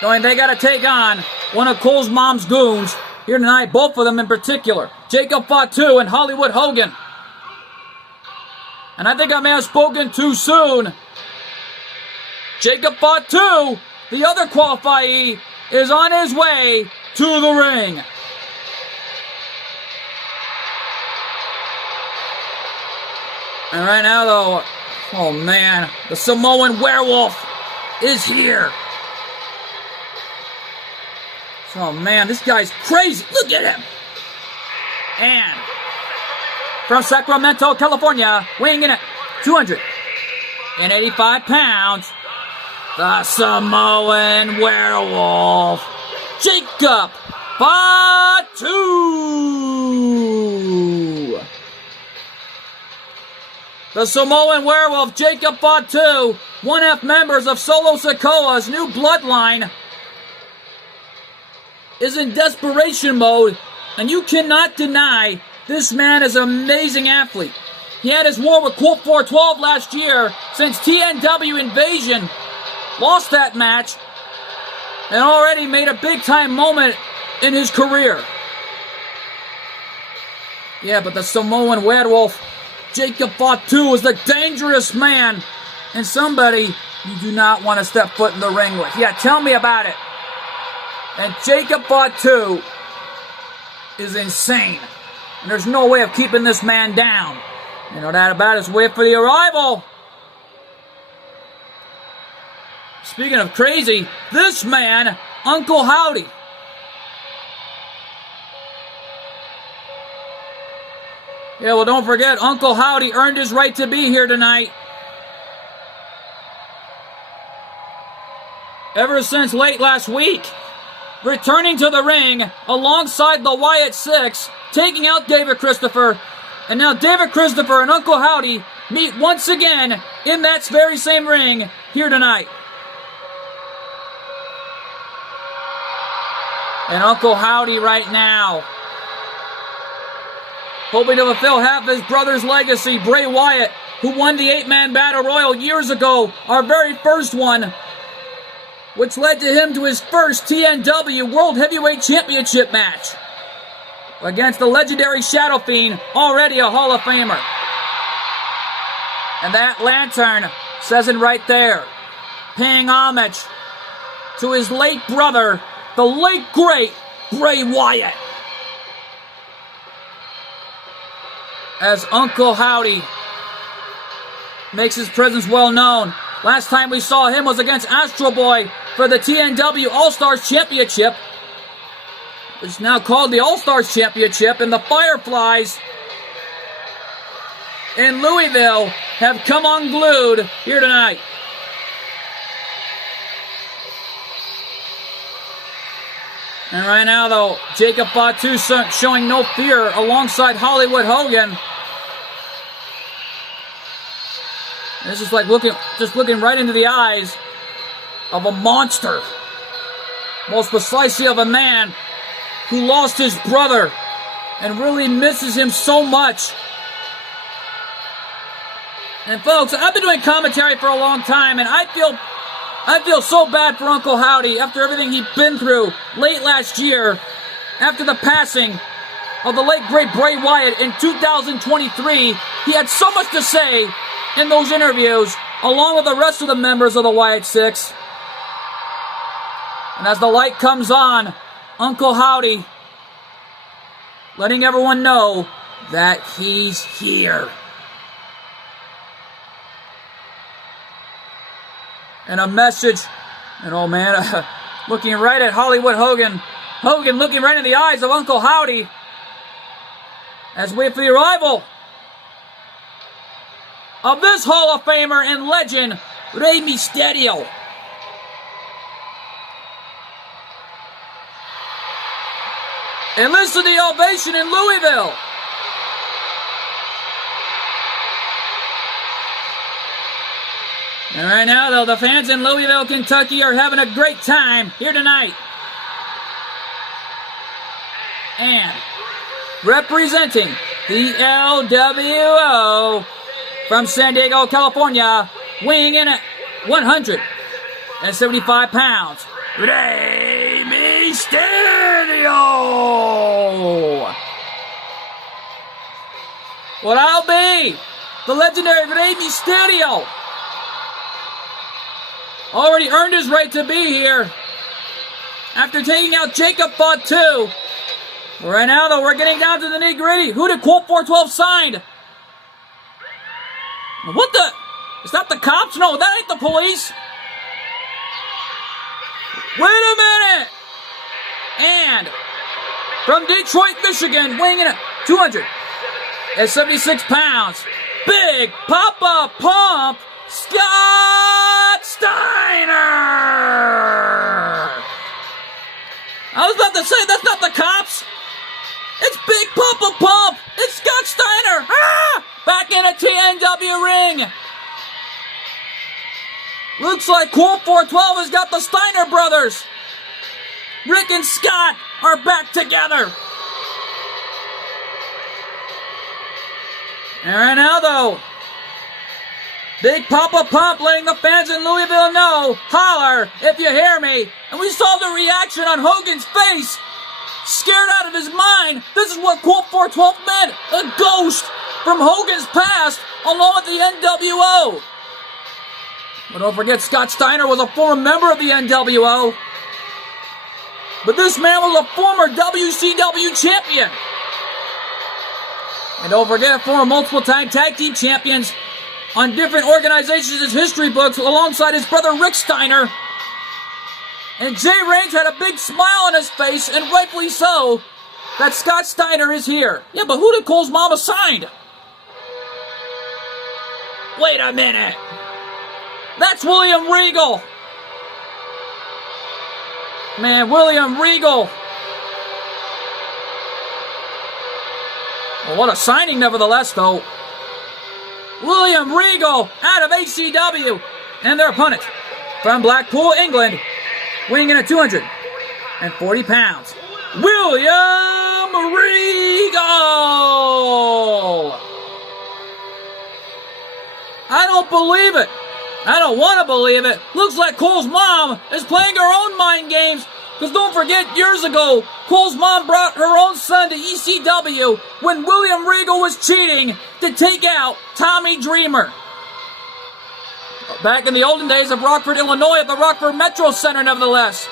Knowing they gotta take on one of Cole's mom's goons here tonight, both of them in particular. Jacob Fatu and Hollywood Hogan. And I think I may have spoken too soon. Jacob Fatu, the other qualifiee, is on his way to the ring. And right now, though, oh man, the Samoan Werewolf is here. Oh man, this guy's crazy. Look at him. And from Sacramento, California, weighing in at 285 pounds, the Samoan Werewolf, Jacob Fatu. The Samoan Werewolf, Jacob Fatu, one-half members of Solo Sikoa's new bloodline, is in desperation mode, and you cannot deny this man is an amazing athlete. He had his war with Colt 412 last year since TNW Invasion lost that match and already made a big-time moment in his career. Yeah, but the Samoan Werewolf, Jacob Fatu, is a dangerous man and somebody you do not want to step foot in the ring with. Yeah, tell me about it. And Jacob Fatu is insane. And there's no way of keeping this man down. You know that about his way for the arrival. Speaking of crazy, this man, Uncle Howdy. Yeah, well, don't forget, Uncle Howdy earned his right to be here tonight. Ever since late last week. Returning to the ring alongside the Wyatt Six, taking out David Christopher. And now David Christopher and Uncle Howdy meet once again in that very same ring here tonight. And Uncle Howdy right now, hoping to fulfill half his brother's legacy, Bray Wyatt, who won the 8-man Battle Royal years ago, our very first one, which led to him to his first TNW World Heavyweight Championship match against the legendary Shadow Fiend, already a Hall of Famer. And that lantern says it right there, paying homage to his late brother, the late great Bray Wyatt. As Uncle Howdy makes his presence well known. Last time we saw him was against Astro Boy for the TNW All-Stars Championship, which is now called the All-Stars Championship, and the Fireflies in Louisville have come unglued here tonight. And right now, though, Jacob Fatu showing no fear alongside Hollywood Hogan. This is like looking right into the eyes of a monster. Most precisely of a man who lost his brother and really misses him so much. And folks, I've been doing commentary for a long time, and I feel so bad for Uncle Howdy after everything he'd been through late last year, after the passing of the late great Bray Wyatt in 2023. He had so much to say in those interviews, along with the rest of the members of the Wyatt Six. And as the light comes on, Uncle Howdy letting everyone know that he's here. And a message, and oh man, looking right at Hollywood Hogan. Hogan looking right in the eyes of Uncle Howdy as we wait for the arrival of this Hall of Famer and legend, Rey Mysterio. And listen to the ovation in Louisville. And right now, though, the fans in Louisville, Kentucky are having a great time here tonight. And representing the LWO, from San Diego, California, weighing in at 175 pounds, Rey Mysterio. Well, I'll be the legendary Rey Mysterio. Already earned his right to be here after taking out Jacob Fatu. Right now, though, we're getting down to the nitty-gritty. Who did Colt 412 sign? What the? Is that the cops? No, that ain't the police. Wait a minute. And from Detroit, Michigan, weighing in at 276 pounds, Big Papa Pump, Scott Steiner. I was about to say, that's not the cops. It's Big Papa Pump. It's Scott Steiner. Ah! Back in a TNW ring. Looks like Colt 412 has got the Steiner brothers. Rick and Scott are back together. And right now, though, Big Papa Pump letting the fans in Louisville know, holler if you hear me. And we saw the reaction on Hogan's face. Scared out of his mind. This is what Colt 412 meant. A ghost from Hogan's past, along with the NWO. But don't forget, Scott Steiner was a former member of the NWO. But this man was a former WCW champion. And don't forget, former multiple-time tag team champions on different organizations' history books alongside his brother Rick Steiner. And Jay Reigns had a big smile on his face, and rightfully so, that Scott Steiner is here. Yeah, but who did Cole's mama sign? Wait a minute. That's William Regal. Man, William Regal. Well, what a signing, nevertheless, though. William Regal out of HCW. And their opponent from Blackpool, England, weighing in at 240 pounds, William Regal. I don't believe it. I don't want to believe it. Looks like Cole's mom is playing her own mind games. Because don't forget, years ago, Cole's mom brought her own son to ECW when William Regal was cheating to take out Tommy Dreamer. Back in the olden days of Rockford, Illinois, at the Rockford Metro Center, nevertheless.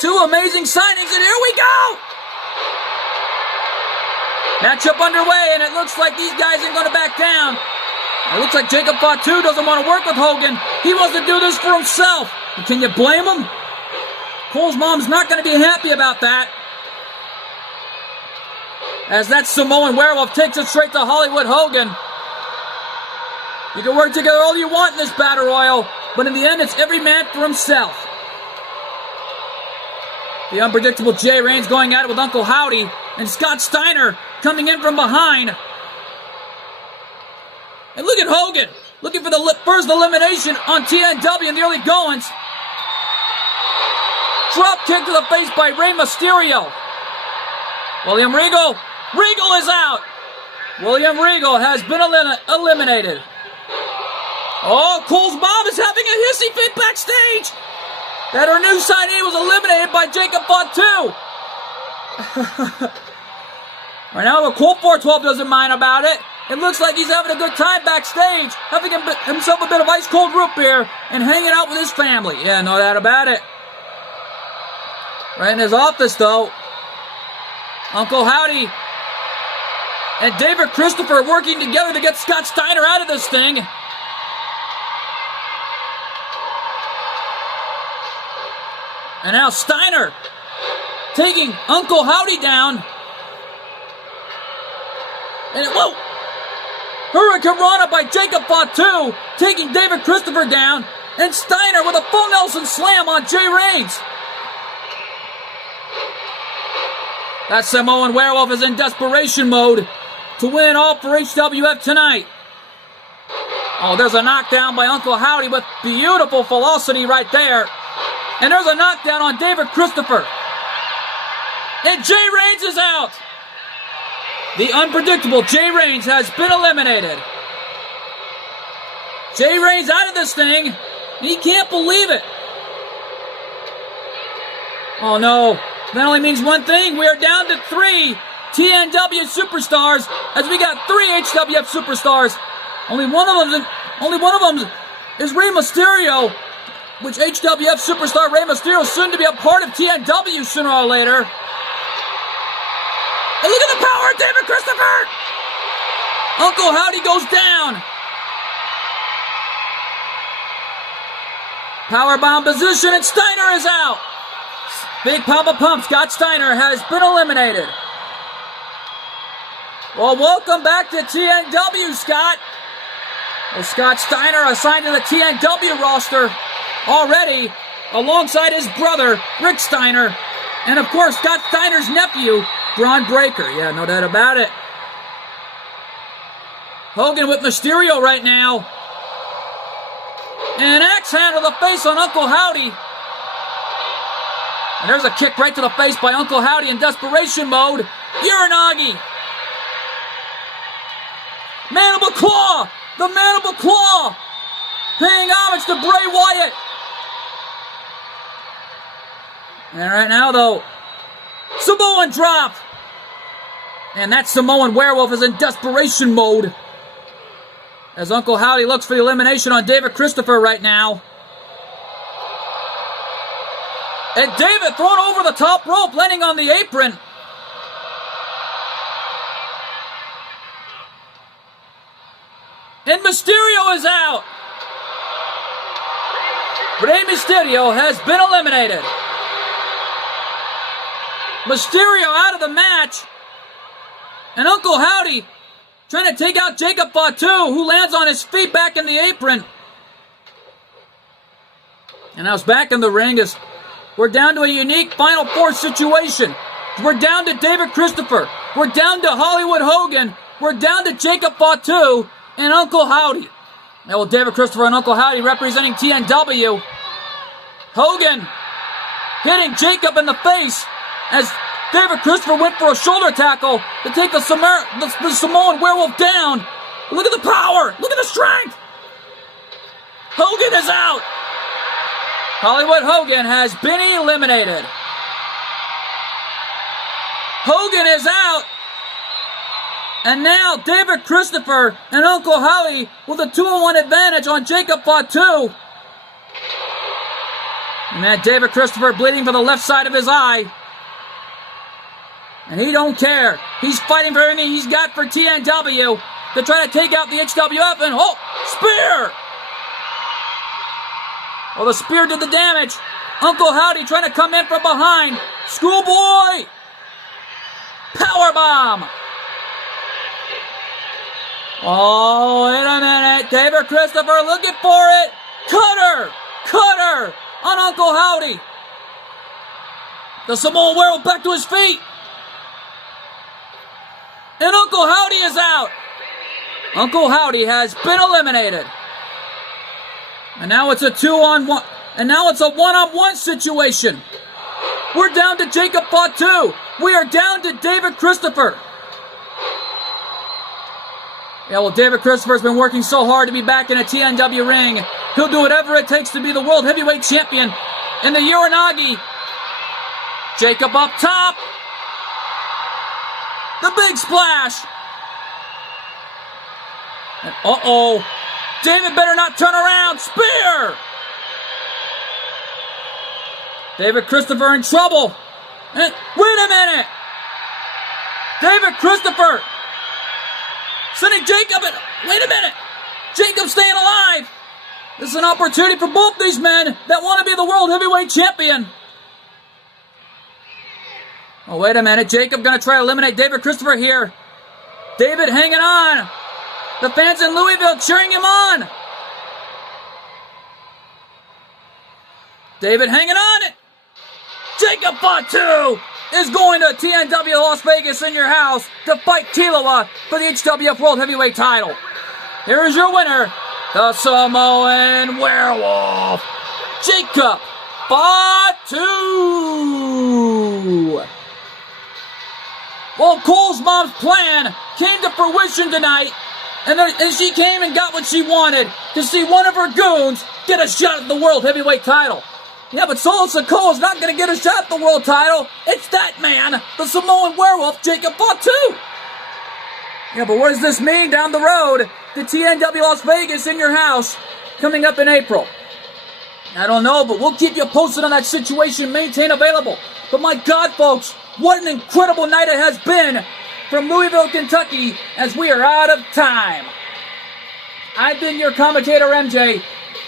Two amazing signings, and here we go! Matchup underway, and it looks like these guys ain't going to back down. It looks like Jacob Fatu doesn't want to work with Hogan. He wants to do this for himself. And can you blame him? Cole's mom's not going to be happy about that. As that Samoan werewolf takes it straight to Hollywood Hogan. You can work together all you want in this battle royal, but in the end, it's every man for himself. The unpredictable Jay Reigns going at it with Uncle Howdy, and Scott Steiner coming in from behind. And look at Hogan, looking for the first elimination on TNW in the early goings. Drop kick to the face by Rey Mysterio. William Regal is out. William Regal has been eliminated. Oh, Cole's mom is having a hissy fit backstage. That her new signee was eliminated by Jacob Fatu. Right now, the Colt 412 doesn't mind about it. It looks like he's having a good time backstage, having himself a bit of ice-cold root beer and hanging out with his family. Yeah, no doubt about it. Right in his office, though, Uncle Howdy and David Christopher working together to get Scott Steiner out of this thing. And now Steiner taking Uncle Howdy down. And whoa! Hurricane Rana by Jacob Fatu taking David Christopher down. And Steiner with a full Nelson slam on Jay Reigns. That Samoan werewolf is in desperation mode to win all for HWF tonight. Oh, there's a knockdown by Uncle Howdy with beautiful velocity right there. And there's a knockdown on David Christopher. And Jay Reigns is out. The unpredictable Jay Reigns has been eliminated. Jay Reigns out of this thing. He can't believe it. Oh no. That only means one thing. We are down to 3 TNW superstars as we got 3 HWF superstars. Only one of them is Rey Mysterio, which HWF superstar Rey Mysterio is soon to be a part of TNW sooner or later. And look at the power of David Christopher! Uncle Howdy goes down. Powerbomb position, and Steiner is out. Big Papa Pump, Scott Steiner, has been eliminated. Well, welcome back to TNW, Scott. Well, Scott Steiner assigned to the TNW roster already, alongside his brother, Rick Steiner, and of course, Scott Steiner's nephew, Braun Breaker. Yeah, no doubt about it. Hogan with Mysterio right now. And an axe hand to the face on Uncle Howdy. And there's a kick right to the face by Uncle Howdy in desperation mode. Uranagi. Mandible Claw. The Mandible Claw. Paying homage to Bray Wyatt. And right now, though, Samoan drop. And that Samoan werewolf is in desperation mode, as Uncle Howdy looks for the elimination on David Christopher right now. And David thrown over the top rope, landing on the apron. And Mysterio is out. Rey Mysterio has been eliminated. Mysterio out of the match. And Uncle Howdy trying to take out Jacob Fatu, who lands on his feet back in the apron. And now it's back in the ring as we're down to a unique Final Four situation. We're down to David Christopher. We're down to Hollywood Hogan. We're down to Jacob Fatu and Uncle Howdy. Now, well, David Christopher and Uncle Howdy representing TNW. Hogan hitting Jacob in the face as David Christopher went for a shoulder tackle to take the Samoan werewolf down. Look at the power. Look at the strength. Hogan is out. Hollywood Hogan has been eliminated. Hogan is out. And now David Christopher and Uncle Howdy with a 2-1 advantage on Jacob Fatu. And that David Christopher bleeding from the left side of his eye. And he don't care. He's fighting for everything he's got for TNW to try to take out the HWF. And spear! Well, the spear did the damage. Uncle Howdy trying to come in from behind. Schoolboy! Powerbomb! Oh, wait a minute. David Christopher looking for it. Cutter! Cutter! On Uncle Howdy. The Samoan werewolf back to his feet. And Uncle Howdy is out. Uncle Howdy has been eliminated. And now it's a 2-on-1. And now it's a 1-on-1 situation. We're down to Jacob Fatu. We are down to David Christopher. Yeah, well, David Christopher's been working so hard to be back in a TNW ring. He'll do whatever it takes to be the World Heavyweight Champion in the Uranagi. Jacob up top. The big splash. And uh-oh. David better not turn around. Spear. David Christopher in trouble. And wait a minute. David Christopher sending Jacob in. Wait a minute. Jacob staying alive. This is an opportunity for both these men that want to be the World Heavyweight Champion. Oh, wait a minute. Jacob going to try to eliminate David Christopher here. David hanging on. The fans in Louisville cheering him on. David hanging on it. Jacob Fatu is going to TNW Las Vegas in your house to fight Tilawa for the HWF World Heavyweight title. Here is your winner, the Samoan Werewolf, Jacob Fatu. Well, Cole's mom's plan came to fruition tonight, and she came and got what she wanted, to see one of her goons get a shot at the World Heavyweight title. Yeah, but Solo Sikoa's not going to get a shot at the world title. It's that man, the Samoan werewolf, Jacob Fatu. Yeah, but what does this mean down the road? The TNW Las Vegas in your house, coming up in April. I don't know, but we'll keep you posted on that situation. Maintain available. But my God, folks, what an incredible night it has been from Louisville, Kentucky, as we are out of time. I've been your commentator, MJ,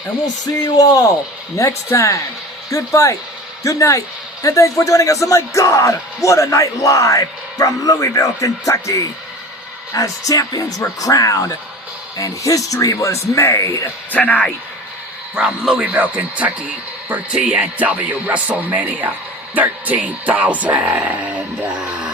and we'll see you all next time. Good fight, good night, and thanks for joining us. Oh my God, what a night live from Louisville, Kentucky, as champions were crowned and history was made tonight from Louisville, Kentucky for TNW WrestleMania 13,000.